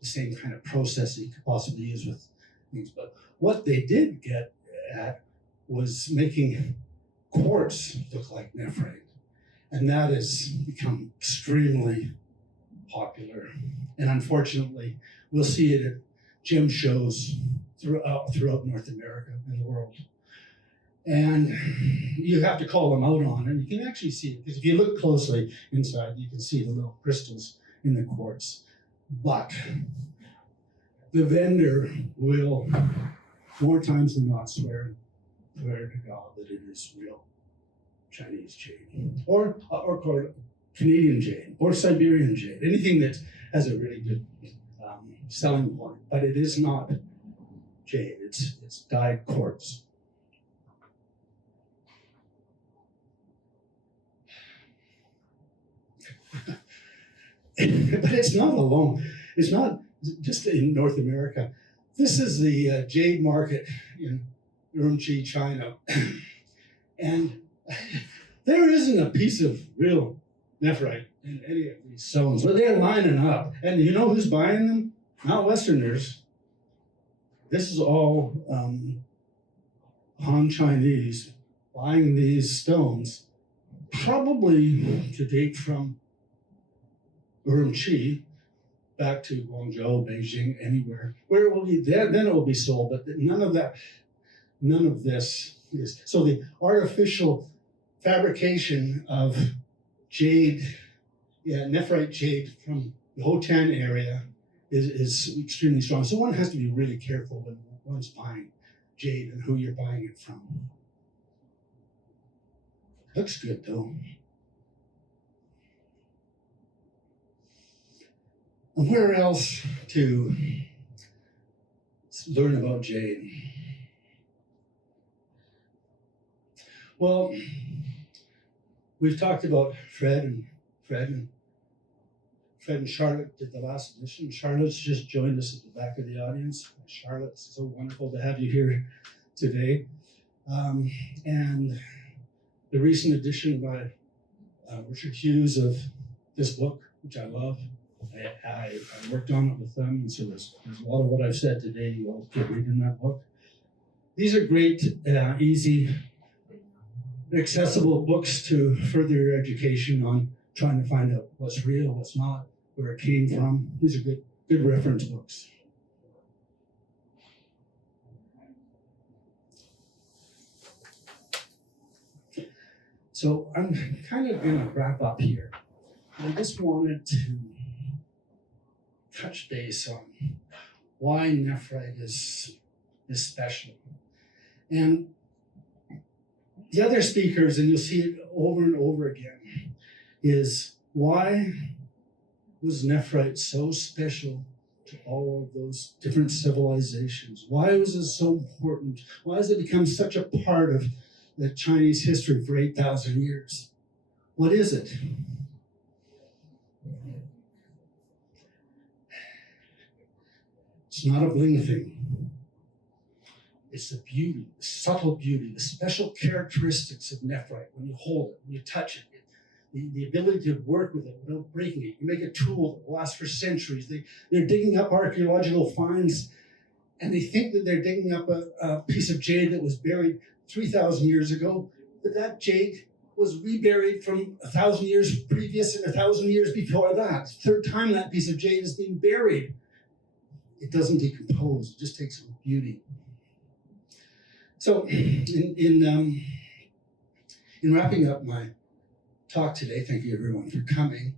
the same kind of process that you could possibly use with things. But what they did get at was making quartz look like nephrite, and that has become extremely popular. And unfortunately, we'll see it at gem shows throughout North America and the world. And you have to call them out on it. You can actually see it, because if you look closely inside, you can see the little crystals in the quartz. But the vendor will, more times than not, swear to God that it is real Chinese jade, or Canadian jade, or Siberian jade, anything that has a really good selling point. But it is not jade, it's dyed quartz. But it's not alone. It's not just in North America. This is the jade market in Urumqi, China. And there isn't a piece of real nephrite in any of these stones, but they're lining up. And you know who's buying them? Not Westerners. This is all Han Chinese buying these stones, probably to date from Urumqi back to Guangzhou, Beijing, anywhere where it will be there. Then it will be sold. But none of this is. So the artificial fabrication of jade, nephrite jade from the Hotan area is extremely strong. So one has to be really careful when one's buying jade and who you're buying it from. Looks good though. And where else to learn about jade? Well, we've talked about Fred and Charlotte did the last edition. Charlotte's just joined us at the back of the audience. Charlotte, it's so wonderful to have you here today. And the recent edition by Richard Hughes of this book, which I love. I worked on it with them, and so there's a lot of what I've said today you all can read in that book. These are great, easy, accessible books to further your education on trying to find out what's real, what's not, where it came from. These are good reference books. So I'm kind of going to wrap up here. I just wanted to touch base on why nephrite is special. And the other speakers, and you'll see it over and over again, is why was nephrite so special to all of those different civilizations? Why was it so important? Why has it become such a part of the Chinese history for 8,000 years? What is it? It's not a bling thing. It's the beauty, the subtle beauty, the special characteristics of nephrite. When you hold it, when you touch it, the ability to work with it without breaking it. You make a tool that will last for centuries. They're digging up archaeological finds, and they think that they're digging up a piece of jade that was buried 3,000 years ago, but that jade was reburied from 1,000 years previous and 1,000 years before that. Third time that piece of jade is being buried. It doesn't decompose, it just takes on beauty. So in wrapping up my talk today, thank you everyone for coming.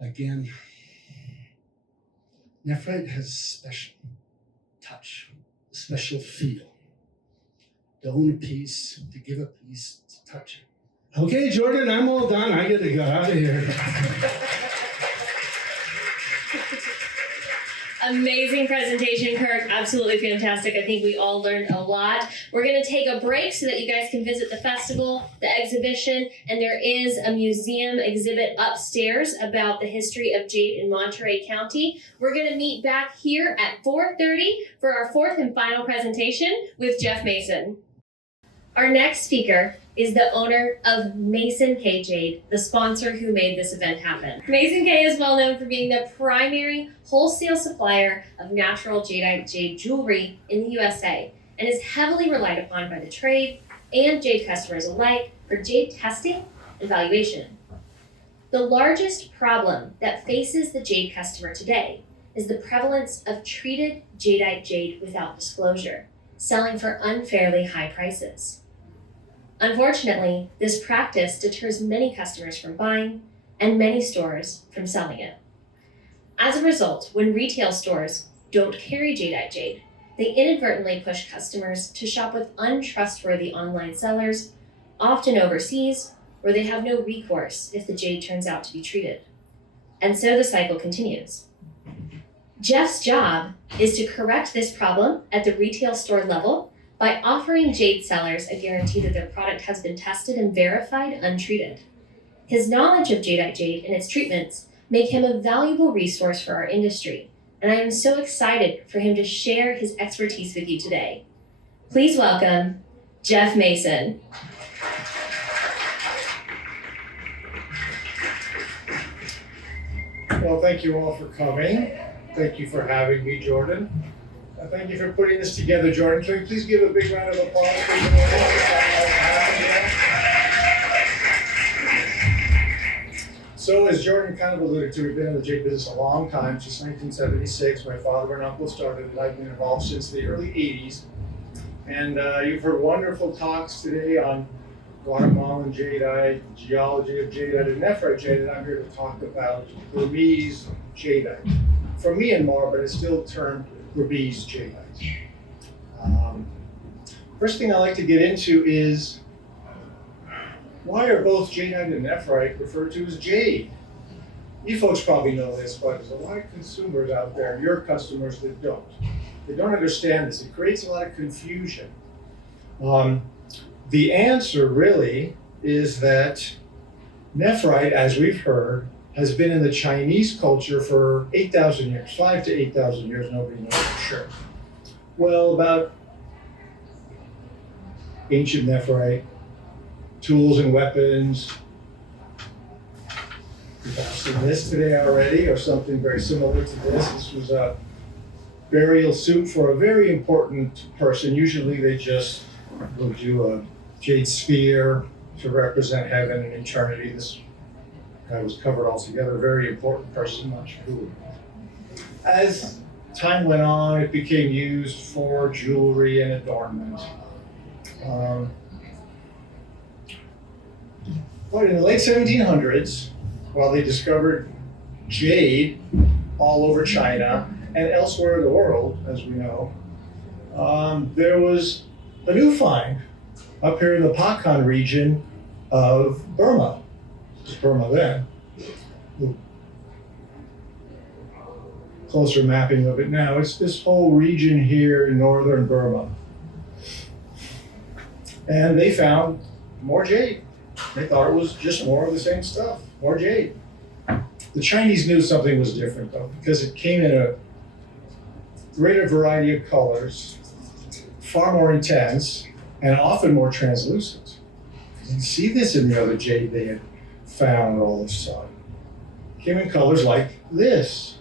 Again, nephrite has a special touch, a special feel. To own a piece, to give a piece, to touch it. Okay, Jordan, I'm all done. I gotta go out of here. Amazing presentation, Kirk. Absolutely fantastic. I think we all learned a lot. We're going to take a break so that you guys can visit the festival, the exhibition, and there is a museum exhibit upstairs about the history of jade in Monterey County. We're going to meet back here at 4:30 for our fourth and final presentation with Jeff Mason. Our next speaker is the owner of Mason-Kay Jade, the sponsor who made this event happen. Mason-Kay is well known for being the primary wholesale supplier of natural jadeite jade jewelry in the USA and is heavily relied upon by the trade and jade customers alike for jade testing and valuation. The largest problem that faces the jade customer today is the prevalence of treated jadeite jade without disclosure, selling for unfairly high prices. Unfortunately, this practice deters many customers from buying and many stores from selling it. As a result, when retail stores don't carry jadeite jade, they inadvertently push customers to shop with untrustworthy online sellers, often overseas, where they have no recourse if the jade turns out to be treated. And so the cycle continues. Jeff's job is to correct this problem at the retail store level by offering jade sellers a guarantee that their product has been tested and verified untreated. His knowledge of jadeite jade and its treatments make him a valuable resource for our industry, and I am so excited for him to share his expertise with you today. Please welcome Jeff Mason. Well, thank you all for coming. Thank you for having me, Jordan. Thank you for putting this together, Jordan. Can we please give a big round of applause for So, as Jordan kind of alluded to, we've been in the jade business a long time, since 1976. My father and uncle started, and I've been involved since the early 80s. And you've heard wonderful talks today on Guatemalan jadeite, geology of jadeite, and nephrite jade, and I'm here to talk about Burmese jadeite. From Myanmar, but it's still termed Burmese jadeite. First thing I like to get into is why are both jadeite and nephrite referred to as jade? You folks probably know this, but there's a lot of consumers out there, your customers, that don't. They don't understand this. It creates a lot of confusion. The answer really is that nephrite, as we've heard, has been in the Chinese culture for 8,000 years, 5 to 8,000 years, nobody knows for sure. Well, about ancient nephrite, tools and weapons. We've seen this today already, or something very similar to this. This was a burial suit for a very important person. Usually they just will do a jade sphere to represent heaven and eternity. This guy was covered altogether, very important person, not sure who. As time went on, it became used for jewelry and adornment. But in the late 1700s, while they discovered jade all over China and elsewhere in the world, as we know, there was a new find up here in the Pakan region of Burma. It was Burma then. Closer mapping of it now. It's this whole region here in northern Burma. And they found more jade. They thought it was just more of the same stuff, more jade. The Chinese knew something was different though, because it came in a greater variety of colors, far more intense, and often more translucent. You can see this in the other jade they had found all this time. It came in colors like this.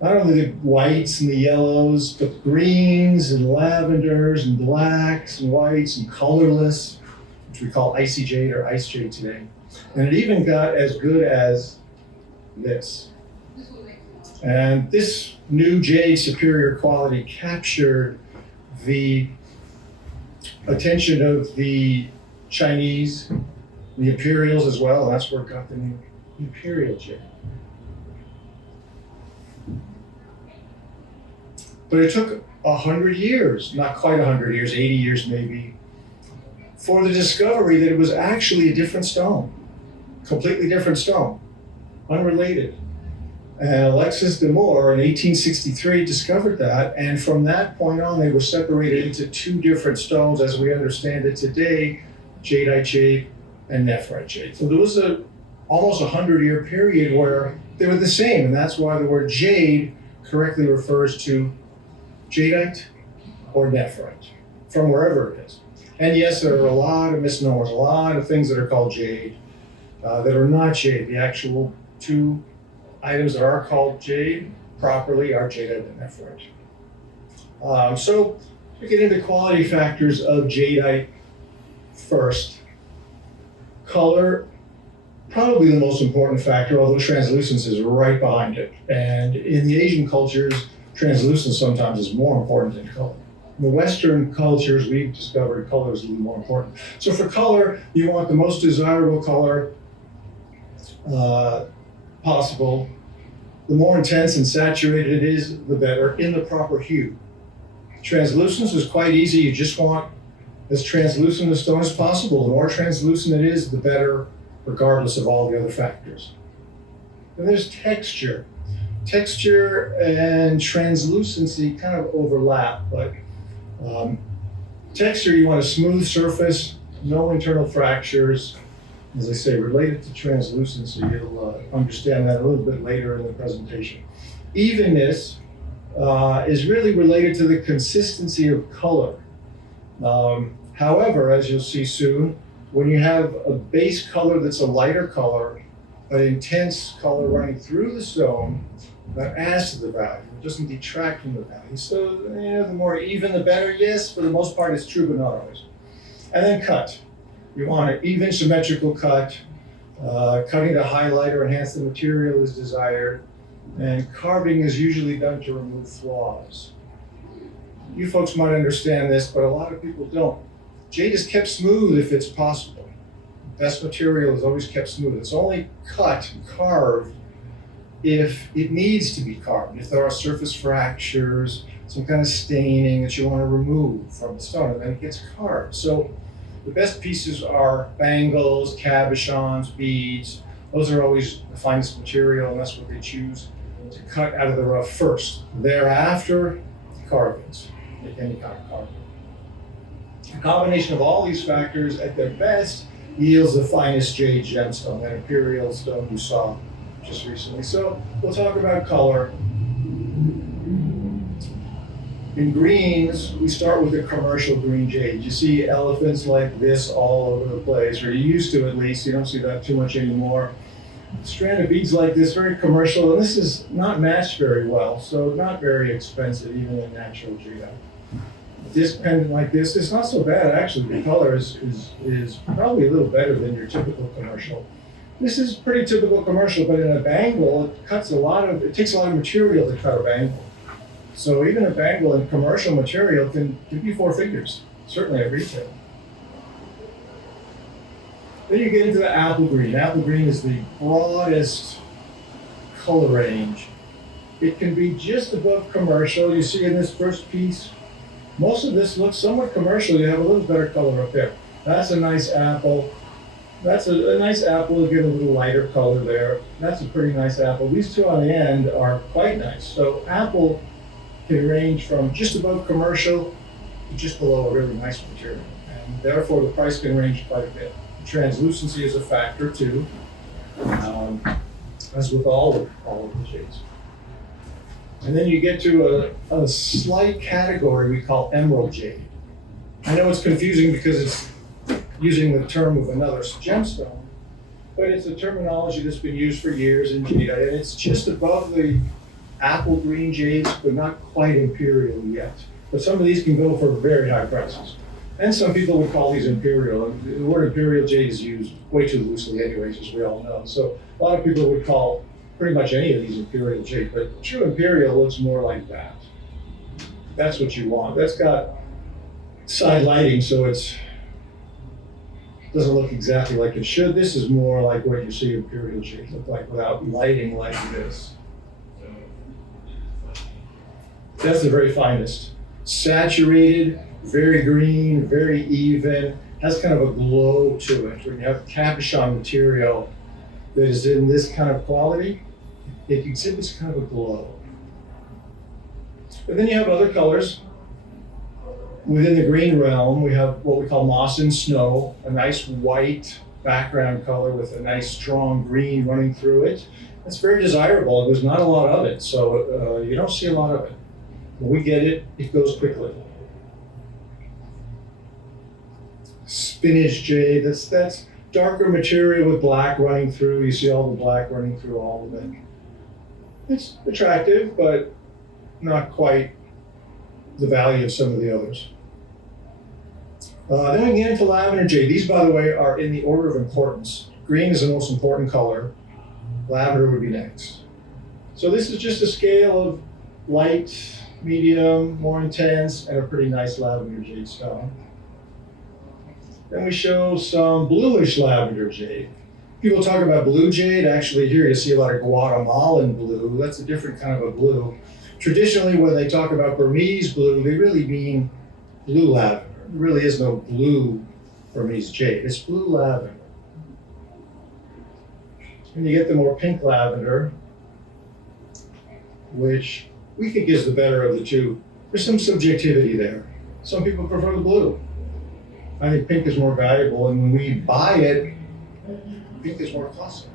Not only the whites and the yellows, but the greens and lavenders and blacks and whites and colorless, which we call icy jade or ice jade today. And it even got as good as this. And this new jade superior quality captured the attention of the Chinese, the imperials as well, and that's where it got the name imperial jade. But it took 100 years, not quite 100 years, 80 years maybe, for the discovery that it was actually a different stone, completely different stone, unrelated. And Alexis de Moor in 1863 discovered that, and from that point on they were separated into two different stones as we understand it today, jadeite jade and nephrite jade. So there was almost 100-year period where they were the same, and that's why the word jade correctly refers to jadeite or nephrite, from wherever it is. And yes, there are a lot of misnomers, a lot of things that are called jade that are not jade. The actual two items that are called jade properly are jadeite and nephrite. So we get into quality factors of jadeite first. Color, probably the most important factor, although translucence is right behind it. And in the Asian cultures, translucence sometimes is more important than color. In the Western cultures, we've discovered color is a little more important. So for color, you want the most desirable color possible. The more intense and saturated it is, the better, in the proper hue. Translucence is quite easy. You just want as translucent a stone as possible. The more translucent it is, the better, regardless of all the other factors. And there's texture. Texture and translucency kind of overlap, but texture, you want a smooth surface, no internal fractures. As I say, related to translucency, you'll understand that a little bit later in the presentation. Evenness is really related to the consistency of color. However, as you'll see soon, when you have a base color that's a lighter color, an intense color running through the stone, that adds to the value. It doesn't detract from the value. So, the more even, the better. Yes, for the most part, it's true, but not always. And then cut. You want an even, symmetrical cut. Cutting to highlight or enhance the material is desired. And carving is usually done to remove flaws. You folks might understand this, but a lot of people don't. Jade is kept smooth if it's possible. Best material is always kept smooth. It's only cut and carved if it needs to be carved, if there are surface fractures, some kind of staining that you want to remove from the stone, and then it gets carved. So the best pieces are bangles, cabochons, beads. Those are always the finest material, and that's what they choose to cut out of the rough first. Thereafter, carvings, any kind of carving. A combination of all these factors at their best yields the finest jade gemstone, that imperial stone you saw just recently. So we'll talk about color. In greens, we start with the commercial green jade. You see elephants like this all over the place, or you used to at least. You don't see that too much anymore. A strand of beads like this, very commercial, and this is not matched very well, so not very expensive, even in natural jadeite. A disc pendant like this, it's not so bad actually. The color is probably a little better than your typical commercial. This is pretty typical commercial, but in a bangle, it takes a lot of material to cut a bangle. So even a bangle in commercial material can be 4 figures, certainly at retail. Then you get into the apple green. Apple green is the broadest color range. It can be just above commercial. You see in this first piece, most of this looks somewhat commercial. You have a little better color up there. That's a nice apple. That's a nice apple to get a little lighter color there. That's a pretty nice apple. These two on the end are quite nice. So apple can range from just above commercial to just below a really nice material. And therefore the price can range quite a bit. Translucency is a factor too, as with all of the jades. And then you get to a slight category we call emerald jade. I know it's confusing because it's using the term of another gemstone, but it's a terminology that's been used for years in jadeite, and it's just above the apple green jades, but not quite imperial yet. But some of these can go for very high prices. And some people would call these imperial. The word imperial jade is used way too loosely anyways, as we all know. So a lot of people would call pretty much any of these imperial jade, but true imperial looks more like that. That's what you want. That's got side lighting, so it doesn't look exactly like it should. This is more like what you see imperial jade look like without lighting like this. That's the very finest. Saturated, very green, very even, has kind of a glow to it. When you have cabochon material that is in this kind of quality, it exhibits kind of a glow. But then you have other colors. Within the green realm, we have what we call moss and snow, a nice white background color with a nice strong green running through it. That's very desirable. There's not a lot of it, so you don't see a lot of it. When we get it, it goes quickly. Spinach jade, that's darker material with black running through. You see all the black running through all of it. It's attractive, but not quite the value of some of the others. Then we get into lavender jade. These, by the way, are in the order of importance. Green is the most important color. Lavender would be next. So this is just a scale of light, medium, more intense, and a pretty nice lavender jade stone. Then we show some bluish lavender jade. People talk about blue jade. Actually, here you see a lot of Guatemalan blue. That's a different kind of a blue. Traditionally, when they talk about Burmese blue, they really mean blue lavender. There really is no blue Burmese jade. It's blue lavender. And you get the more pink lavender, which we think is the better of the two. There's some subjectivity there. Some people prefer the blue. I think pink is more valuable, and when we buy it, pink is more costly.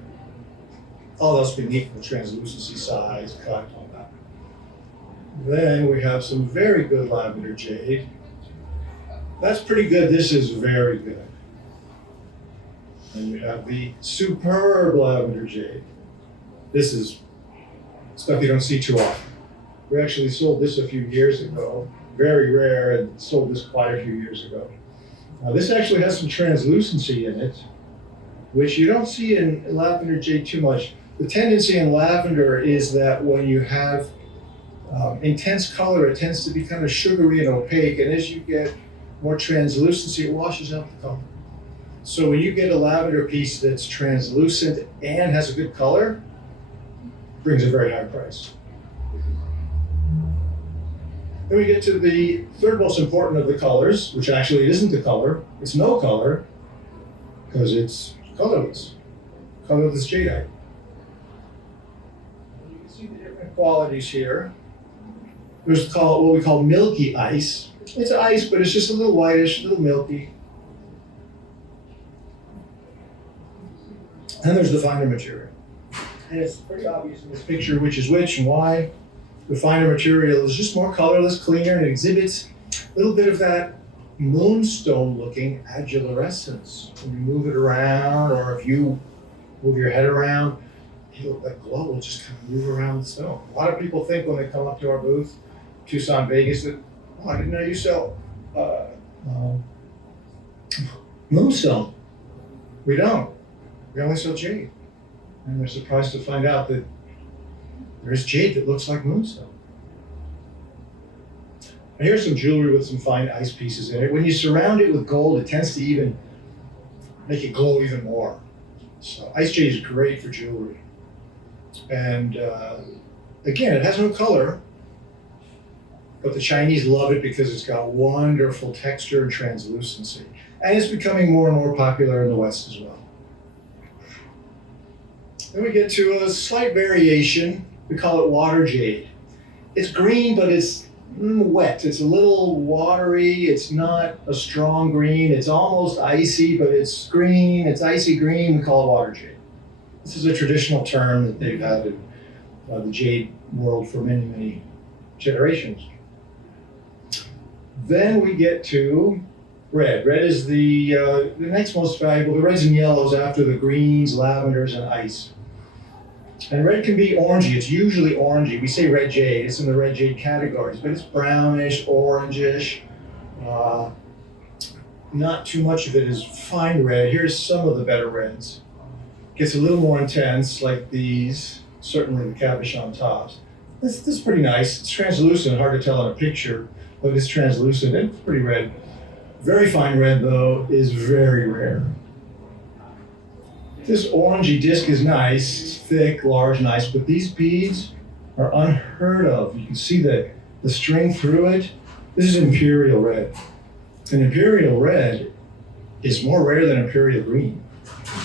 All else being equal, translucency, size, cut, all that. Then we have some very good lavender jade. That's pretty good. This is very good. And we have the superb lavender jade. This is stuff you don't see too often. We actually sold this a few years ago. Very rare, and sold this quite a few years ago. This actually has some translucency in it, which you don't see in lavender jade too much. The tendency in lavender is that when you have intense color, it tends to be kind of sugary and opaque, and as you get more translucency, it washes out the color. So when you get a lavender piece that's translucent and has a good color, it brings a very high price. Then we get to the third most important of the colors, which actually isn't a color, it's no color, because it's colorless. Colorless jadeite. You can see the different qualities here. There's what we call milky ice. It's ice, but it's just a little whitish, a little milky. And there's the finer material. And it's pretty obvious in this picture which is which and why. The finer material is just more colorless, cleaner, and it exhibits a little bit of that moonstone-looking adularescence. When you move it around, or if you move your head around, that glow will just kind of move around the stone. A lot of people think when they come up to our booth, Tucson, Vegas, that, oh, I didn't know you sell moonstone. We don't. We only sell jade. And they're surprised to find out that there's jade that looks like moonstone. And here's some jewelry with some fine ice pieces in it. When you surround it with gold, it tends to even make it glow even more. So ice jade is great for jewelry. And again, it has no color, but the Chinese love it because it's got wonderful texture and translucency. And it's becoming more and more popular in the West as well. Then we get to a slight variation. We call it water jade. It's green, but it's wet. It's a little watery. It's not a strong green. It's almost icy, but it's green. It's icy green. We call it water jade. This is a traditional term that they've had in the jade world for many, many generations. Then we get to red. Red is the next most valuable. The reds and yellows after the greens, lavenders, and ice. And red can be orangey. It's usually orangey. We say red jade. It's in the red jade categories, but it's brownish, orangish. Not too much of it is fine red. Here's some of the better reds. Gets a little more intense, like these. Certainly the cabochon tops. This is pretty nice. It's translucent. Hard to tell on a picture, but it's translucent and it's pretty red. Very fine red, though, is very rare. This orangey disc is nice, it's thick, large, nice, but these beads are unheard of. You can see the string through it. This is imperial red. And imperial red is more rare than imperial green.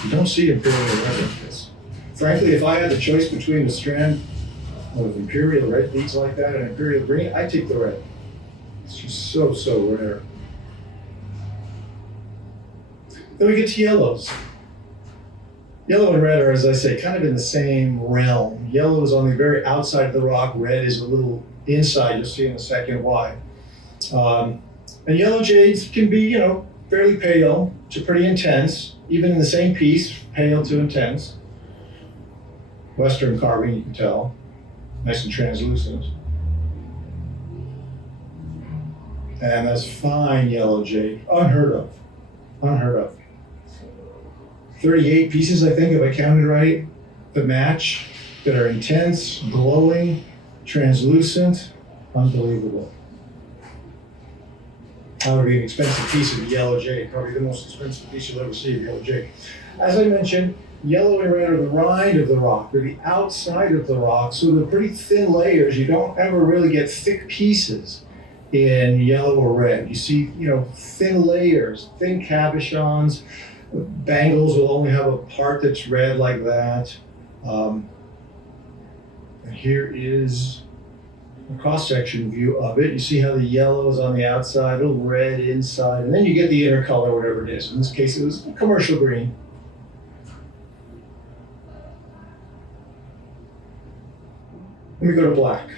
You don't see imperial red like this. Frankly, if I had the choice between a strand of imperial red beads like that and imperial green, I'd take the red. It's just so, so rare. Then we get to yellows. Yellow and red are, as I say, kind of in the same realm. Yellow is on the very outside of the rock. Red is a little inside. You'll see in a second why. And yellow jades can be, fairly pale to pretty intense. Even in the same piece, pale to intense. Western carving, you can tell. Nice and translucent. And that's fine yellow jade. Unheard of. Unheard of. 38 pieces, I think, if I counted right, that match, that are intense, glowing, translucent, unbelievable. That would be an expensive piece of yellow jade, probably the most expensive piece you'll ever see of yellow jade. As I mentioned, yellow and red are the rind of the rock. They're the outside of the rock, so they're pretty thin layers. You don't ever really get thick pieces in yellow or red. You see, thin layers, thin cabochons. Bangles will only have a part that's red like that. And here is a cross-section view of it. You see how the yellow is on the outside, a little red inside, and then you get the inner color, whatever it is. In this case, it was commercial green. Let me go to black.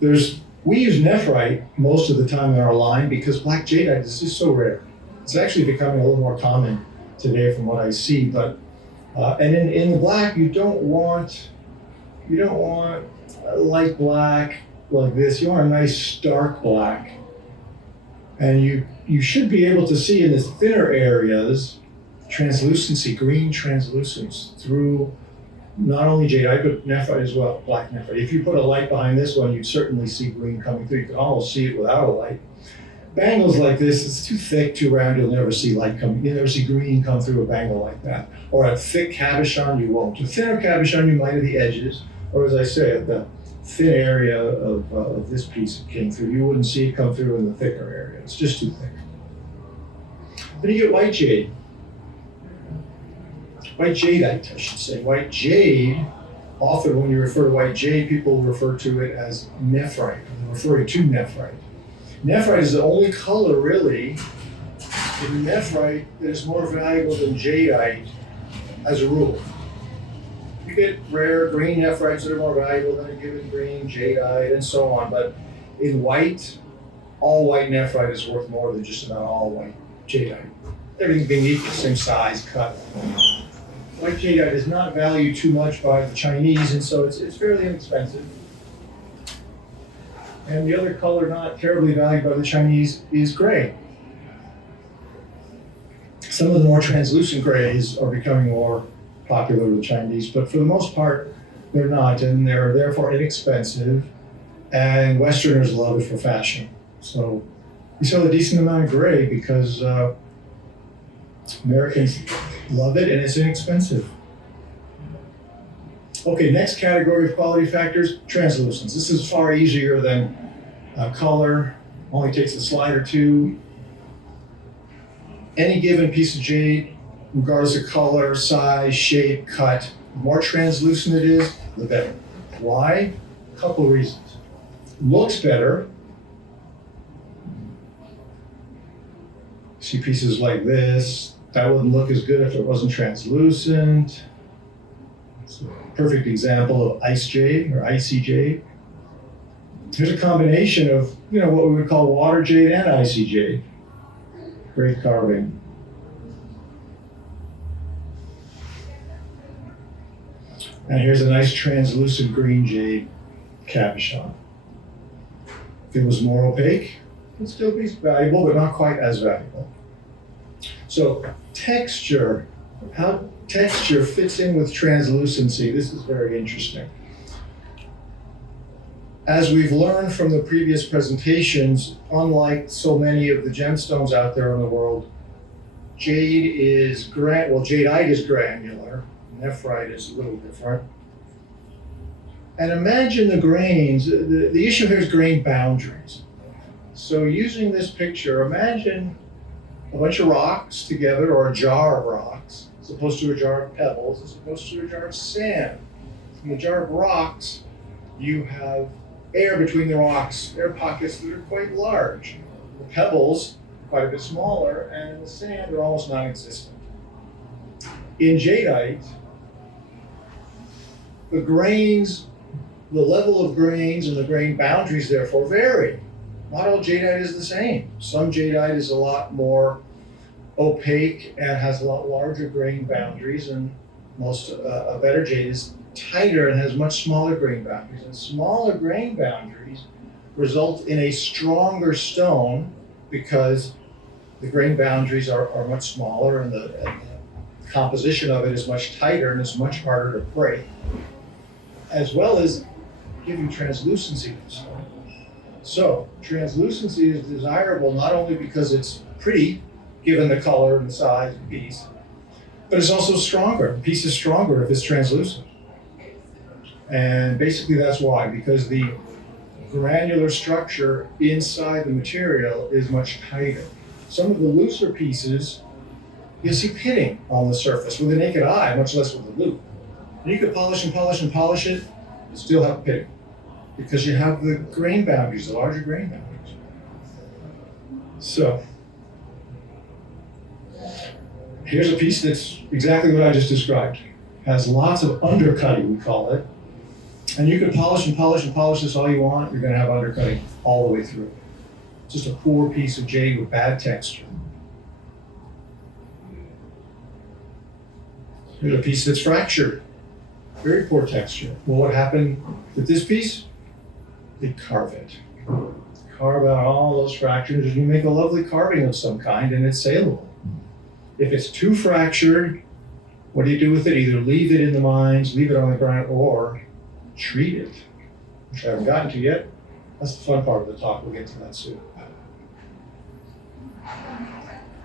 We use nephrite most of the time in our line because black jadeite is just so rare. It's actually becoming a little more common today from what I see, but and in the black you don't want a light black like this. You want a nice stark black, and you should be able to see in the thinner areas translucency, green translucence through not only jadeite but nephrite as well, black nephrite. If you put a light behind this one, you'd certainly see green coming through. You could almost see it without a light. Bangles like this, it's too thick, too round, you'll never see light come. You'll never see green come through a bangle like that. Or a thick cabochon, you won't. A thinner cabochon, you might at the edges, or as I say, at the thin area of this piece it came through. You wouldn't see it come through in the thicker area. It's just too thick. Then you get white jade. White jadeite, I should say. White jade, often when you refer to white jade, people refer to it as nephrite. They're referring to nephrite. Nephrite is the only color, really, in nephrite that is more valuable than jadeite as a rule. You get rare green nephrites that are more valuable than a given green jadeite and so on, but in white, all white nephrite is worth more than just about all white jadeite. Everything being equal, same size, cut. White jadeite is not valued too much by the Chinese, and so it's fairly inexpensive. And the other color not terribly valued by the Chinese is gray. Some of the more translucent grays are becoming more popular with the Chinese, but for the most part, they're not, and they're therefore inexpensive, and Westerners love it for fashion. So we sell a decent amount of gray because Americans love it and it's inexpensive. Okay, next category of quality factors, translucence. This is far easier than color, only takes a slide or two. Any given piece of jade, regardless of color, size, shape, cut, the more translucent it is, the better. Why? A couple of reasons. Looks better. See pieces like this, that wouldn't look as good if it wasn't translucent. It's a perfect example of ice jade or icy jade. Here's a combination of, what we would call water jade and icy jade. Great carving. And here's a nice translucent green jade cabochon. If it was more opaque, it'd still be valuable, but not quite as valuable. So texture, how texture fits in with translucency, this is very interesting. As we've learned from the previous presentations, unlike so many of the gemstones out there in the world, jade is jadeite is granular, nephrite is a little different. And imagine the grains, the issue here is grain boundaries. So using this picture, imagine a bunch of rocks together, or a jar of rocks, as opposed to a jar of pebbles, as opposed to a jar of sand. In the jar of rocks, you have air between the rocks, air pockets that are quite large. The pebbles, quite a bit smaller, and the sand are almost non-existent. In jadeite, the level of grains and the grain boundaries therefore vary. Not all jadeite is the same. Some jadeite is a lot more opaque and has a lot larger grain boundaries, and a better jade is tighter and has much smaller grain boundaries. And smaller grain boundaries result in a stronger stone because the grain boundaries are much smaller and the composition of it is much tighter and it's much harder to break, as well as giving translucency to the stone. So translucency is desirable not only because it's pretty, given the color and the size of the piece, but it's also stronger. The piece is stronger if it's translucent. And basically that's why, because the granular structure inside the material is much tighter. Some of the looser pieces, you'll see pitting on the surface with the naked eye, much less with the loupe. And you could polish and polish and polish it, you still have pitting, because you have the grain boundaries, the larger grain boundaries. So, here's a piece that's exactly what I just described. Has lots of undercutting, we call it. And you can polish and polish and polish this all you want, you're gonna have undercutting all the way through. It's just a poor piece of jade with bad texture. Here's a piece that's fractured. Very poor texture. Well, what happened with this piece? They carve it. Carve out all those fractures and you make a lovely carving of some kind and it's saleable. If it's too fractured, what do you do with it? Either leave it in the mines, leave it on the ground, or treat it, which I haven't gotten to yet. That's the fun part of the talk. We'll get to that soon.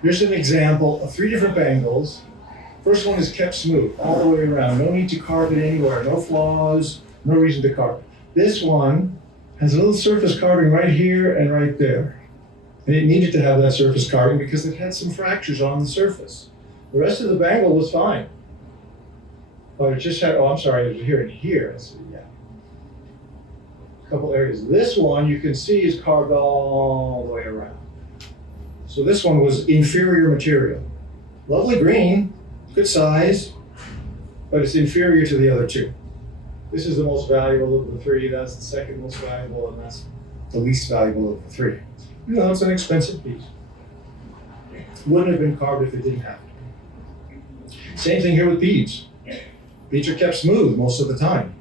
Here's an example of 3 different bangles. First one is kept smooth all the way around. No need to carve it anywhere. No flaws, no reason to carve it. This one has a little surface carving right here and right there. And it needed to have that surface carving because it had some fractures on the surface. The rest of the bangle was fine. But it just had, it was here and here. So, yeah. A couple areas. This one you can see is carved all the way around. So this one was inferior material. Lovely green, good size, but it's inferior to the other 2. This is the most valuable of the 3, that's the second most valuable, and that's the least valuable of the 3. It's an expensive piece. Wouldn't have been carved if it didn't have to. Same thing here with beads. Beads are kept smooth most of the time.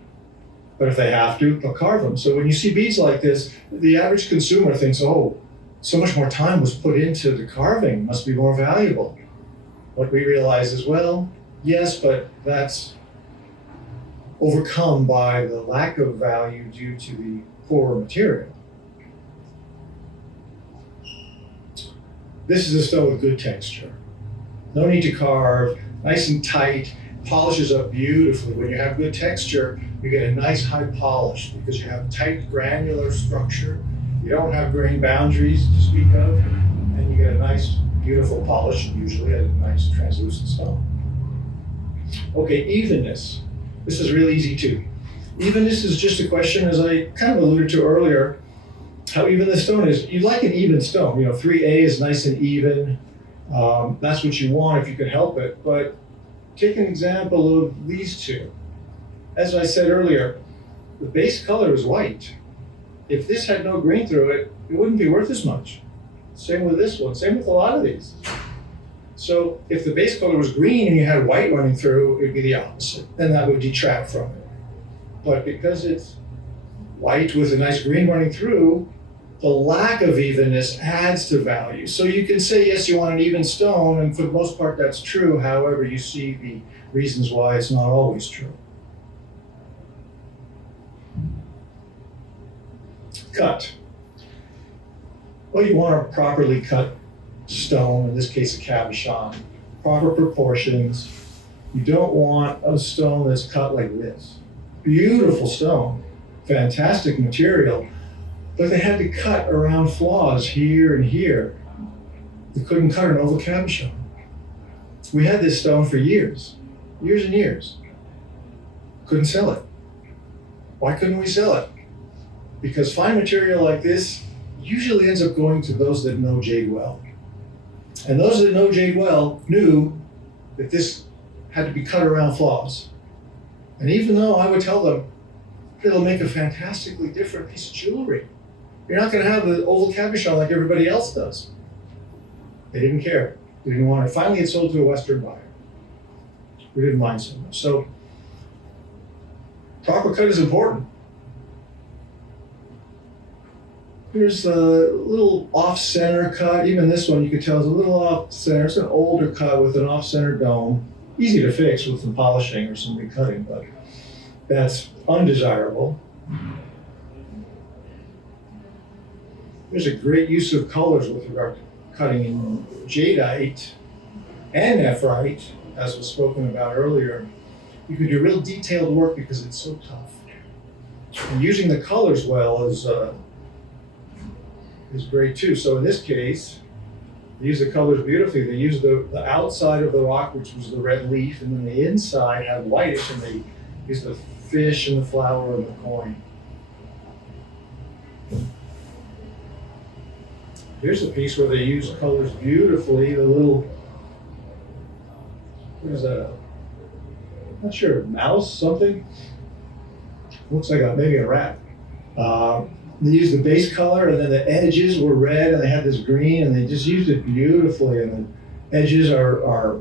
But if they have to, they'll carve them. So when you see beads like this, the average consumer thinks, oh, so much more time was put into the carving, must be more valuable. What we realize is, well, yes, but that's overcome by the lack of value due to the poorer material. This is a stone with good texture. No need to carve, nice and tight, polishes up beautifully. When you have good texture, you get a nice high polish because you have tight granular structure. You don't have grain boundaries to speak of, and you get a nice, beautiful polish, and usually a nice translucent stone. Okay, evenness. This is real easy too. Evenness is just a question, as I kind of alluded to earlier, how even the stone is. You like an even stone. 3A is nice and even. That's what you want if you can help it. But take an example of these two. As I said earlier, the base color is white. If this had no green through it, it wouldn't be worth as much. Same with this one, same with a lot of these. So if the base color was green and you had white running through, it'd be the opposite. Then that would detract from it. But because it's white with a nice green running through, the lack of evenness adds to value. So you can say, yes, you want an even stone, and for the most part that's true. However, you see the reasons why it's not always true. Cut. Well, you want a properly cut stone, in this case a cabochon, proper proportions. You don't want a stone that's cut like this. Beautiful stone, fantastic material, but they had to cut around flaws here and here. They couldn't cut an oval cabochon. We had this stone for years and years. Couldn't sell it. Why couldn't we sell it? Because fine material like this usually ends up going to those that know jade well. And those that know jade well knew that this had to be cut around flaws. And even though I would tell them, it'll make a fantastically different piece of jewelry. You're not going to have the oval cabochon like everybody else does. They didn't care. They didn't want it. Finally, it sold to a Western buyer. We didn't mind so much. So, proper cut is important. Here's a little off-center cut. Even this one, you could tell is a little off-center. It's an older cut with an off-center dome. Easy to fix with some polishing or some recutting, but that's undesirable. There's a great use of colors with regard to cutting in jadeite and nephrite, as was spoken about earlier. You can do real detailed work because it's so tough. And using the colors well is great too. So in this case, they use the colors beautifully. They use the outside of the rock, which was the red leaf, and then the inside had whitish, and they use the fish and the flower and the coin. Here's a piece where they use colors beautifully. The little, what is that? I'm not sure, mouse, something? Looks like maybe a rat. They used the base color, and then the edges were red, and they had this green, and they just used it beautifully. And the edges are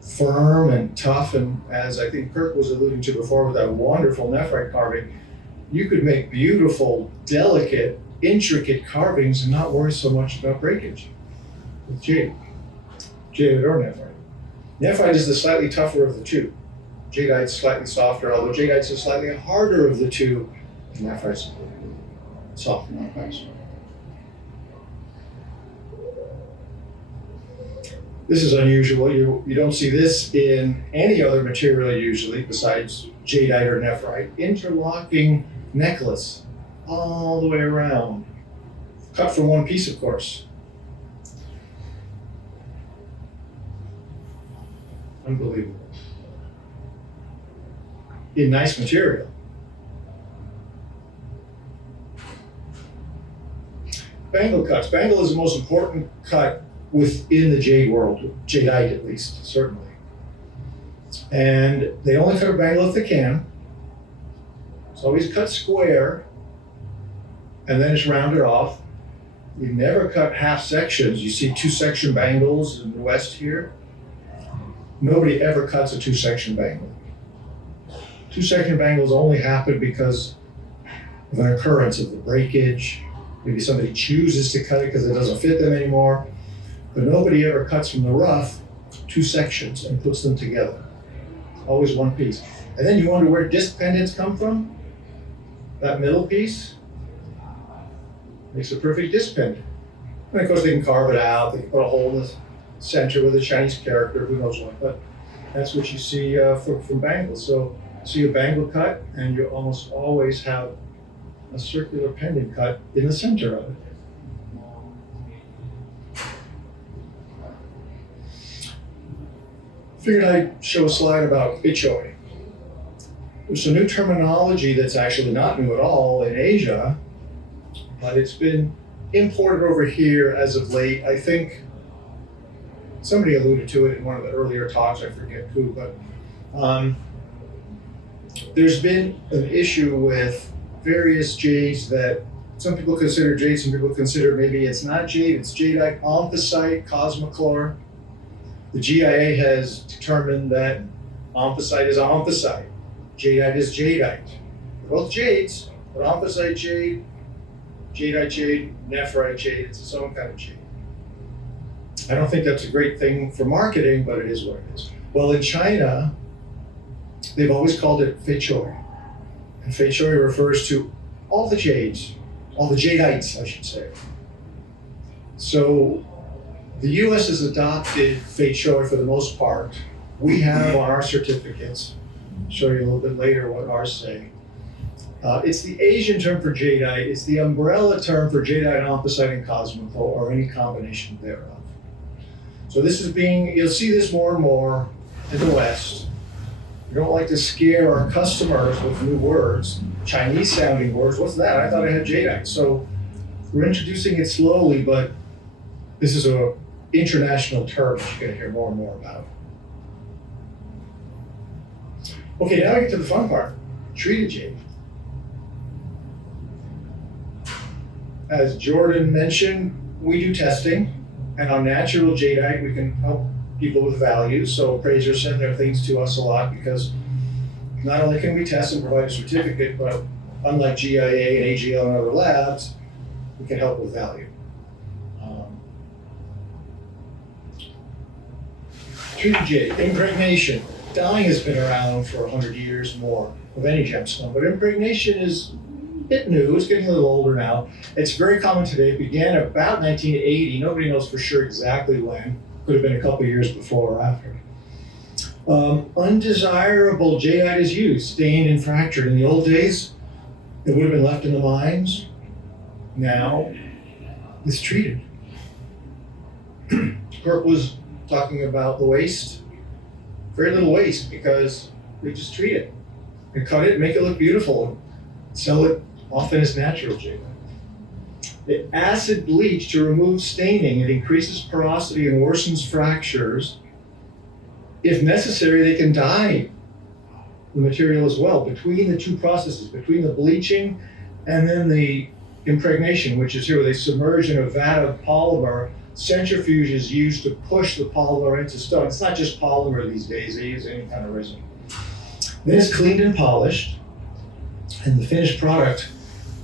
firm and tough, and as I think Kirk was alluding to before with that wonderful nephrite carving, you could make beautiful, delicate, intricate carvings and not worry so much about breakage with jade or nephrite. Nephrite is the slightly tougher of the two. Jadeite's slightly softer, although jadeite's the slightly harder of the two, and nephrite's softer, not nice. This is unusual. You don't see this in any other material usually besides jadeite or nephrite. Interlocking necklace all the way around. Cut from one piece, of course. Unbelievable. In nice material. Bangle cuts. Bangle is the most important cut within the jade world, jadeite at least, certainly. And they only cut a bangle if they can. It's always cut square, and then it's rounded off. You never cut half sections. You see 2-section bangles in the West here. Nobody ever cuts a 2-section bangle. 2-section bangles only happen because of an occurrence of the breakage. Maybe somebody chooses to cut it because it doesn't fit them anymore. But nobody ever cuts from the rough 2 sections and puts them together. Always one piece. And then you wonder where disc pendants come from? That middle piece makes a perfect disc pendant. And of course they can carve it out, they can put a hole in this center with a Chinese character, who knows what, but that's what you see from bangles. So see a bangle cut, and you almost always have a circular pendant cut in the center of it. Figured I'd show a slide about Bichoy. There's some new terminology that's actually not new at all in Asia, but it's been imported over here as of late. I think somebody alluded to it in one of the earlier talks, I forget who, but there's been an issue with various jades that some people consider jade, some people consider maybe it's not jade, it's jadeite, anthracite, cosmochlor. The GIA has determined that anthracite is anthracite, jadeite is jadeite. They're both jades, but anthracite jade, jadeite jade, nephrite jade, it's its own kind of jade. I don't think that's a great thing for marketing, but it is what it is. Well, in China, they've always called it fei choy. And fei choy refers to all the jades, all the jadeites, I should say. So the US has adopted fei choy for the most part. We have on our certificates, I'll show you a little bit later what ours say. It's the Asian term for jadeite. It's the umbrella term for jadeite, anthracite, and cosmochlor, or any combination thereof. So this is you'll see this more and more in the West. We don't like to scare our customers with new words, Chinese sounding words. What's that? I thought I had jadeite. So we're introducing it slowly, but this is an international term that you're going to hear more and more about. Okay, now we get to the fun part, treated jade. As Jordan mentioned, we do testing, and on natural jadeite, we can help people with value. So appraisers send their things to us a lot because not only can we test and provide a certificate, but unlike GIA and AGL and other labs, we can help with value. Treated jade, impregnation. Dyeing has been around for 100 years more of any gemstone, but impregnation is a bit new. It's getting a little older now. It's very common today. It began about 1980. Nobody knows for sure exactly when. Could have been a couple years before or after. Undesirable jadeite is used, stained and fractured. In the old days, it would have been left in the mines. Now, it's treated. Kirk was talking about the waste. Very little waste because they just treat it and cut it and make it look beautiful and sell it often as natural jade. The acid bleach to remove staining, it increases porosity and worsens fractures. If necessary, they can dye the material as well between the two processes, between the bleaching and then the impregnation, which is here where they submerge in a vat of polymer. Centrifuge is used to push the polymer into stone. It's not just polymer these days, they use any kind of resin. Then it's cleaned and polished, and the finished product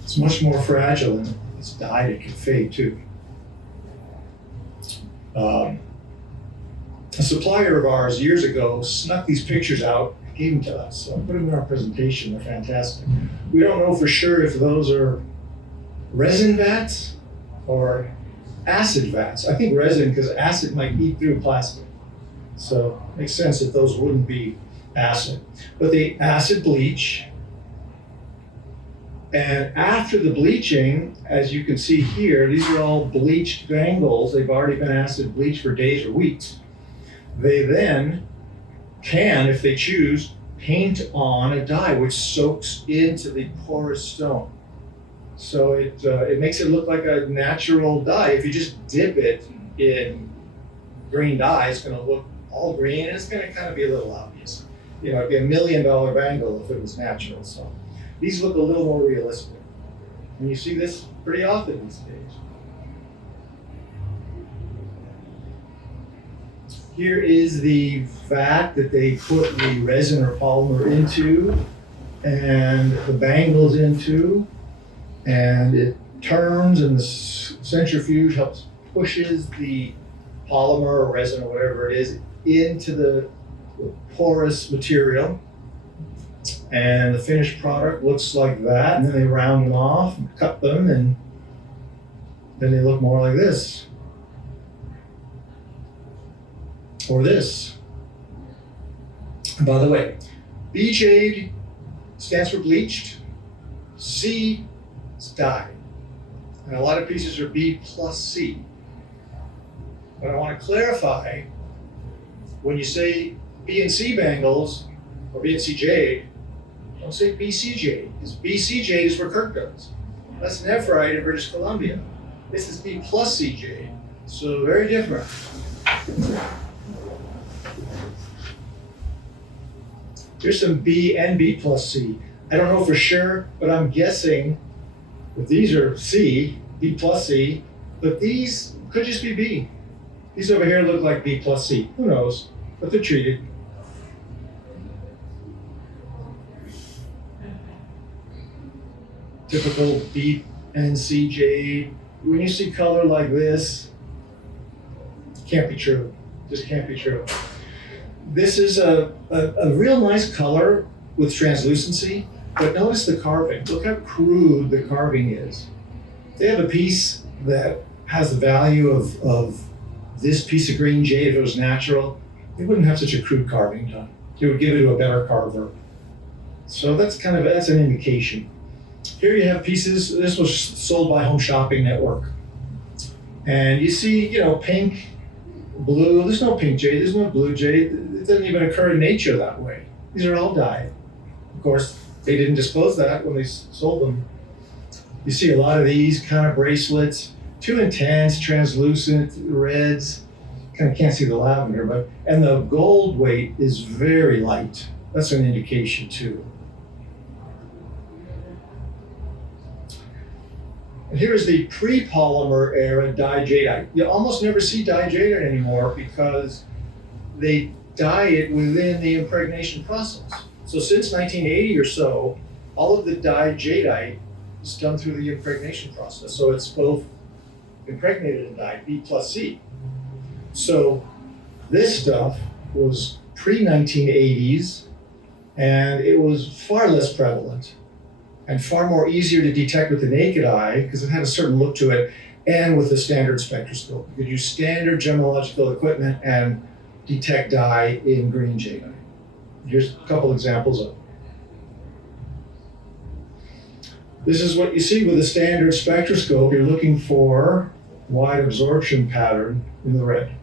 is much more fragile and it's dyed, it can fade too. A supplier of ours years ago snuck these pictures out, gave them to us. So I put them in our presentation, they're fantastic. We don't know for sure if those are resin vats or acid vats. I think resin, because acid might eat through plastic. So it makes sense that those wouldn't be acid. But the acid bleach, and after the bleaching, as you can see here, these are all bleached bangles. They've already been acid bleached for days or weeks. They then can, if they choose, paint on a dye which soaks into the porous stone. So it makes it look like a natural dye. If you just dip it in green dye, it's going to look all green, and it's going to kind of be a little obvious. You know, it'd be $1 million bangle if it was natural. So these look a little more realistic. And you see this pretty often these days. Here is the vat that they put the resin or polymer into, and the bangles into. And it turns, and the centrifuge helps pushes the polymer or resin or whatever it is into the porous material. And the finished product looks like that. And then they round them off and cut them, and then they look more like this. or this. And by the way, B jade stands for bleached, C is dyed. And a lot of pieces are B plus C. But I want to clarify, when you say B and C bangles, or B and C jade, don't say BC jade, because BC jade is where Kirk goes. That's nephrite in British Columbia. This is B plus C jade, so very different. Here's some B and B plus C. I don't know for sure, but I'm guessing that these are C, B plus C, but these could just be B. These over here look like B plus C. Who knows? But they're treated. Typical B and C jade. When you see color like this, can't be true. Just can't be true. This is a real nice color with translucency, but notice the carving. Look how crude the carving is. They have a piece that has the value of this piece of green jade if it was natural. They wouldn't have such a crude carving done. It would give it to a better carver. So that's an indication. Here you have pieces, this was sold by Home Shopping Network. And you see, pink, blue, there's no pink jade, there's no blue jade. It doesn't even occur in nature that way. These are all dyed. Of course, they didn't disclose that when they sold them. You see a lot of these kind of bracelets, too intense, translucent, reds. Kind of can't see the lavender, and the gold weight is very light. That's an indication too. And here's the pre-polymer era dyed jadeite. You almost never see dyed jadeite anymore because they dye it within the impregnation process. So since 1980 or so, all of the dyed jadeite is done through the impregnation process. So it's both impregnated and dyed, B plus C. So this stuff was pre-1980s, and it was far less prevalent and far more easier to detect with the naked eye because it had a certain look to it, and with the standard spectroscope. You could use standard gemological equipment and detect dye in green jadeite. Here's a couple examples of it. This is what you see with a standard spectroscope. You're looking for wide absorption pattern in the red,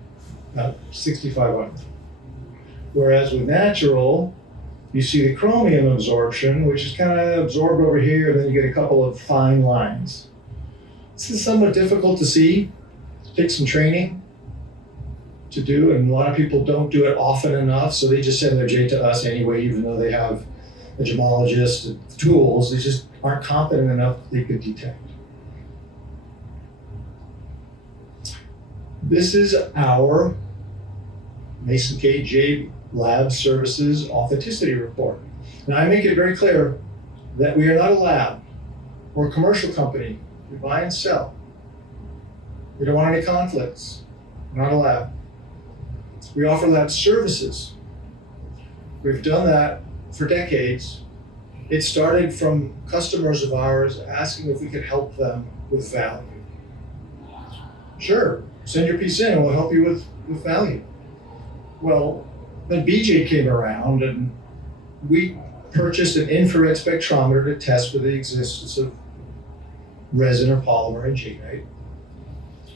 about 6,500. Whereas with natural, you see the chromium absorption, which is kind of absorbed over here, and then you get a couple of fine lines. This is somewhat difficult to see. It takes some training to do, and a lot of people don't do it often enough, so they just send their jade to us anyway, even though they have a gemologist and tools. They just aren't confident enough that they could detect. This is our Mason-Kay Jade Lab Services Authenticity Report. Now, I make it very clear that we are not a lab. We're a commercial company. We buy and sell. We don't want any conflicts. We're not a lab. We offer lab services. We've done that for decades. It started from customers of ours asking if we could help them with value. Sure, send your piece in and we'll help you with value. Well, then BJ came around and we purchased an infrared spectrometer to test for the existence of resin or polymer in jadeite.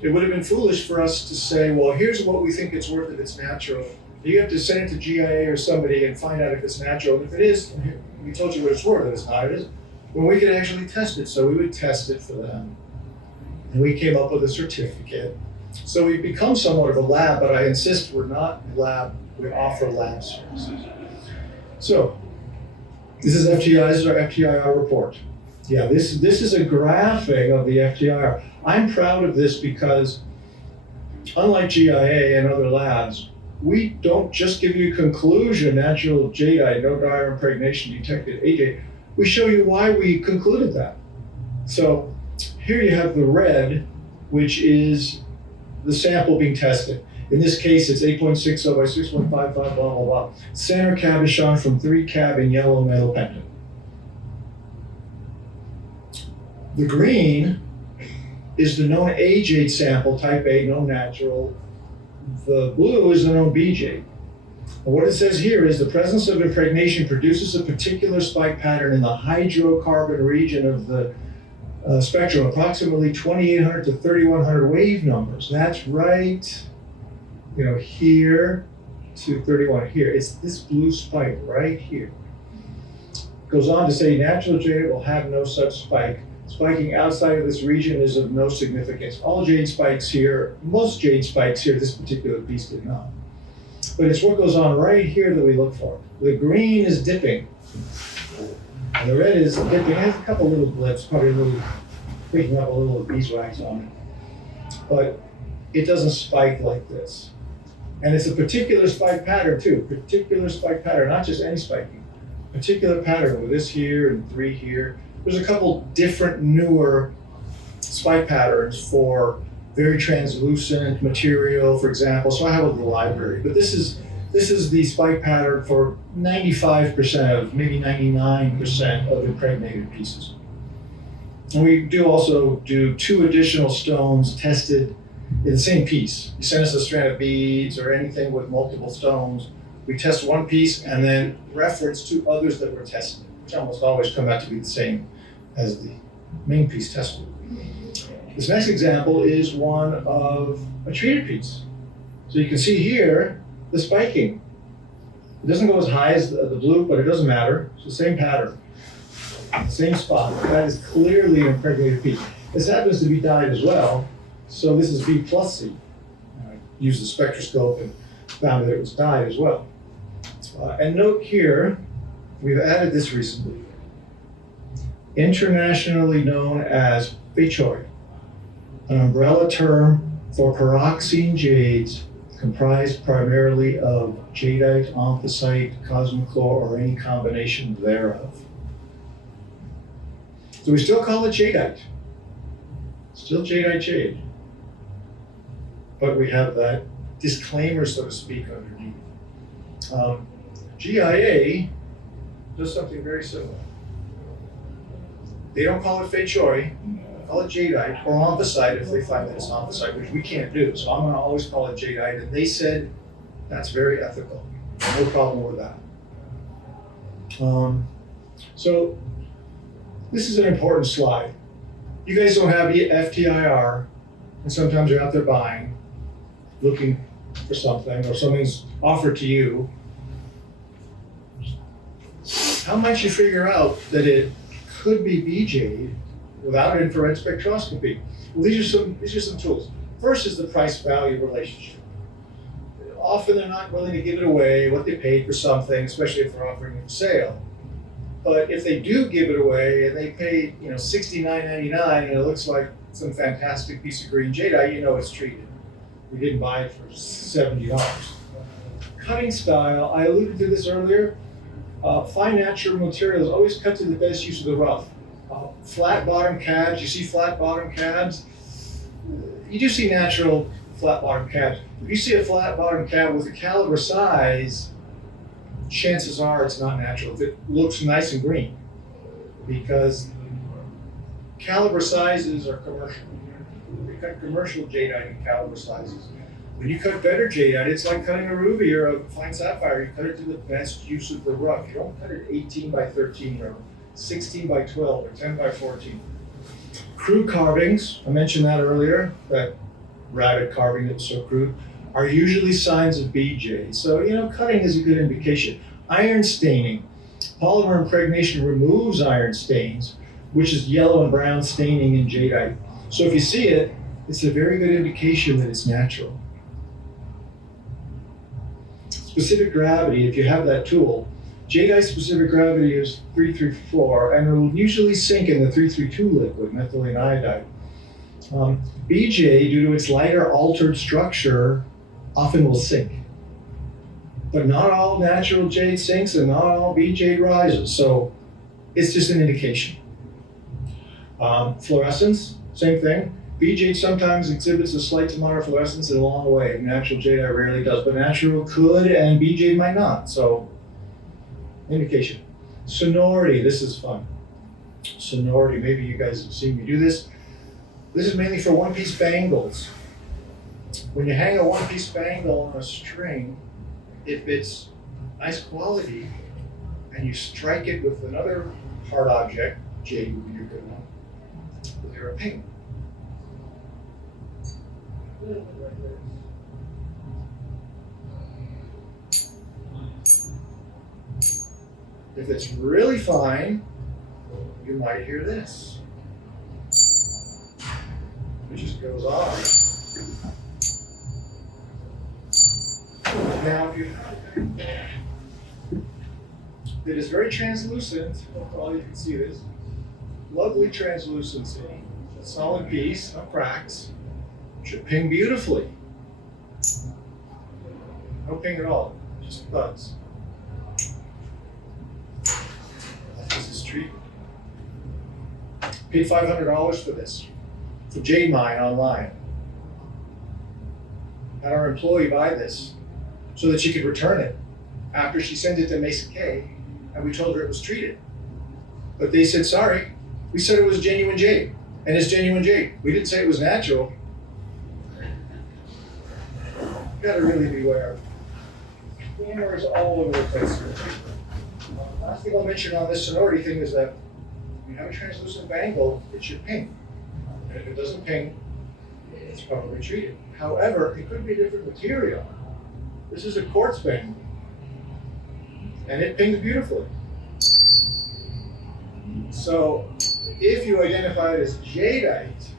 It would have been foolish for us to say, well, here's what we think it's worth if it's natural. You have to send it to GIA or somebody and find out if it's natural. And if it is, we told you what it's worth. If it's not, it isn't. When we could actually test it, so we would test it for them. And we came up with a certificate. So we've become somewhat of a lab, but I insist we're not a lab. We offer lab services. So this is FTI. This is our FTIR report. Yeah, this is a graphing of the FTIR. I'm proud of this because unlike GIA and other labs, we don't just give you a conclusion, natural jadeite, no dye or impregnation detected AJ. We show you why we concluded that. So here you have the red, which is the sample being tested. In this case, it's 8.60 by 6.55, blah, blah, blah. Center cabochon from 3 cab in yellow metal pendant. The green is the known A jade sample, type A, no natural, The blue is the known B jade. And what it says here is the presence of impregnation produces a particular spike pattern in the hydrocarbon region of the spectrum, approximately 2800 to 3100 wave numbers. That's right, here to 31 here. It's this blue spike right here. Goes on to say natural jade will have no such spike. Spiking outside of this region is of no significance. All jade spikes here, most jade spikes here, this particular piece did not. But it's what goes on right here that we look for. The green is dipping, and the red is dipping. It has a couple little blips, probably picking up a little beeswax on it. But it doesn't spike like this. And it's a particular spike pattern too, particular spike pattern, not just any spiking. Particular pattern with this here and 3 here. There's a couple different newer spike patterns for very translucent material, for example. So I have it in the library, but this is the spike pattern for 95% of, maybe 99% of impregnated pieces. And we also do 2 additional stones tested in the same piece. You send us a strand of beads or anything with multiple stones. We test one piece and then reference 2 others that were tested, which almost always come out to be the same as the main piece tested. This next example is one of a treated piece. So you can see here the spiking. It doesn't go as high as the blue, but it doesn't matter. It's the same pattern, same spot. That is clearly an impregnated piece. This happens to be dyed as well. So this is B plus C. I used the spectroscope and found that it was dyed as well. And note here, we've added this recently. Internationally known as fei choy, an umbrella term for pyroxene jades comprised primarily of jadeite, anthracite, cosmochlor, or any combination thereof. So we still call it jadeite. Still jadeite jade. But we have that disclaimer, so to speak, underneath. GIA does something very similar. They don't call it fei choy, they call it jadeite, or anthracite if they find that it's anthracite, which we can't do. So I'm going to always call it jadeite. And they said that's very ethical. No problem with that. So this is an important slide. You guys don't have FTIR, and sometimes you're out there buying, looking for something, or something's offered to you. How might you figure out that it could be B jade without infrared spectroscopy? Well, these are some tools. First is the price-value relationship. Often they're not willing to give it away, what they paid for something, especially if they're offering it for sale. But if they do give it away and they pay, $69.99 and it looks like some fantastic piece of green jadeite, you know it's treated. We didn't buy it for $70. Cutting style, I alluded to this earlier. Fine natural materials always cut to the best use of the rough. Flat bottom cabs, you see flat bottom cabs? You do see natural flat bottom cabs. If you see a flat bottom cab with a caliber size, chances are it's not natural. If it looks nice and green, because caliber sizes are commercial. We cut commercial jadeite in caliber sizes. When you cut better jadeite, it's like cutting a ruby or a fine sapphire. You cut it to the best use of the rough. You don't cut it 18 by 13 or 16 by 12 or 10 by 14. Crude carvings, I mentioned that earlier, that rabbit carving that was so crude, are usually signs of B jade. So, cutting is a good indication. Iron staining. Polymer impregnation removes iron stains, which is yellow and brown staining in jadeite. So if you see it, it's a very good indication that it's natural. Specific gravity, if you have that tool, jadeite specific gravity is 334, and it will usually sink in the 332 liquid, methylene iodide. BJ, due to its lighter altered structure, often will sink. But not all natural jade sinks and not all B jade rises, so it's just an indication. Fluorescence, same thing. B jade sometimes exhibits a slight to moderate fluorescence in a long way. Natural jadeite rarely does, but natural could and B jade might not, so indication. Sonority, this is fun. Sonority, maybe you guys have seen me do this. This is mainly for one-piece bangles. When you hang a one-piece bangle on a string, if it's nice quality, and you strike it with another hard object, jade would be a good one, they're a ping. If it's really fine, you might hear this. It just goes off. Now, if you it is very translucent, all you can see this. Lovely translucency, a solid piece, no cracks. Should ping beautifully. No ping at all, just buds. This is treatment. Paid $500 for this, for Jade Mine online. Had our employee buy this so that she could return it after she sent it to Mason-Kay, and we told her it was treated. But they said, sorry, we said it was genuine jade, and it's genuine jade. We didn't say it was natural. You gotta really beware. Cameras all over the place here. Last thing I'll mention on this sonority thing is that when you have a translucent bangle, it should ping. And if it doesn't ping, it's probably treated. However, it could be a different material. This is a quartz bangle, and it pings beautifully. So, if you identify it as jadeite,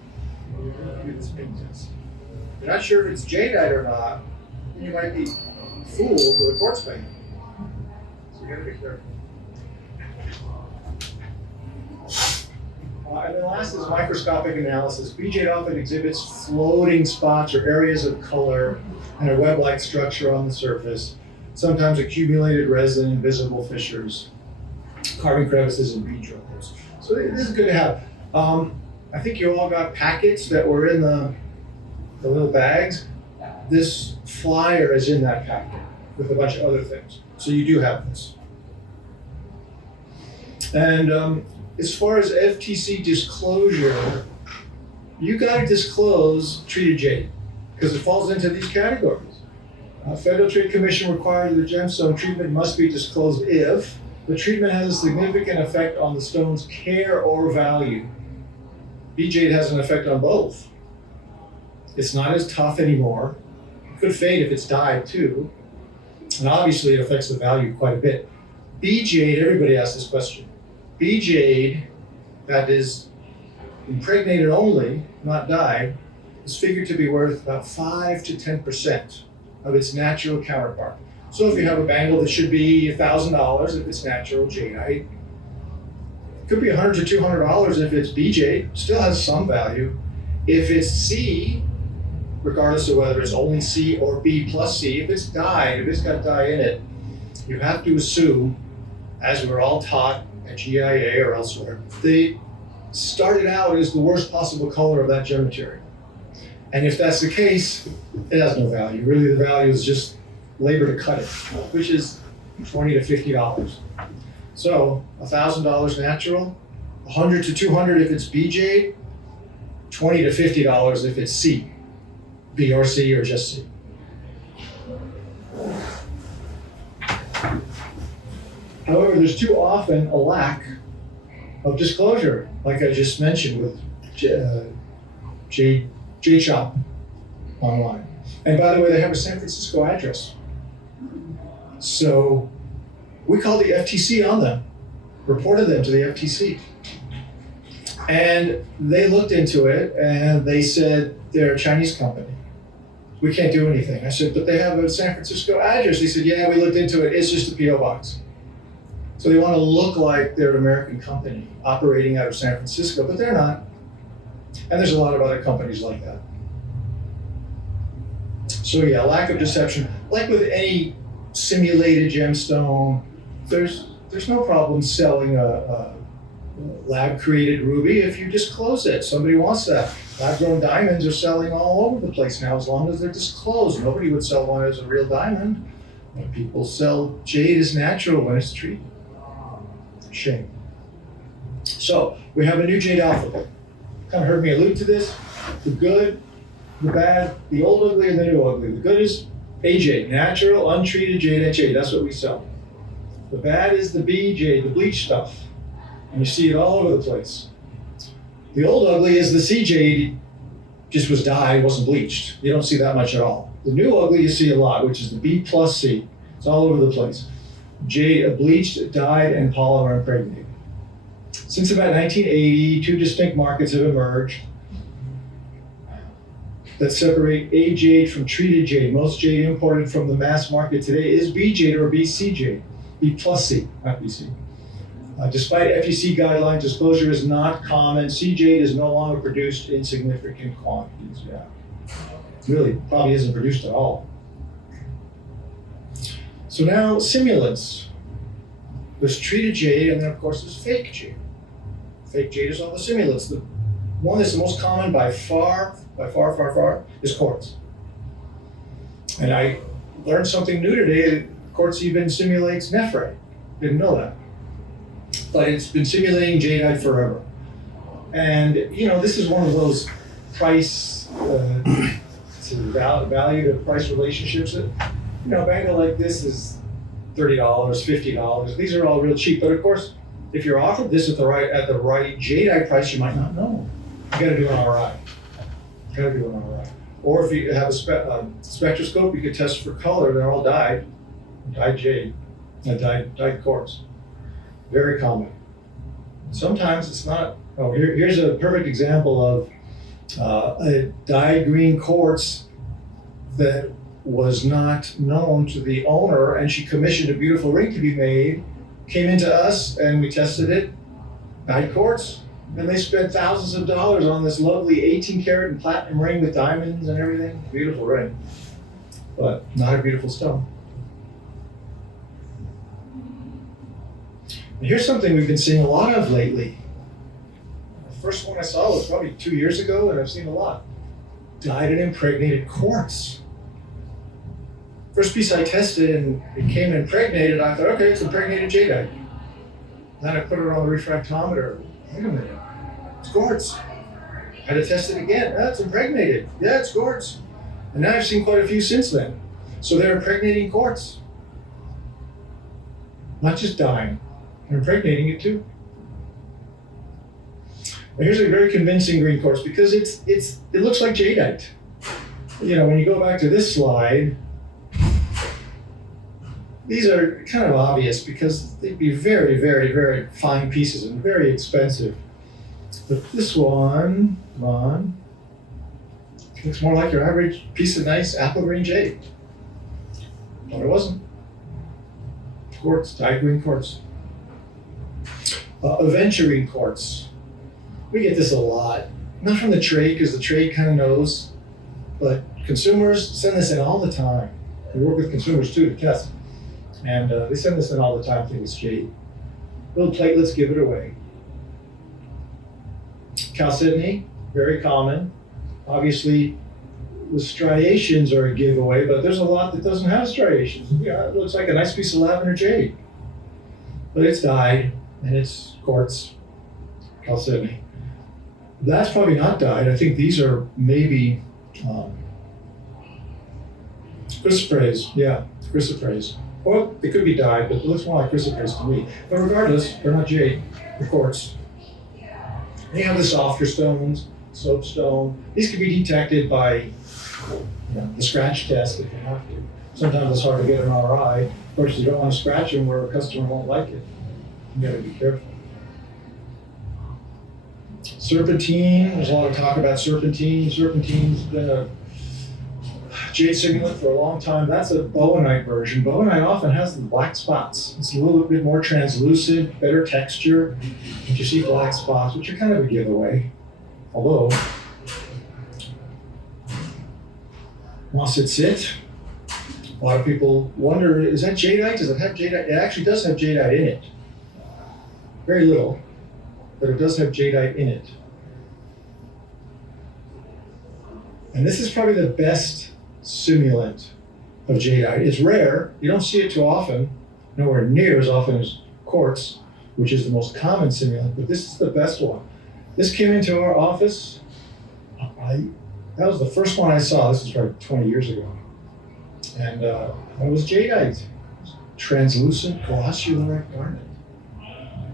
you can do this ping test. If you're not sure if it's jadeite or not, then you might be fooled with a quartz bangle. So you gotta be careful. And then last is microscopic analysis. B jade often exhibits floating spots or areas of color and a web-like structure on the surface, sometimes accumulated resin and visible fissures, carving crevices and bead droppers. So this is good to have. I think you all got packets that were in the little bags. This flyer is in that packet with a bunch of other things. So you do have this. And as far as FTC disclosure, you got to disclose treated jade because it falls into these categories. Federal Trade Commission requires the gemstone treatment must be disclosed if the treatment has a significant effect on the stone's care or value. B jade has an effect on both. It's not as tough anymore. It could fade if it's dyed too. And obviously it affects the value quite a bit. B jade, everybody asks this question. B jade that is impregnated only, not dyed, is figured to be worth about 5 to 10% of its natural counterpart. So if you have a bangle that should be $1,000 if it's natural jadeite, it could be $100 to $200 if it's B jade, still has some value. If it's C, regardless of whether it's only C or B plus C, if it's dyed, if it's got dye in it, you have to assume, as we're all taught at GIA or elsewhere, they started out as the worst possible color of that gem material. And if that's the case, it has no value. Really, the value is just labor to cut it, which is $20 to $50. So $1,000 natural, $100 to $200 if it's B jade, $20 to $50 if it's C, B or C or just C. However, there's too often a lack of disclosure, like I just mentioned with Jade Shop online. And by the way, they have a San Francisco address. So we called the FTC on them, reported them to the FTC. And they looked into it and they said they're a Chinese company. We can't do anything. I said, but they have a San Francisco address. They said, yeah, we looked into it. It's just a PO box. So they want to look like they're an American company operating out of San Francisco, but they're not. And there's a lot of other companies like that. So yeah, lack of deception. Like with any simulated gemstone, there's no problem selling a lab-created ruby if you disclose it. Somebody wants that. Lab-grown diamonds are selling all over the place now as long as they're disclosed. Nobody would sell one as a real diamond. When people sell jade as natural when it's treated. Shame. So we have a new jade alphabet. Kind of heard me allude to this. The good the bad, the old ugly and the new ugly. The good is A jade, natural, untreated jadeite jade. That's what we sell. The bad is the B jade, the bleach stuff. And you see it all over the place. The old ugly is the C jade, just was dyed, wasn't bleached. You don't see that much at all. The new ugly you see a lot, which is the B plus C. It's all over the place. Jade, bleached, dyed, and polymer impregnated. Since about 1980, two distinct markets have emerged that separate A jade from treated jade. Most jade imported from the mass market today is B jade or BC jade, B plus C, not BC. Despite FEC guidelines, disclosure is not common. C jade is no longer produced in significant quantities. Yeah, really, probably isn't produced at all. So now simulants. There's treated jade, and then of course there's fake jade. Fake jade is all the simulants. The one that's the most common by far, is quartz. And I learned something new today, that quartz even simulates nephrite. Didn't know that. But it's been simulating jadeite forever. And this is one of those price to value to price relationships that, a bag like this is $30, $50. These are all real cheap. But of course, if you're offered this at the right jadeite price, you might not know. You got to do an RI. Or if you have a spectroscope, you could test for color. They're all dyed jade, dyed quartz. Very common. Sometimes it's not. Oh, here's a perfect example of a dyed green quartz that was not known to the owner, and she commissioned a beautiful ring to be made, came into us, and we tested it, dyed quartz, and they spent thousands of dollars on this lovely 18-karat and platinum ring with diamonds and everything. Beautiful ring, but not a beautiful stone. And here's something we've been seeing a lot of lately. The first one I saw was probably 2 years ago, and I've seen a lot. Dyed and impregnated quartz. First piece I tested, and it came impregnated. I thought, okay, it's impregnated jadeite. Then I put it on the refractometer. Wait a minute, it's quartz. I had to test it again. It's impregnated. Yeah, it's quartz. And now I've seen quite a few since then. So they're impregnating quartz. Not just dyeing, they're impregnating it too. And here's a very convincing green quartz because it looks like jadeite. When you go back to this slide, these are kind of obvious because they'd be very, very, very fine pieces and very expensive. But this one, looks more like your average piece of nice apple green jade. But it wasn't. Quartz, dyed green quartz. Aventurine quartz. We get this a lot. Not from the trade, because the trade kind of knows, but consumers send this in all the time. We work with consumers too to test. And they send this in all the time, think it's jade. Little platelets give it away. Chalcedony, very common. Obviously, the striations are a giveaway, but there's a lot that doesn't have striations. Yeah, it looks like a nice piece of lavender jade. But it's dyed, and it's quartz, chalcedony. That's probably not dyed. I think these are maybe chrysoprase. Yeah, chrysoprase. Well, they could be dyed, but it looks more like chrysoprase to me. But regardless, they're not jade, they're quartz. They have the softer stones, soapstone. These can be detected by the scratch test if you have to. Sometimes it's hard to get an RI. Of course, you don't want to scratch them where a customer won't like it. You gotta be careful. Serpentine, there's a lot of talk about serpentine. Serpentine's been a jade simulant for a long time. That's a bowenite version. Bowenite often has the black spots. It's a little bit more translucent, better texture. But you see black spots, which are kind of a giveaway. Although, sit. A lot of people wonder, is that jadeite? Does it have jadeite? It actually does have jadeite in it. Very little, but it does have jadeite in it. And this is probably the best simulant of jadeite. It's rare. You don't see it too often, nowhere near as often as quartz, which is the most common simulant, but this is the best one. This came into our office That was the first one I saw. This was probably 20 years ago. And it was jadeite, translucent glossular garnet.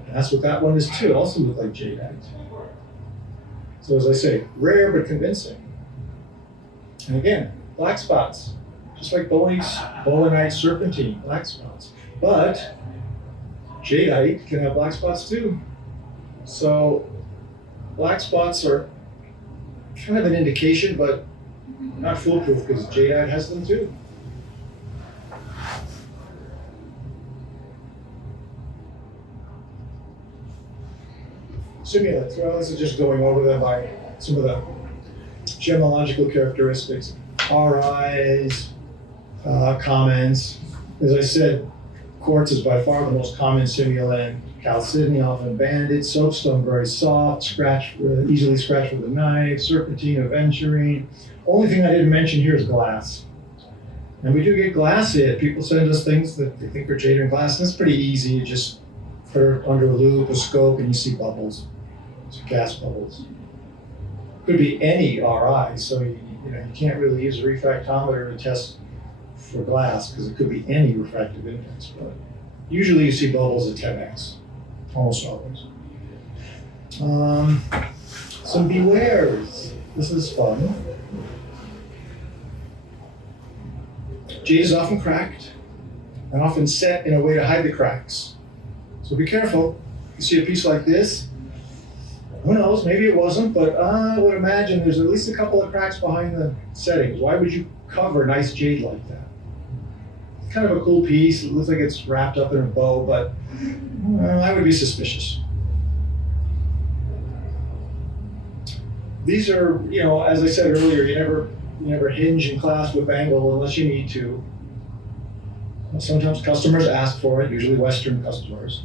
And that's what that one is too. It also looked like jadeite. So as I say, rare but convincing. And again, black spots, just like bowenite, serpentine, black spots. But jadeite can have black spots too. So black spots are kind of an indication, but not foolproof because jadeite has them too. Simulates. Well, this is just going over them by some of the gemological characteristics, RIs, comments. As I said, quartz is by far the most common simulant. Chalcedony, often banded. Soapstone, very soft, easily scratched with a knife. Serpentine, aventurine. Only thing I didn't mention here is glass. And we do get glass hit. People send us things that they think are jade and glass, and it's pretty easy. You just put it under a loupe, a scope, and you see bubbles. Some gas bubbles. Could be any RI, so you can't really use a refractometer to test for glass because it could be any refractive index. But usually you see bubbles at 10x, almost always. Some bewares. This is fun. Jade is often cracked and often set in a way to hide the cracks. So be careful. You see a piece like this. Who knows, maybe it wasn't, but I would imagine there's at least a couple of cracks behind the settings. Why would you cover nice jade like that? It's kind of a cool piece. It looks like it's wrapped up in a bow, but I would be suspicious. These are, as I said earlier, you never hinge and clasp with bangle unless you need to. Sometimes customers ask for it, usually Western customers,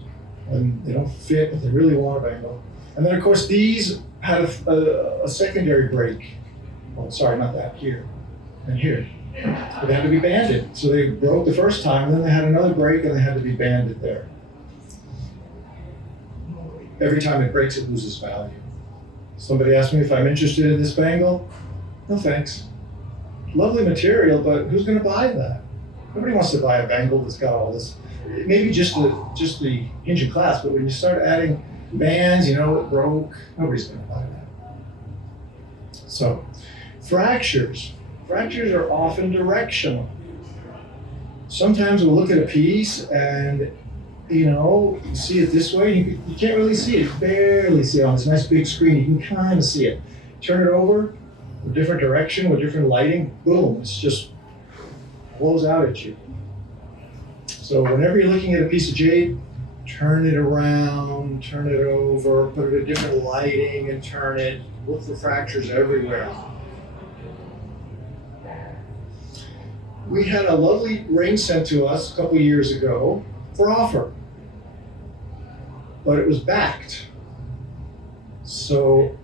and they don't fit, but they really want a bangle. And then, of course, these had a secondary break. Oh, sorry, not that, here and here. But they had to be banded. So they broke the first time, and then they had another break, and they had to be banded there. Every time it breaks, it loses value. Somebody asked me if I'm interested in this bangle. No, thanks. Lovely material, but who's going to buy that? Nobody wants to buy a bangle that's got all this. Maybe just the hinge and clasp, but when you start adding bands, it broke. Nobody's going to buy that. So, fractures. Fractures are often directional. Sometimes we'll look at a piece and, you see it this way. You can't really see it. You barely see it on this nice big screen. You can kind of see it. Turn it over, a different direction with different lighting. Boom! It's just blows out at you. So whenever you're looking at a piece of jade, turn it around, turn it over, put it in different lighting and turn it. Look for fractures everywhere. We had a lovely ring sent to us a couple years ago for offer, but it was backed. So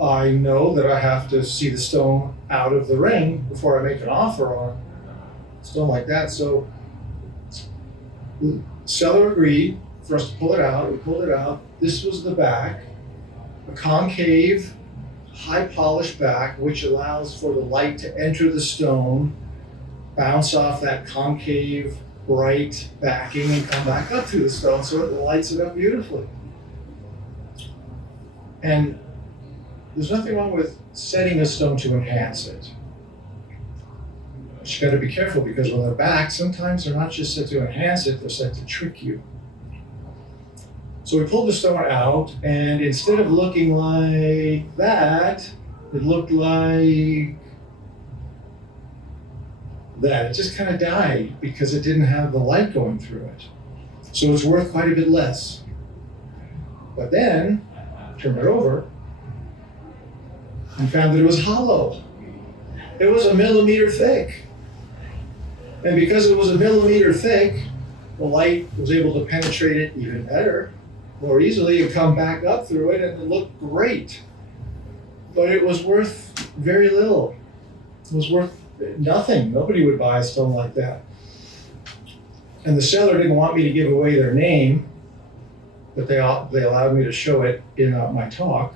I know that I have to see the stone out of the ring before I make an offer on a stone like that. So the seller agreed for us to pull it out. We pulled it out. This was the back, a concave, high polished back, which allows for the light to enter the stone, bounce off that concave, bright backing, and come back up through the stone so it lights it up beautifully. And there's nothing wrong with setting a stone to enhance it. But you gotta be careful because when they're back, sometimes they're not just set to enhance it, they're set to trick you. So we pulled the stone out, and instead of looking like that, it looked like that. It just kind of died because it didn't have the light going through it. So it's worth quite a bit less. But then, turned it over, and found that it was hollow. It was 1 millimeter thick. And because it was 1 millimeter thick, the light was able to penetrate it even better, more easily, and come back up through it, and it looked great. But it was worth very little. It was worth nothing. Nobody would buy a stone like that. And the seller didn't want me to give away their name, but they allowed me to show it in my talk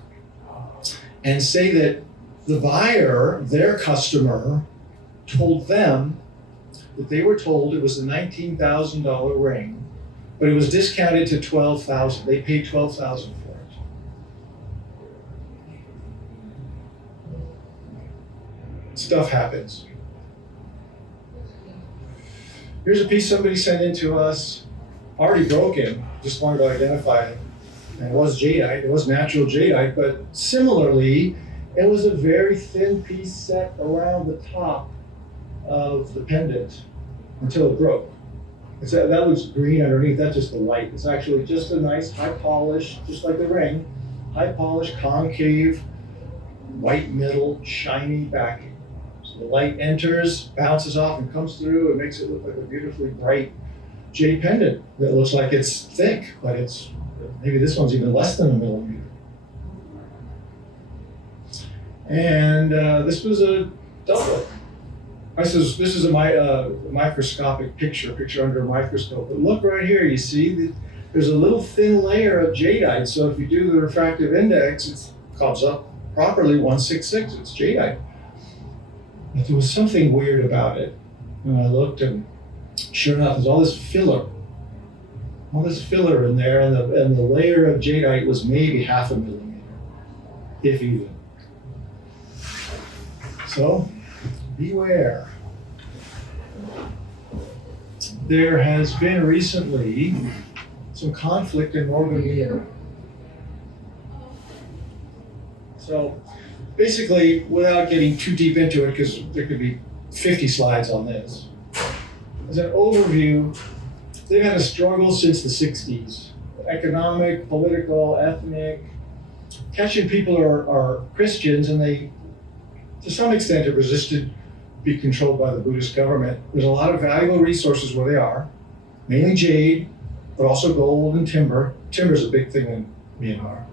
and say that The buyer, their customer, told them that they were told it was a $19,000 ring, but it was discounted to $12,000. They paid $12,000 for it. Stuff happens. Here's a piece somebody sent in to us, already broken, just wanted to identify it. And it was jadeite, it was natural jadeite, but similarly, it was a very thin piece set around the top of the pendant until it broke. That looks green underneath, that's just the light. It's actually just a nice high polish, just like the ring, high polish, concave, white middle, shiny backing. So the light enters, bounces off and comes through, and makes it look like a beautifully bright jade pendant that looks like it's thick, but it's, maybe this one's even less than a millimeter. And this was a doublet. This is a microscopic picture under a microscope. But look right here, you see that there's a little thin layer of jadeite. So if you do the refractive index, it comes up properly 166, it's jadeite. But there was something weird about it. And I looked, and sure enough, there's all this filler in there, and the layer of jadeite was maybe 0.5 millimeter, if even. So, beware. There has been recently some conflict in northern Myanmar. So, basically, without getting too deep into it, because there could be 50 slides on this, as an overview, they've had a struggle since the 60s. Economic, political, ethnic. Kachin people are Christians, and they, to some extent, have resisted being controlled by the Buddhist government. There's a lot of valuable resources where they are, mainly jade, but also gold and timber. Timber's a big thing in Myanmar.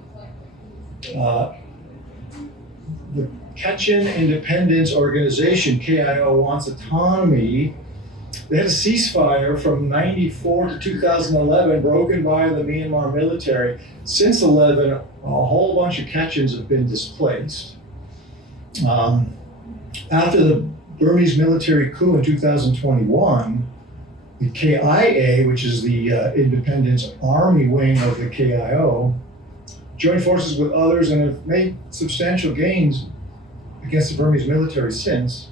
The Kachin Independence Organization, KIO, wants autonomy. They had a ceasefire from 94 to 2011, broken by the Myanmar military. Since 11, a whole bunch of Kachins have been displaced. After the Burmese military coup in 2021, the KIA, which is the Independence Army wing of the KIO, joined forces with others and have made substantial gains against the Burmese military since.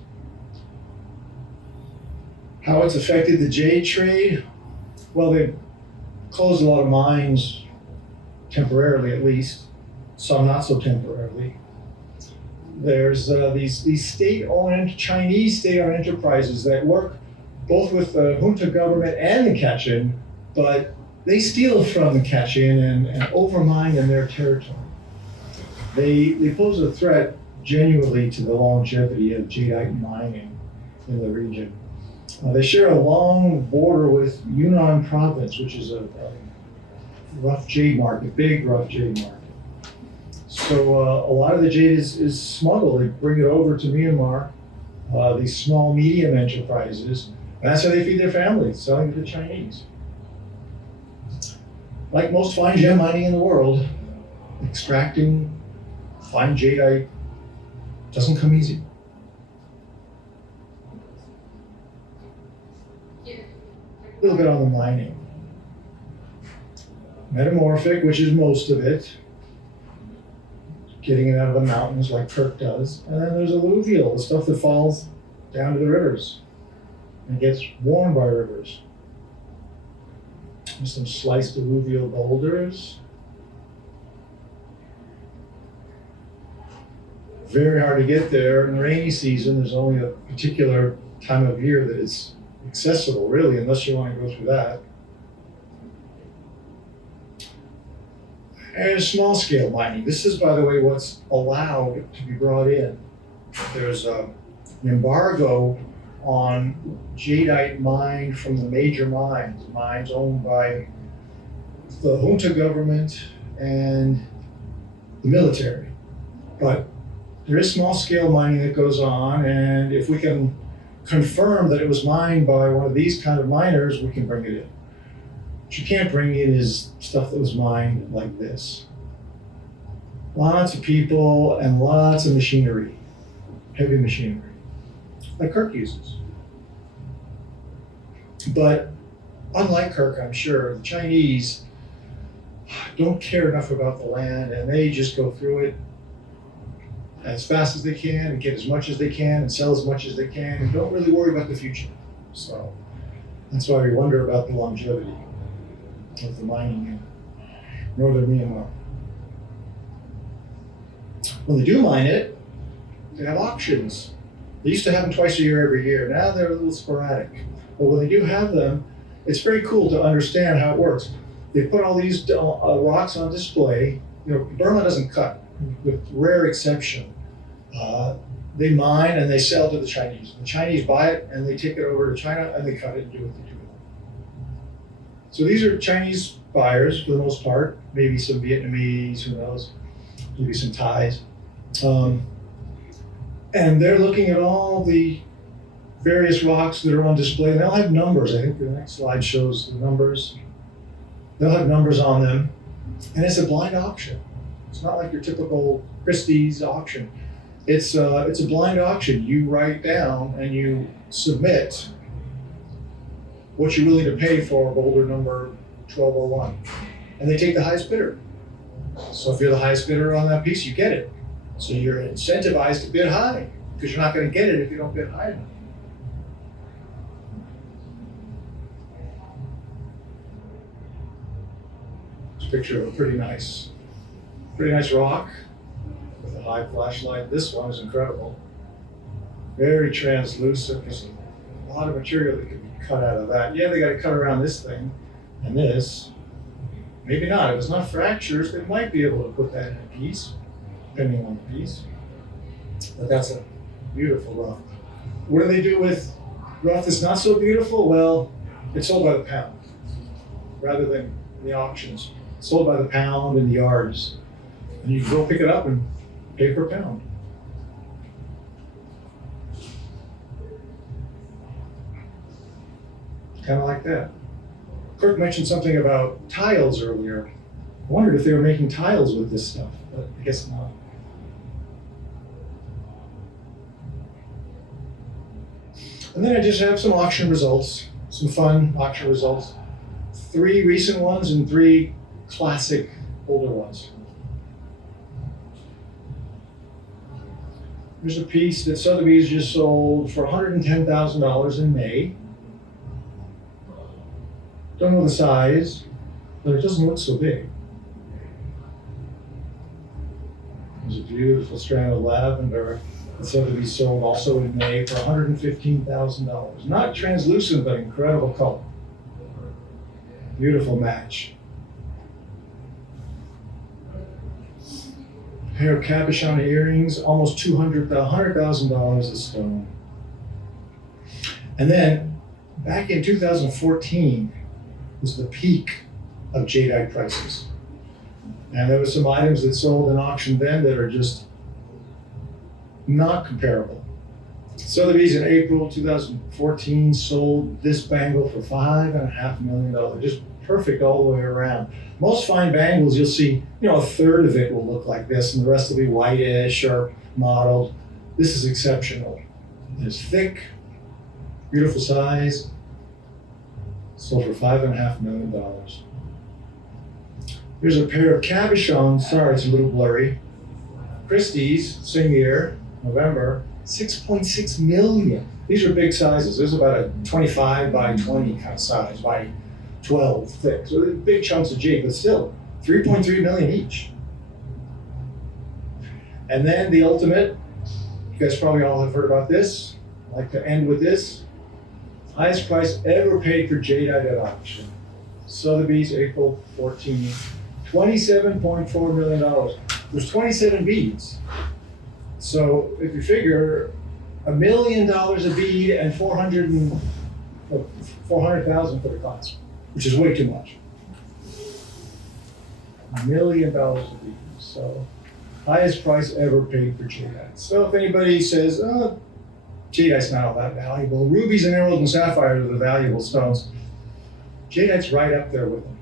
How it's affected the jade trade? Well, they've closed a lot of mines, temporarily at least, some not so temporarily. There's these state-owned, Chinese state-owned enterprises that work both with the junta government and the Kachin, but they steal from the Kachin and overmine in their territory. They pose a threat genuinely to the longevity of jadeite mining in the region. They share a long border with Yunnan province, which is a rough jade market, big rough jade market. So a lot of the jade is smuggled. They bring it over to Myanmar, these small, medium enterprises, and that's how they feed their families, selling to the Chinese. Like most fine gem mining in the world, extracting fine jadeite doesn't come easy. A little bit on the mining. Metamorphic, which is most of it, getting it out of the mountains like Kirk does. And then there's alluvial, the stuff that falls down to the rivers and gets worn by rivers. There's some sliced alluvial boulders. Very hard to get there. In the rainy season, there's only a particular time of year that it's accessible, really, unless you want to go through that. And small scale mining. This is, by the way, what's allowed to be brought in. There's an embargo on jadeite mined from the major mines owned by the junta government and the military. But there is small scale mining that goes on, and if we can confirm that it was mined by one of these kind of miners, we can bring it in. What you can't bring in is stuff that was mined like this. Lots of people and lots of machinery. heavy machinery, like Kirk uses. But unlike Kirk, I'm sure, the Chinese don't care enough about the land, and they just go through it as fast as they can and get as much as they can and sell as much as they can and don't really worry about the future. So that's why we wonder about the longevity of the mining in northern Myanmar. When they do mine it, they have auctions. They used to have them twice a year, every year. Now they're a little sporadic. But when they do have them, it's very cool to understand how it works. They put all these rocks on display. You know, Burma doesn't cut, with rare exception. They mine and they sell to the Chinese. The Chinese buy it and they take it over to China and they cut it and do what they do with it. So these are Chinese buyers for the most part, maybe some Vietnamese, who knows, maybe some Thais. And they're looking at all the various rocks that are on display. And they'll have numbers. I think the next slide shows the numbers. They'll have numbers on them. And it's a blind auction. It's not like your typical Christie's auction. It's a blind auction. You write down and you submit what you're willing to pay for boulder number 1201. And they take the highest bidder. So if you're the highest bidder on that piece, you get it. So you're incentivized to bid high, because you're not going to get it if you don't bid high enough. It's a picture of a pretty nice rock with a high flashlight. This one is incredible. Very translucent. There's a lot of material that could be cut out of that. Yeah, they got to cut around this thing and this. Maybe not. If it's not fractures, they might be able to put that in a piece, depending on the piece. But that's a beautiful rock. What do they do with rock that's not so beautiful? Well, it's sold by the pound rather than the auctions. It's sold by the pound in the yards. And you can go pick it up and pay per pound. Kind of like that. Kirk mentioned something about tiles earlier. I wondered if they were making tiles with this stuff, but I guess not. And then I just have some auction results, some fun auction results. 3 recent ones and 3 classic older ones. There's a piece that Sotheby's just sold for $110,000 in May. Don't know the size, but it doesn't look so big. There's a beautiful strand of lavender that Sotheby's sold also in May for $115,000. Not translucent, but incredible color. Beautiful match. A pair of cabochon earrings, almost $100,000 a stone. And then, back in 2014, was the peak of jadeite prices. And there were some items that sold in auction then that are just not comparable. Sotheby's in April 2014 sold this bangle for $5.5 million, just perfect all the way around. Most fine bangles, you'll see, a third of it will look like this and the rest will be whitish or mottled. This is exceptional. It's thick, beautiful size, sold for $5.5 million. Here's a pair of cabochons. Sorry, it's a little blurry. Christie's, same year, November, $6.6 million. These are big sizes. This is about a 25 by 20 kind of size, by 12 thick. So they're big chunks of jade, but still, $3.3 million each. And then the ultimate, you guys probably all have heard about this. I'd like to end with this. Highest price ever paid for jadeite at auction. Sotheby's, April 14, $27.4 million. There's 27 beads. So if you figure $1 million a bead and 400,000 for the clasp, which is way too much. $1 million a bead. So highest price ever paid for jadeite. So if anybody says, jadeite's not all that valuable. Rubies and emeralds and sapphires are the valuable stones. Jadeite's right up there with them.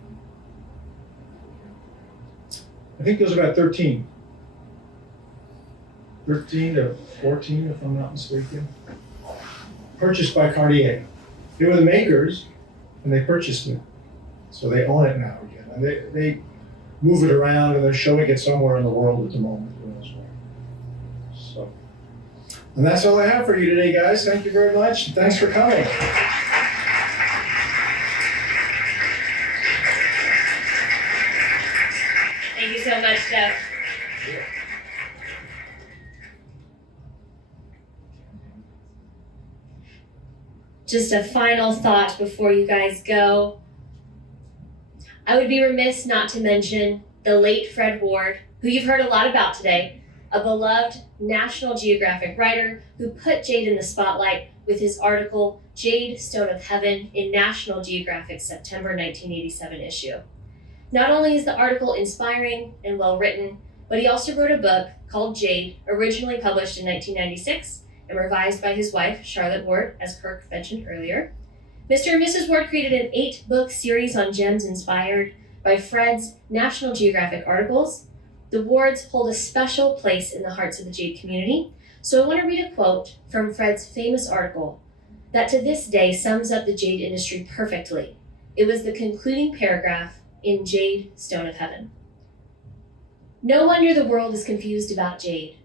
I think those are about 13. 13 to 14, if I'm not mistaken. Purchased by Cartier. They were the makers, and they purchased it. So they own it now again. And they move it around, and they're showing it somewhere in the world at the moment. So, and that's all I have for you today, guys. Thank you very much. Thanks for coming. Thank you so much, Jeff. Just a final thought before you guys go. I would be remiss not to mention the late Fred Ward, who you've heard a lot about today, a beloved National Geographic writer who put jade in the spotlight with his article, Jade, Stone of Heaven, in National Geographic's September 1987 issue. Not only is the article inspiring and well-written, but he also wrote a book called Jade, originally published in 1996 and revised by his wife, Charlotte Ward, as Kirk mentioned earlier. Mr. and Mrs. Ward created an 8-book series on gems inspired by Fred's National Geographic articles. The Wards hold a special place in the hearts of the jade community, so I want to read a quote from Fred's famous article that to this day sums up the jade industry perfectly. It was the concluding paragraph in Jade, Stone of Heaven. No wonder the world is confused about jade.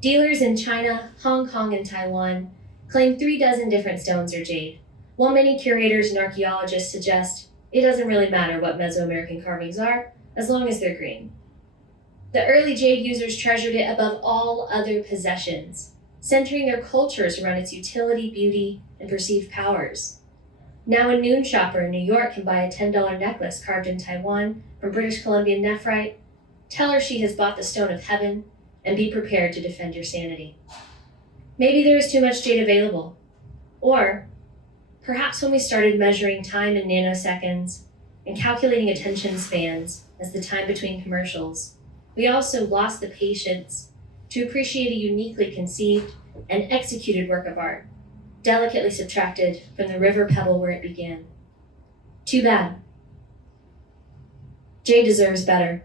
Dealers in China, Hong Kong, and Taiwan claim 36 different stones are jade, while many curators and archaeologists suggest it doesn't really matter what Mesoamerican carvings are, as long as they're green. The early jade users treasured it above all other possessions, centering their cultures around its utility, beauty, and perceived powers. Now a noon shopper in New York can buy a $10 necklace carved in Taiwan from British Columbian nephrite, tell her she has bought the Stone of Heaven, and be prepared to defend your sanity. Maybe there is too much jade available. Or perhaps when we started measuring time in nanoseconds and calculating attention spans as the time between commercials, we also lost the patience to appreciate a uniquely conceived and executed work of art, delicately subtracted from the river pebble where it began. Too bad. Jade deserves better.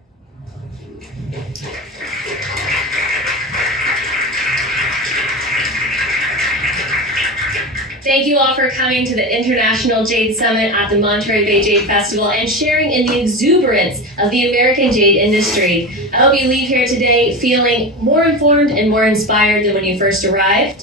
Thank you all for coming to the International Jade Summit at the Monterey Bay Jade Festival and sharing in the exuberance of the American jade industry. I hope you leave here today feeling more informed and more inspired than when you first arrived.